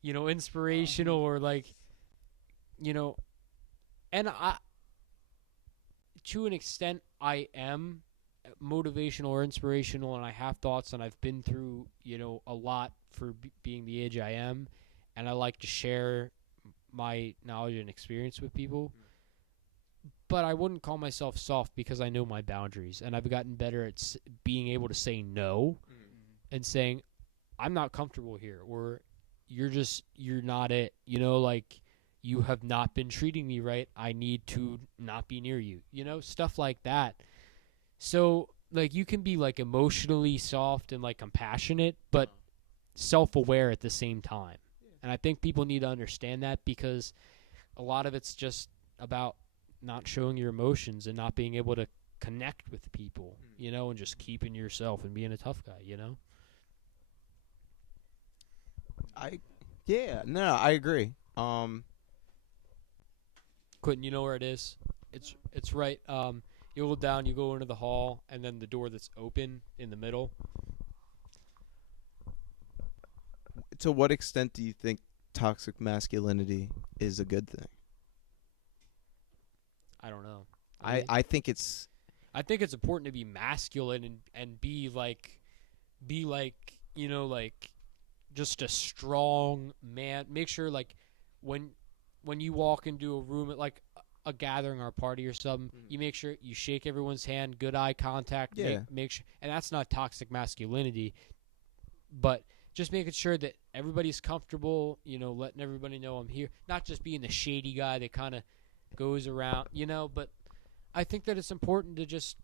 you know, inspirational or, like, you know, and to an extent, I am motivational or inspirational, and I have thoughts, and I've been through, you know, a lot for being the age I am, and I like to share my knowledge and experience with people. But I wouldn't call myself soft because I know my boundaries, and I've gotten better at being able to say no and saying, I'm not comfortable here, or you're not it, you know, like, you have not been treating me right. I need to not be near you. You know, stuff like that. So, like, you can be, like, emotionally soft and, like, compassionate, but self-aware at the same time. And I think people need to understand that because a lot of it's just about not showing your emotions and not being able to connect with people, you know, and just keeping yourself and being a tough guy, you know? I agree. Quintin, you know where it is? It's right. You go down, you go into the hall, and then the door that's open in the middle. To what extent do you think toxic masculinity is a good thing? I don't know. I think it's important to be masculine and be like, you know, like, just a strong man. Make sure, like, when you walk into a room at, like, a gathering or a party or something, you make sure you shake everyone's hand, good eye contact. Yeah. Make sure, and that's not toxic masculinity, but just making sure that everybody's comfortable, you know, letting everybody know I'm here. Not just being the shady guy that kind of goes around, you know, but I think that it's important to just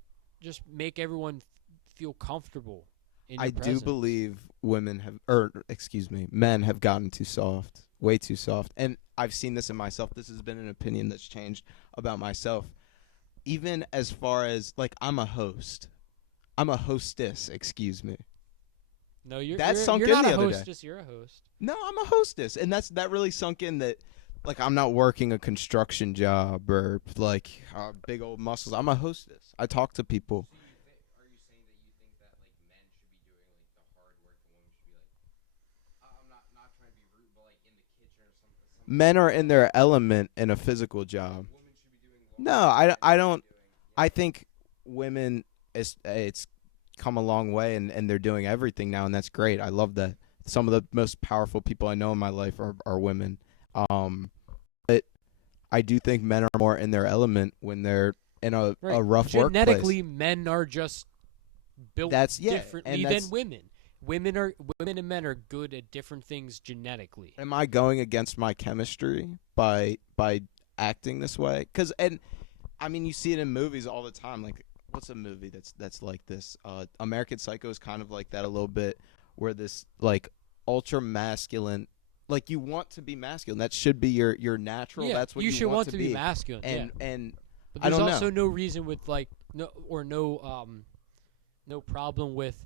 make everyone feel comfortable in your presence. do believe men have gotten too soft, way too soft. And I've seen this in myself. This has been an opinion that's changed about myself. Even as far as, like, I'm a hostess, excuse me. No, you're not the a other hostess, day. You're a host. No, I'm a hostess. And that really sunk in that, like, I'm not working a construction job or, like, big old muscles. I'm a hostess. I talk to people. Are you saying that you think that, like, men should be doing, like, the hard work and women should be, like, I'm not trying to be rude, but, like, in the kitchen men are in their element in a physical job. No, I don't. I think women it's come a long way, and they're doing everything now, and that's great. I love that. Some of the most powerful people I know in my life are women. But I do think men are more in their element when they're in a rough workplace. Genetically, men are just built differently than women. Women and men are good at different things genetically. Am I going against my chemistry by acting this way? I mean, you see it in movies all the time. Like, what's a movie that's like this? American Psycho is kind of like that a little bit, where this like ultra masculine, like you want to be masculine. That should be your natural. Yeah, that's what you should want to be masculine. And but I there's don't also know. no reason with like no problem with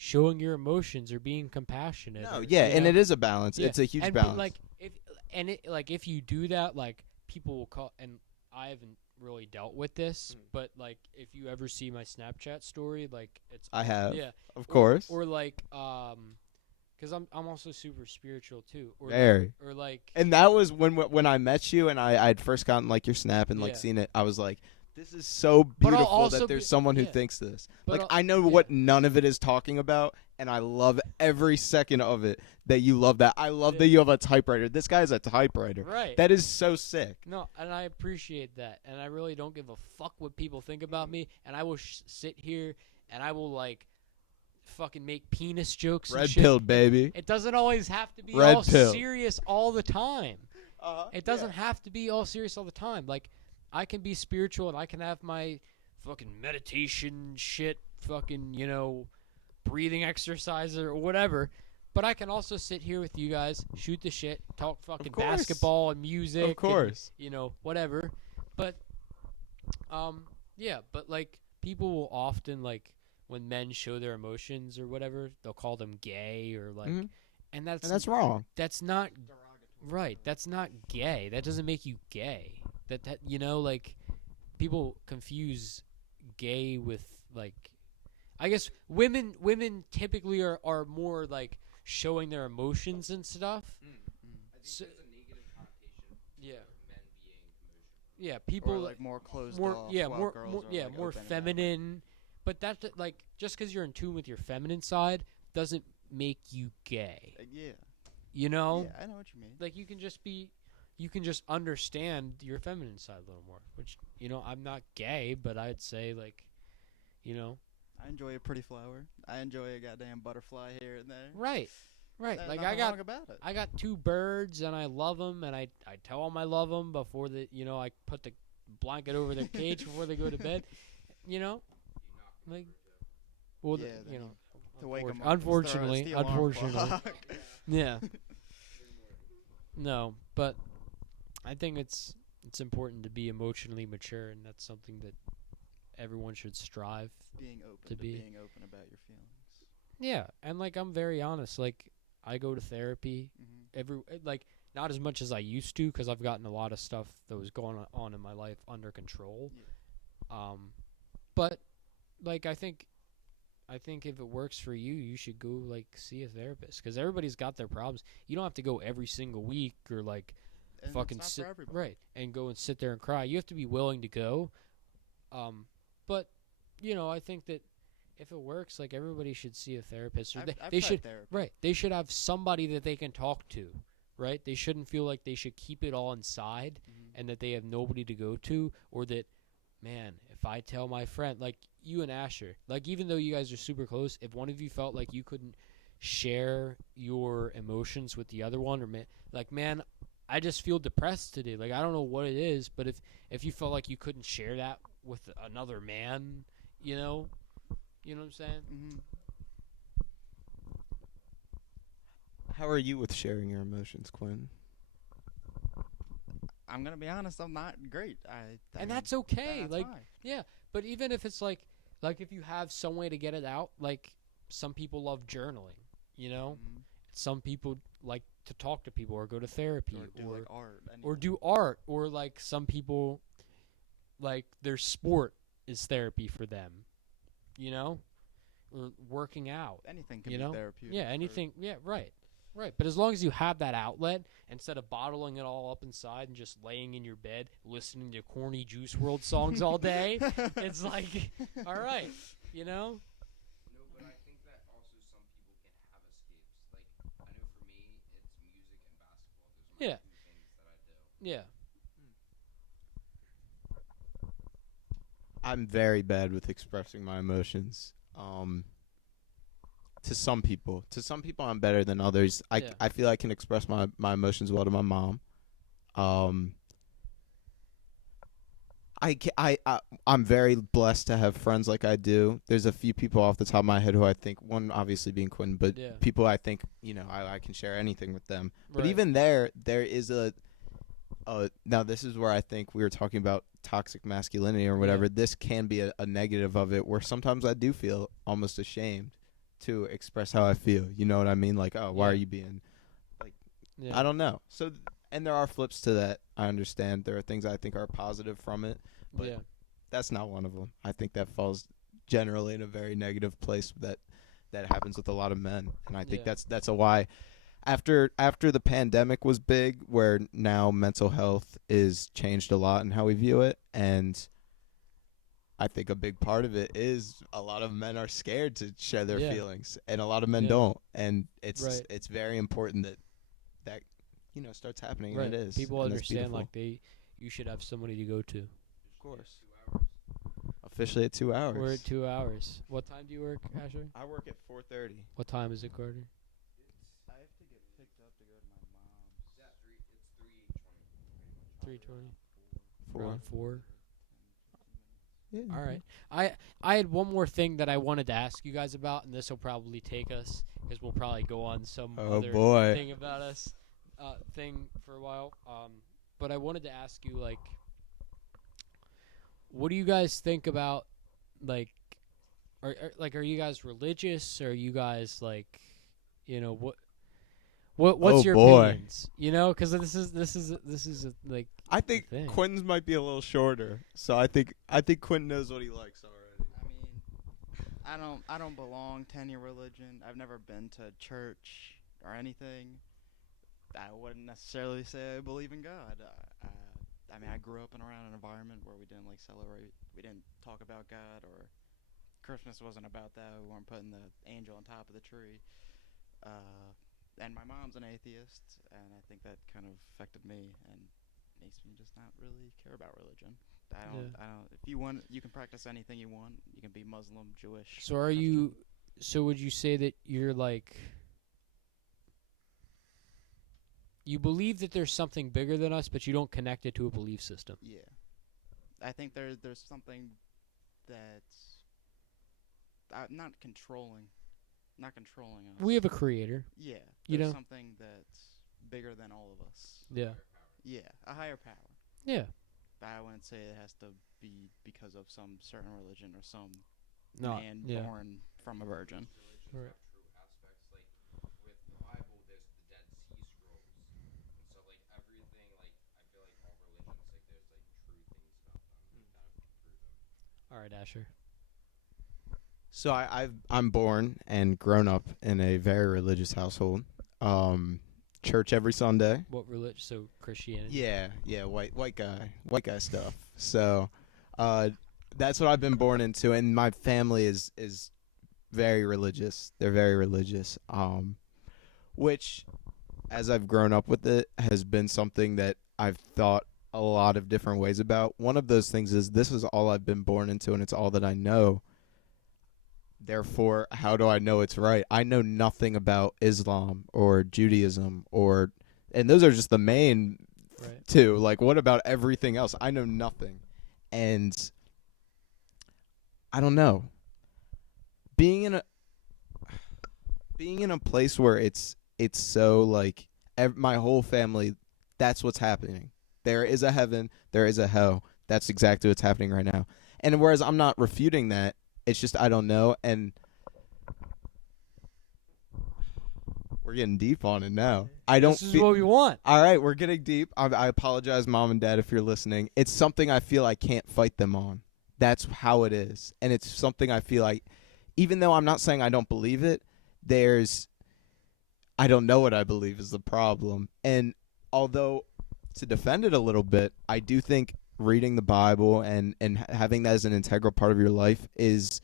showing your emotions or being compassionate. No, and it is a balance. Yeah. It's a huge and, balance. But, like if you do that, like people will call, and I haven't really dealt with this, but like if you ever see my Snapchat story, like it's I have, yeah, of course, or like because I'm also super spiritual too, or very, or like, and that was when I met you and I'd first gotten like your Snap and like seen it. I was like, this is so beautiful that there's someone who thinks this. But like I know what none of it is talking about, and I love every second of it. That you love that. I love that you have a typewriter. This guy's a typewriter. Right. That is so sick. No, and I appreciate that, and I really don't give a fuck what people think about me, and I will sit here and I will like fucking make penis jokes. Red and shit. pill, baby. It doesn't always have to be Red all pill. serious all the time. It doesn't have to be all serious all the time. Like, I can be spiritual and I can have my fucking meditation shit, fucking, breathing exercises or whatever. But I can also sit here with you guys, shoot the shit, talk fucking basketball and music. Of course. And, whatever. But, but like, people will often, like, when men show their emotions or whatever, they'll call them gay or like, and that's wrong. That's not right. That's not gay. That doesn't make you gay. That like, people confuse gay with like, I guess women typically are more like showing their emotions and stuff. I think there's a negative connotation for men being emotional. Yeah, people or like more closed more off. more girls are, like, more open and feminine. But that's like, just because you're in tune with your feminine side doesn't make you gay. Yeah. You know? Yeah, I know what you mean. Like, you can just understand your feminine side a little more. Which, I'm not gay, but I'd say, like, I enjoy a pretty flower. I enjoy a goddamn butterfly here and there. Right. Like, Nothing I got wrong about it. I got 2 birds, and I love them, and I tell them I love them before I put the blanket over their cage before they go to bed. Like, well, Yeah, to wake 'em up, unfortunately, it's the alarm clock. yeah. No, but I think it's important to be emotionally mature, and that's something that everyone should strive being open to be. being open about your feelings. Yeah, and like, I'm very honest. Like, I go to therapy not as much as I used to, because I've gotten a lot of stuff that was going on in my life under control. Yeah. But like, I think if it works for you, you should go like see a therapist, because everybody's got their problems. You don't have to go every single week or like And fucking it's sit not for everybody. and go and sit there and cry. You have to be willing to go. But I think that if it works, like, everybody should see a therapist, or I've they tried should therapy. they should have somebody that they can talk to, right? They shouldn't feel like they should keep it all inside and that they have nobody to go to, or that, man, if I tell my friend, like you and Asher, like, even though you guys are super close, if one of you felt like you couldn't share your emotions with the other one, or man, I just feel depressed today. Like, I don't know what it is, but if you felt like you couldn't share that with another man, you know what I'm saying? Mm-hmm. How are you with sharing your emotions, Quinn? I'm gonna be honest. I'm not great. And that's okay. That's like, fine. yeah. But even if it's like if you have some way to get it out, like, some people love journaling. Mhm. Some people like to talk to people or go to therapy Or do like art. or do art, or like, some people, like, their sport is therapy for them, or working out. anything can you be know? therapeutic. Yeah, for- anything. Yeah, right. Right, but as long as you have that outlet, instead of bottling it all up inside and just laying in your bed listening to corny Juice World songs all day, it's like, all right, you know? No, but I think that also some people can have escapes. Like, I know for me, it's music and basketball. Those are my Yeah. two things that I do. Yeah. I'm very bad with expressing my emotions. To some people, I'm better than others. Yeah. I feel I can express my emotions well to my mom. I'm very blessed to have friends like I do. There's a few people off the top of my head who I think, one obviously being Quintin, but Yeah. people I think, I can share anything with them. But Right. even there is now this is where I think we were talking about toxic masculinity or whatever. Yeah. This can be a negative of it, where sometimes I do feel almost ashamed to express how I feel. You know what I mean? Like, oh, why Yeah. are you being Yeah. I don't know. So, and there are flips to that. I understand there are things I think are positive from it, but yeah. that's not one of them. I think that falls generally in a very negative place that happens with a lot of men, and I think Yeah. that's a why. After the pandemic was big, where now mental health is changed a lot in how we view it, and I think a big part of it is a lot of men are scared to share their Yeah. feelings, and a lot of men Yeah. don't, and it's Right. it's very important that starts happening, Right. and it is. People and that's understand beautiful. you should have somebody to go to. Of course. Officially at 2 hours. We're at 2 hours. What time do you work, Asher? I work at 4:30. What time is it, Carter? I have to get picked up to go to my mom's. Yeah, it's 3:20. 3:20. 4. Around 4. Yeah. All right. I had one more thing that I wanted to ask you guys about, and this will probably take us, because we'll probably go on some Oh other boy. thing about us thing for a while. But I wanted to ask you, like, what do you guys think about, like, are you guys religious? Or are you guys like, what's Oh, your boy. opinions? Because this is like. I think thing. Quentin's might be a little shorter, so I think Quentin knows what he likes already. I mean, I don't belong to any religion. I've never been to church or anything. I wouldn't necessarily say I believe in God. I mean, I grew up around an environment where we didn't we didn't talk about God, or Christmas wasn't about that. We weren't putting the angel on top of the tree. And my mom's an atheist, and I think that kind of affected me and makes me just not really care about religion. I don't. If you want, you can practice anything you want. You can be Muslim, Jewish. So are Christian. you? So would you say that you're like? You believe that there's something bigger than us, but you don't connect it to a belief system. Yeah, I think there's something that's not controlling us. We have a creator. Yeah, You there's know? something that's bigger than all of us. Yeah. Yeah, a higher power. Yeah. But I wouldn't say it has to be because of some certain religion or some No. man Yeah. born from a virgin. Right. True aspects, like with the Bible, there's the Dead Sea Scrolls, and so like everything, like I feel like all religions, like there's like true things about them that have been proven. All right, Asher. So I'm born and grown up in a very religious household. Church every Sunday. What religion? So Christianity. Yeah, white guy stuff. So, that's what I've been born into, and my family is very religious. They're very religious. Which, as I've grown up with it, has been something that I've thought a lot of different ways about. One of those things is this is all I've been born into, and it's all that I know. Therefore, how do I know it's right? I know nothing about Islam or Judaism and those are just the main Right. two. Like, what about everything else? I know nothing. And I don't know. Being in a place where it's so like my whole family, that's what's happening. There is a heaven, there is a hell. That's exactly what's happening right now. And whereas I'm not refuting that, it's just I don't know, and we're getting deep on it now. I don't This is feel. what we want. All right, we're getting deep. I apologize, Mom and Dad, if you're listening. It's something I feel I can't fight them on. That's how it is, and it's something I feel like, even though I'm not saying I don't believe it, I don't know what I believe is the problem. And although, to defend it a little bit, I do think reading the Bible and having that as an integral part of your life is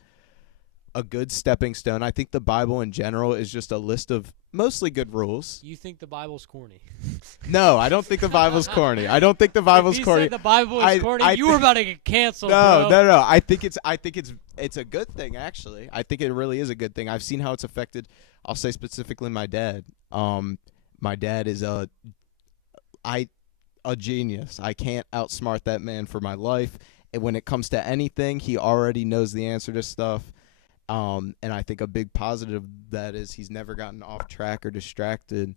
a good stepping stone. I think the Bible in general is just a list of mostly good rules. You think the Bible's corny? No, I don't think the Bible's corny. I don't think the Bible's if you corny. said the Bible is corny, you were about to get canceled, No, bro. no. I think it's a good thing, actually. I think it really is a good thing. I've seen how it's affected. I'll say specifically my dad. My dad is a genius. I can't outsmart that man for my life. And when it comes to anything, he already knows the answer to stuff. And I think a big positive of that is he's never gotten off track or distracted.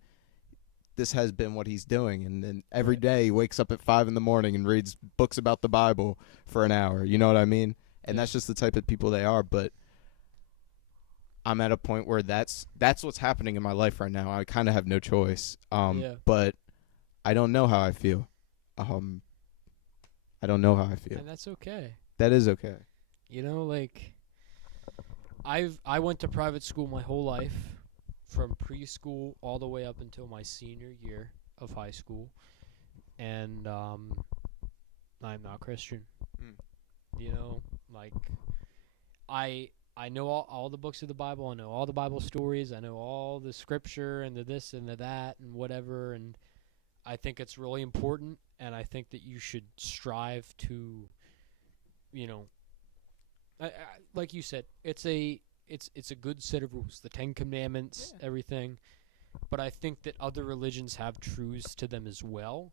This has been what he's doing, and then every day he wakes up at 5 a.m. and reads books about the Bible for an hour. You know what I mean? And that's just the type of people they are. But I'm at a point where that's what's happening in my life right now. I kind of have no choice. But I don't know how I feel. I don't know how I feel. And that's okay. That is okay. You know, like I went to private school my whole life, from preschool all the way up until my senior year of high school, and I'm not Christian. You know, like I know all the books of the Bible. I know all the Bible stories. I know all the scripture and the this and the that and whatever. And I think it's really important. And I think that you should strive to, you know, like you said, it's a good set of rules. The 10 Commandments, everything. But I think that other religions have truths to them as well.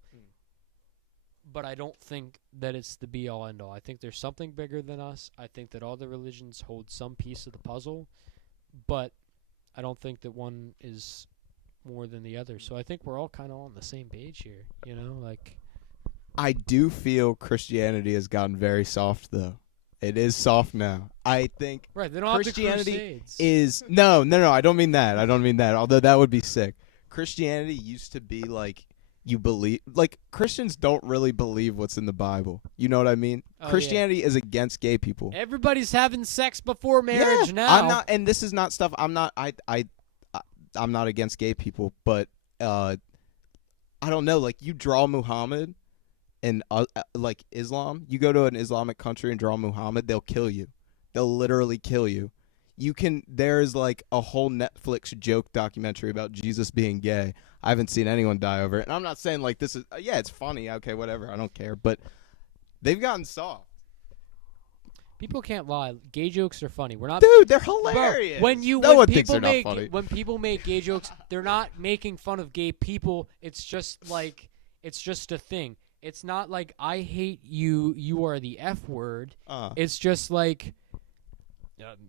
But I don't think that it's the be-all, end-all. I think there's something bigger than us. I think that all the religions hold some piece of the puzzle. But I don't think that one is more than the other. So I think we're all kind of on the same page here. You know, like... I do feel Christianity has gotten very soft, though. It is soft now. I think right, they don't Christianity have the Crusades. is... No, I don't mean that. Although that would be sick. Christianity used to be like... You believe, like, Christians don't really believe what's in the Bible. You know what I mean? Oh, Christianity is against gay people. Everybody's having sex before marriage now. I'm not, and this is not stuff. I'm not against gay people, but I don't know. Like, you draw Muhammad in like Islam. You go to an Islamic country and draw Muhammad, they'll kill you. They'll literally kill you. There's like a whole Netflix joke documentary about Jesus being gay. I haven't seen anyone die over it. And I'm not saying like this is, it's funny. Okay, whatever. I don't care. But they've gotten soft. People can't lie. Gay jokes are funny. We're not. Dude, they're hilarious. Bro, when people make gay jokes, they're not making fun of gay people. It's just a thing. It's not like I hate you. You are the F word. It's just like.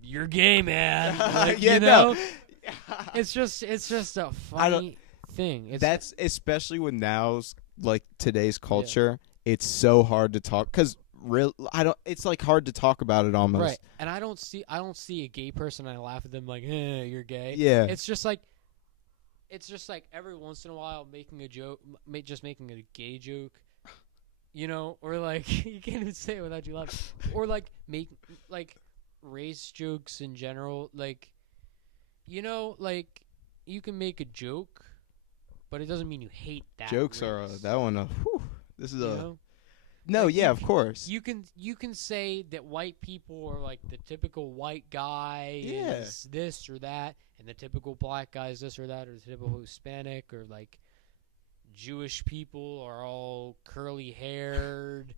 You're gay, man. Like, you know? No. It's just a funny thing. That's especially with today's culture. It's so hard to talk because it's like hard to talk about it almost. Right. And I don't see a gay person and I laugh at them like, you're gay. Yeah. It's just like every once in a while making a joke, just making a gay joke. You know, or like you can't even say it without you laughing. Or like race jokes in general, like, you know, like, you can make a joke, but it doesn't mean you hate that jokes race. are that one this is know? No, like, of course you can say that white people are like the typical white guy is this or that, and the typical black guy is this or that, or the typical Hispanic or like Jewish people are all curly haired.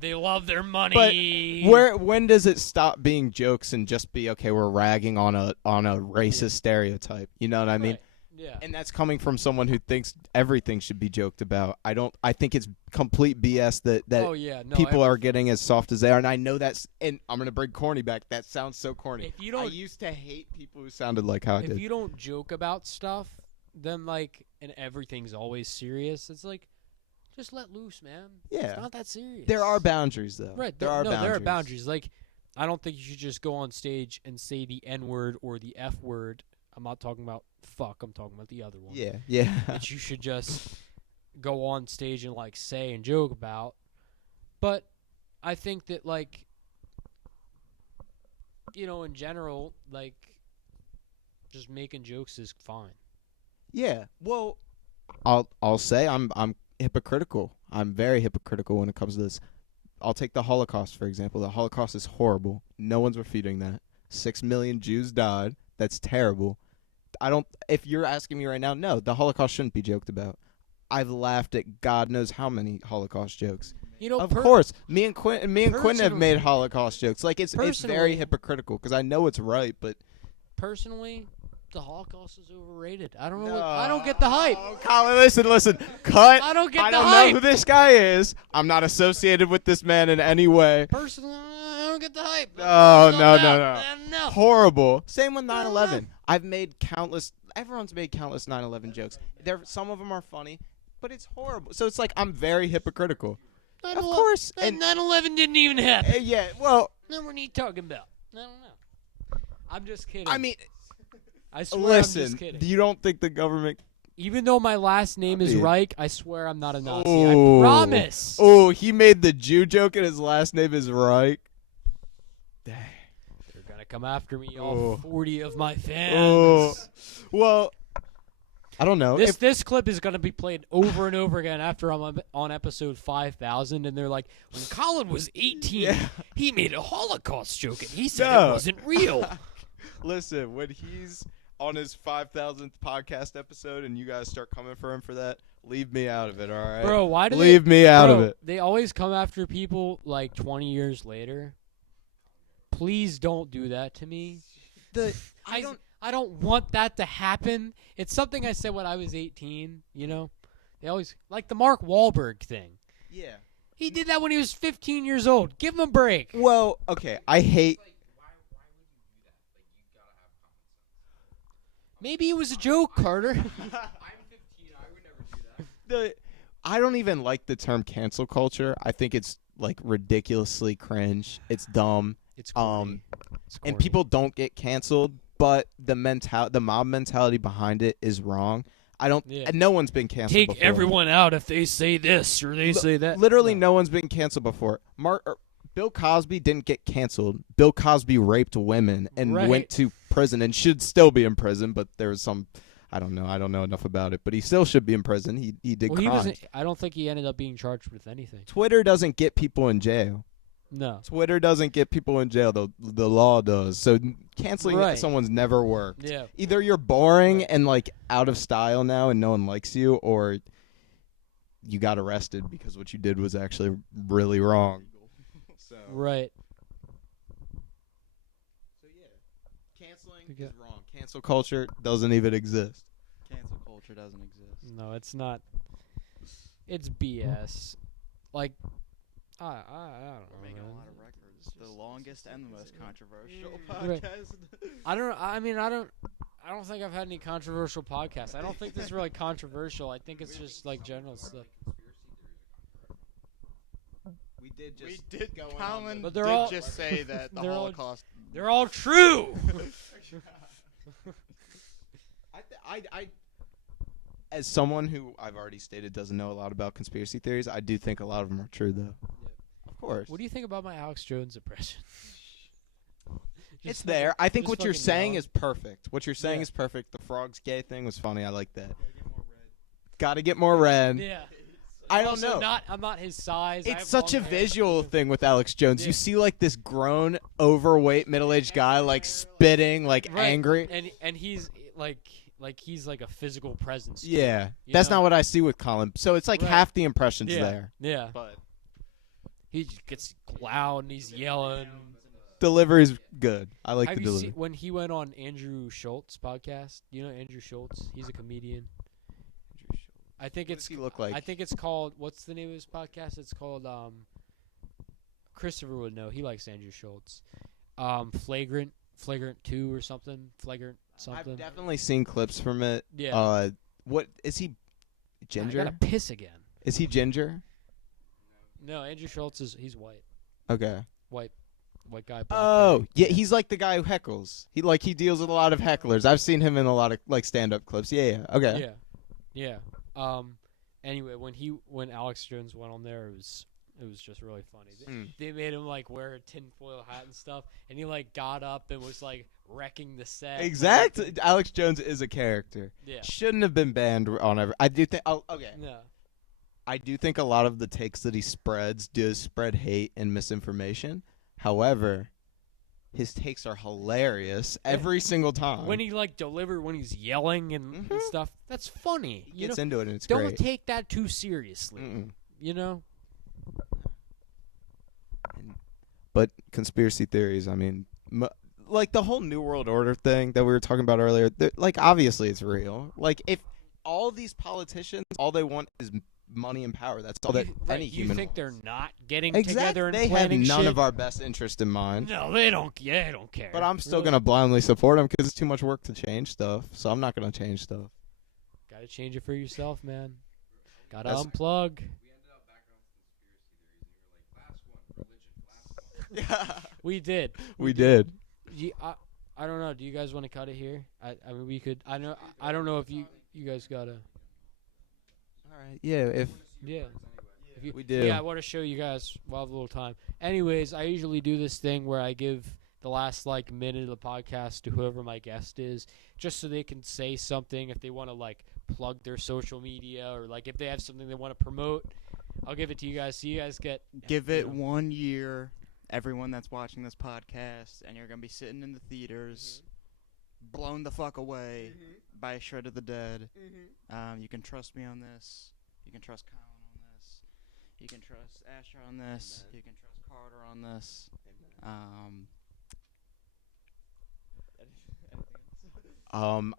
They love their money. But when does it stop being jokes and just be okay? We're ragging on a racist stereotype. You know what I mean? Right. Yeah. And that's coming from someone who thinks everything should be joked about. I think it's complete BS that people are getting as soft as they are. And I know that's. And I'm gonna bring corny back. That sounds so corny. I used to hate people who sounded like how I did. If you don't joke about stuff, then and everything's always serious. It's like. Just let loose, man. Yeah. It's not that serious. There are boundaries, though. Right. There are boundaries. Like, I don't think you should just go on stage and say the N-word or the F-word. I'm not talking about fuck. I'm talking about the other one. Yeah. That you should just go on stage and, say and joke about. But I think that, in general, just making jokes is fine. Yeah. Well, I'll say I'm hypocritical. I'm very hypocritical when it comes to this. I'll take the Holocaust, for example. The Holocaust is horrible. No one's refuting that. 6 million Jews died. That's terrible. If you're asking me right now, no, the Holocaust shouldn't be joked about. I've laughed at God knows how many Holocaust jokes. You know, Of course, me and Quintin have personally- made Holocaust jokes. Like it's very Personally- hypocritical because I know it's right, but personally, the Holocaust is overrated. I don't know. I don't get the hype. Oh, Colin, listen. Cut. I don't get I the don't hype. know who this guy is. I'm not associated with this man in any way. Personally, I don't get the hype. Oh, no. No. Horrible. Same with 9/11. Everyone's made countless 9/11 jokes. Some of them are funny, but it's horrible. So it's like I'm very hypocritical. Of course. And 9/11 didn't even happen. yeah, well, Then what are you talking about? I don't know. I'm just kidding. I mean, I swear I'm listen. just kidding. You don't think the government? Even though my last name is Yeah. Reich, I swear I'm not a Nazi. Oh. I promise. Oh, he made the Jew joke, and his last name is Reich. Dang. They're gonna come after me, Oh. all 40 of my fans. Oh, well, I don't know. This clip is gonna be played over and over again after I'm on episode 5,000, and they're like, when Colin was 18, Yeah. he made a Holocaust joke, and he said No. it wasn't real. Listen, when he's on his 5,000th podcast episode and you guys start coming for him for that, leave me out of it, all right? Bro, why do leave me out of it. They always come after people like 20 years later. Please don't do that to me. I don't want that to happen. It's something I said when I was 18, you know? They always like the Mark Wahlberg thing. Yeah. He did that when he was 15 years old. Give him a break. Well, okay, I hate. Maybe it was a joke, Carter. I'm 15. I would never do that. I don't even like the term cancel culture. I think it's like ridiculously cringe. It's dumb. It's corny. And people don't get canceled, but the mob mentality behind it is wrong. Yeah. No one's been canceled Take before. everyone out if they say this or they say that. Literally, no one's been canceled before. Bill Cosby didn't get canceled. Bill Cosby raped women and Right. went to prison and should still be in prison. But there was some, I don't know enough about it. But he still should be in prison. He did crimes. I don't think he ended up being charged with anything. Twitter doesn't get people in jail. No. Twitter doesn't get people in jail. The law does. So canceling Right. someone's never worked. Yeah. Either you're boring and like out of style now and no one likes you, or you got arrested because what you did was actually really wrong. So Right. canceling is wrong. Cancel culture doesn't even exist. Cancel culture doesn't exist. No, it's not. It's BS. Like, I don't know. We're making a man. lot of records. The longest and the most controversial Right. podcast. I don't think I've had any controversial podcasts. I don't think this is really controversial. I think it's just like general stuff. We did We did. Colin But did they're all- just say that the they're all- Holocaust. They're all true. I as someone who I've already stated doesn't know a lot about conspiracy theories, I do think a lot of them are true, though. Of course. What do you think about my Alex Jones impression? It's Just there. I think just what you're fucking saying yell. is perfect. What you're saying Yeah. is perfect. The frogs gay thing was funny. I like that. Gotta get more red. Yeah. I don't Also, know. I'm not his size. I It's have such a long hair. visual thing with Alex Jones. Yeah. You see like this grown, overweight, middle-aged guy like spitting, like Right. angry. And he's like he's like a physical presence. too, Yeah. you That's know? not what I see with Colin. So it's like Right. half the impressions Yeah. there. Yeah. But He just gets loud and he's yelling. delivery's good. I like Have the you delivery. seen when he went on Andrew Schultz podcast? You know Andrew Schultz? He's a comedian. I think What it's does he look like? I think it's called, what's the name of his podcast? It's called Christopher would know. He likes Andrew Schultz. Flagrant 2 or something. Flagrant something. I've definitely seen clips from it. Yeah. What is he? Ginger? I gotta piss again. Is he ginger? No, Andrew Schultz he's white. Okay. White guy. Black Oh, hair. yeah, he's like the guy who heckles. He deals with a lot of hecklers. I've seen him in a lot of like stand-up clips. Yeah. Okay. Yeah. Anyway, when Alex Jones went on there, it was It was just really funny. Mm. They made him like wear a tinfoil hat and stuff, and he like got up and was like wrecking the set. Exactly. Alex Jones is a character. Yeah. Shouldn't have been banned on every. I do think. Oh, okay. Yeah. I do think a lot of the takes that he spreads does spread hate and misinformation. However, his takes are hilarious every single time. When he like when he's yelling and stuff, that's funny. he gets into it and it's Don't great. take that too seriously. Mm-mm. You know. But conspiracy theories, I mean, like the whole New World Order thing that we were talking about earlier, like obviously it's real. Like if all these politicians, all they want is money and power. That's all that any human You think wants. they're not getting Exactly. together and They have planning none shit? of our best interest in mind. No, they don't. Yeah, they don't care. But I'm still Really. gonna blindly support them because it's too much work to change stuff. So I'm not gonna change stuff. Gotta change it for yourself, man. Gotta That's- unplug. Yeah, We did. we did. I don't know. Do you guys want to cut it here? I mean, we could. I don't know if you guys gotta. All right. Yeah. If Yeah. If you, we do. Yeah, I want to show you guys. We'll have a little time. Anyways, I usually do this thing where I give the last like minute of the podcast to whoever my guest is, just so they can say something if they want to like plug their social media or like if they have something they want to promote. I'll give it to you guys so you guys get. Give it 1 year, everyone that's watching this podcast, and you're going to be sitting in the theaters, blown the fuck away by Shred of the Dead. You can trust me on this. You can trust Colin on this. You can trust Asher on this. You can trust Carter on this.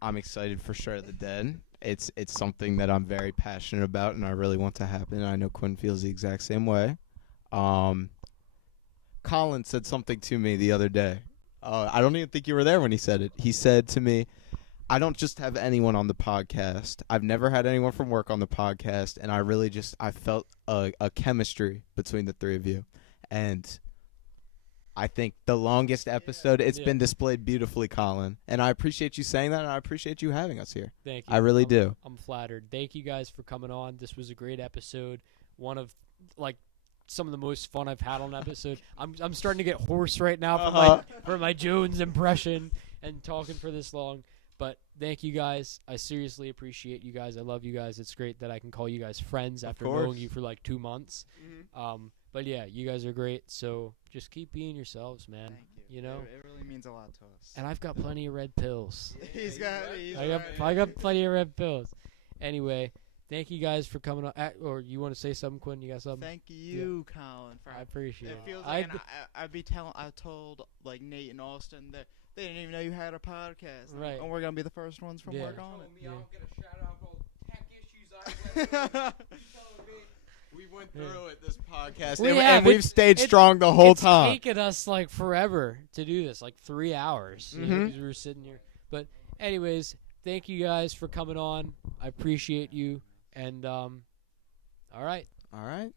I'm excited for Shred of the Dead. It's something that I'm very passionate about, and I really want to happen. I know Quinn feels the exact same way. Colin said something to me the other day. I don't even think you were there when he said it. He said to me, I don't just have anyone on the podcast. I've never had anyone from work on the podcast, and I felt a chemistry between the three of you. And I think the longest episode, it's been displayed beautifully, Colin. And I appreciate you saying that, and I appreciate you having us here. Thank you. I really do. I'm flattered. Thank you guys for coming on. This was a great episode. One of like some of the most fun I've had on an episode. I'm starting to get hoarse right now for my Jones impression and talking for this long. But thank you guys. I seriously appreciate you guys. I love you guys. It's great that I can call you guys friends after knowing you for like 2 months. But yeah, you guys are great. So just keep being yourselves, man. Thank you. You know? It really means a lot to us. And I've got plenty of red pills. I got plenty of red pills. Anyway, thank you guys for coming on. Or you want to say something, Quinn? You got something? Thank you, Colin. I appreciate it. It feels I like I told like Nate and Austin that they didn't even know you had a podcast. Right. And we're gonna be the first ones from work on it. I don't get a shout out for all the tech issues I went through. We went through it this podcast, We and, have. and we've stayed strong the whole time. It's taken us like forever to do this, like 3 hours. You know, 'cause we were sitting here. But anyways, thank you guys for coming on. I appreciate you. And all right. All right.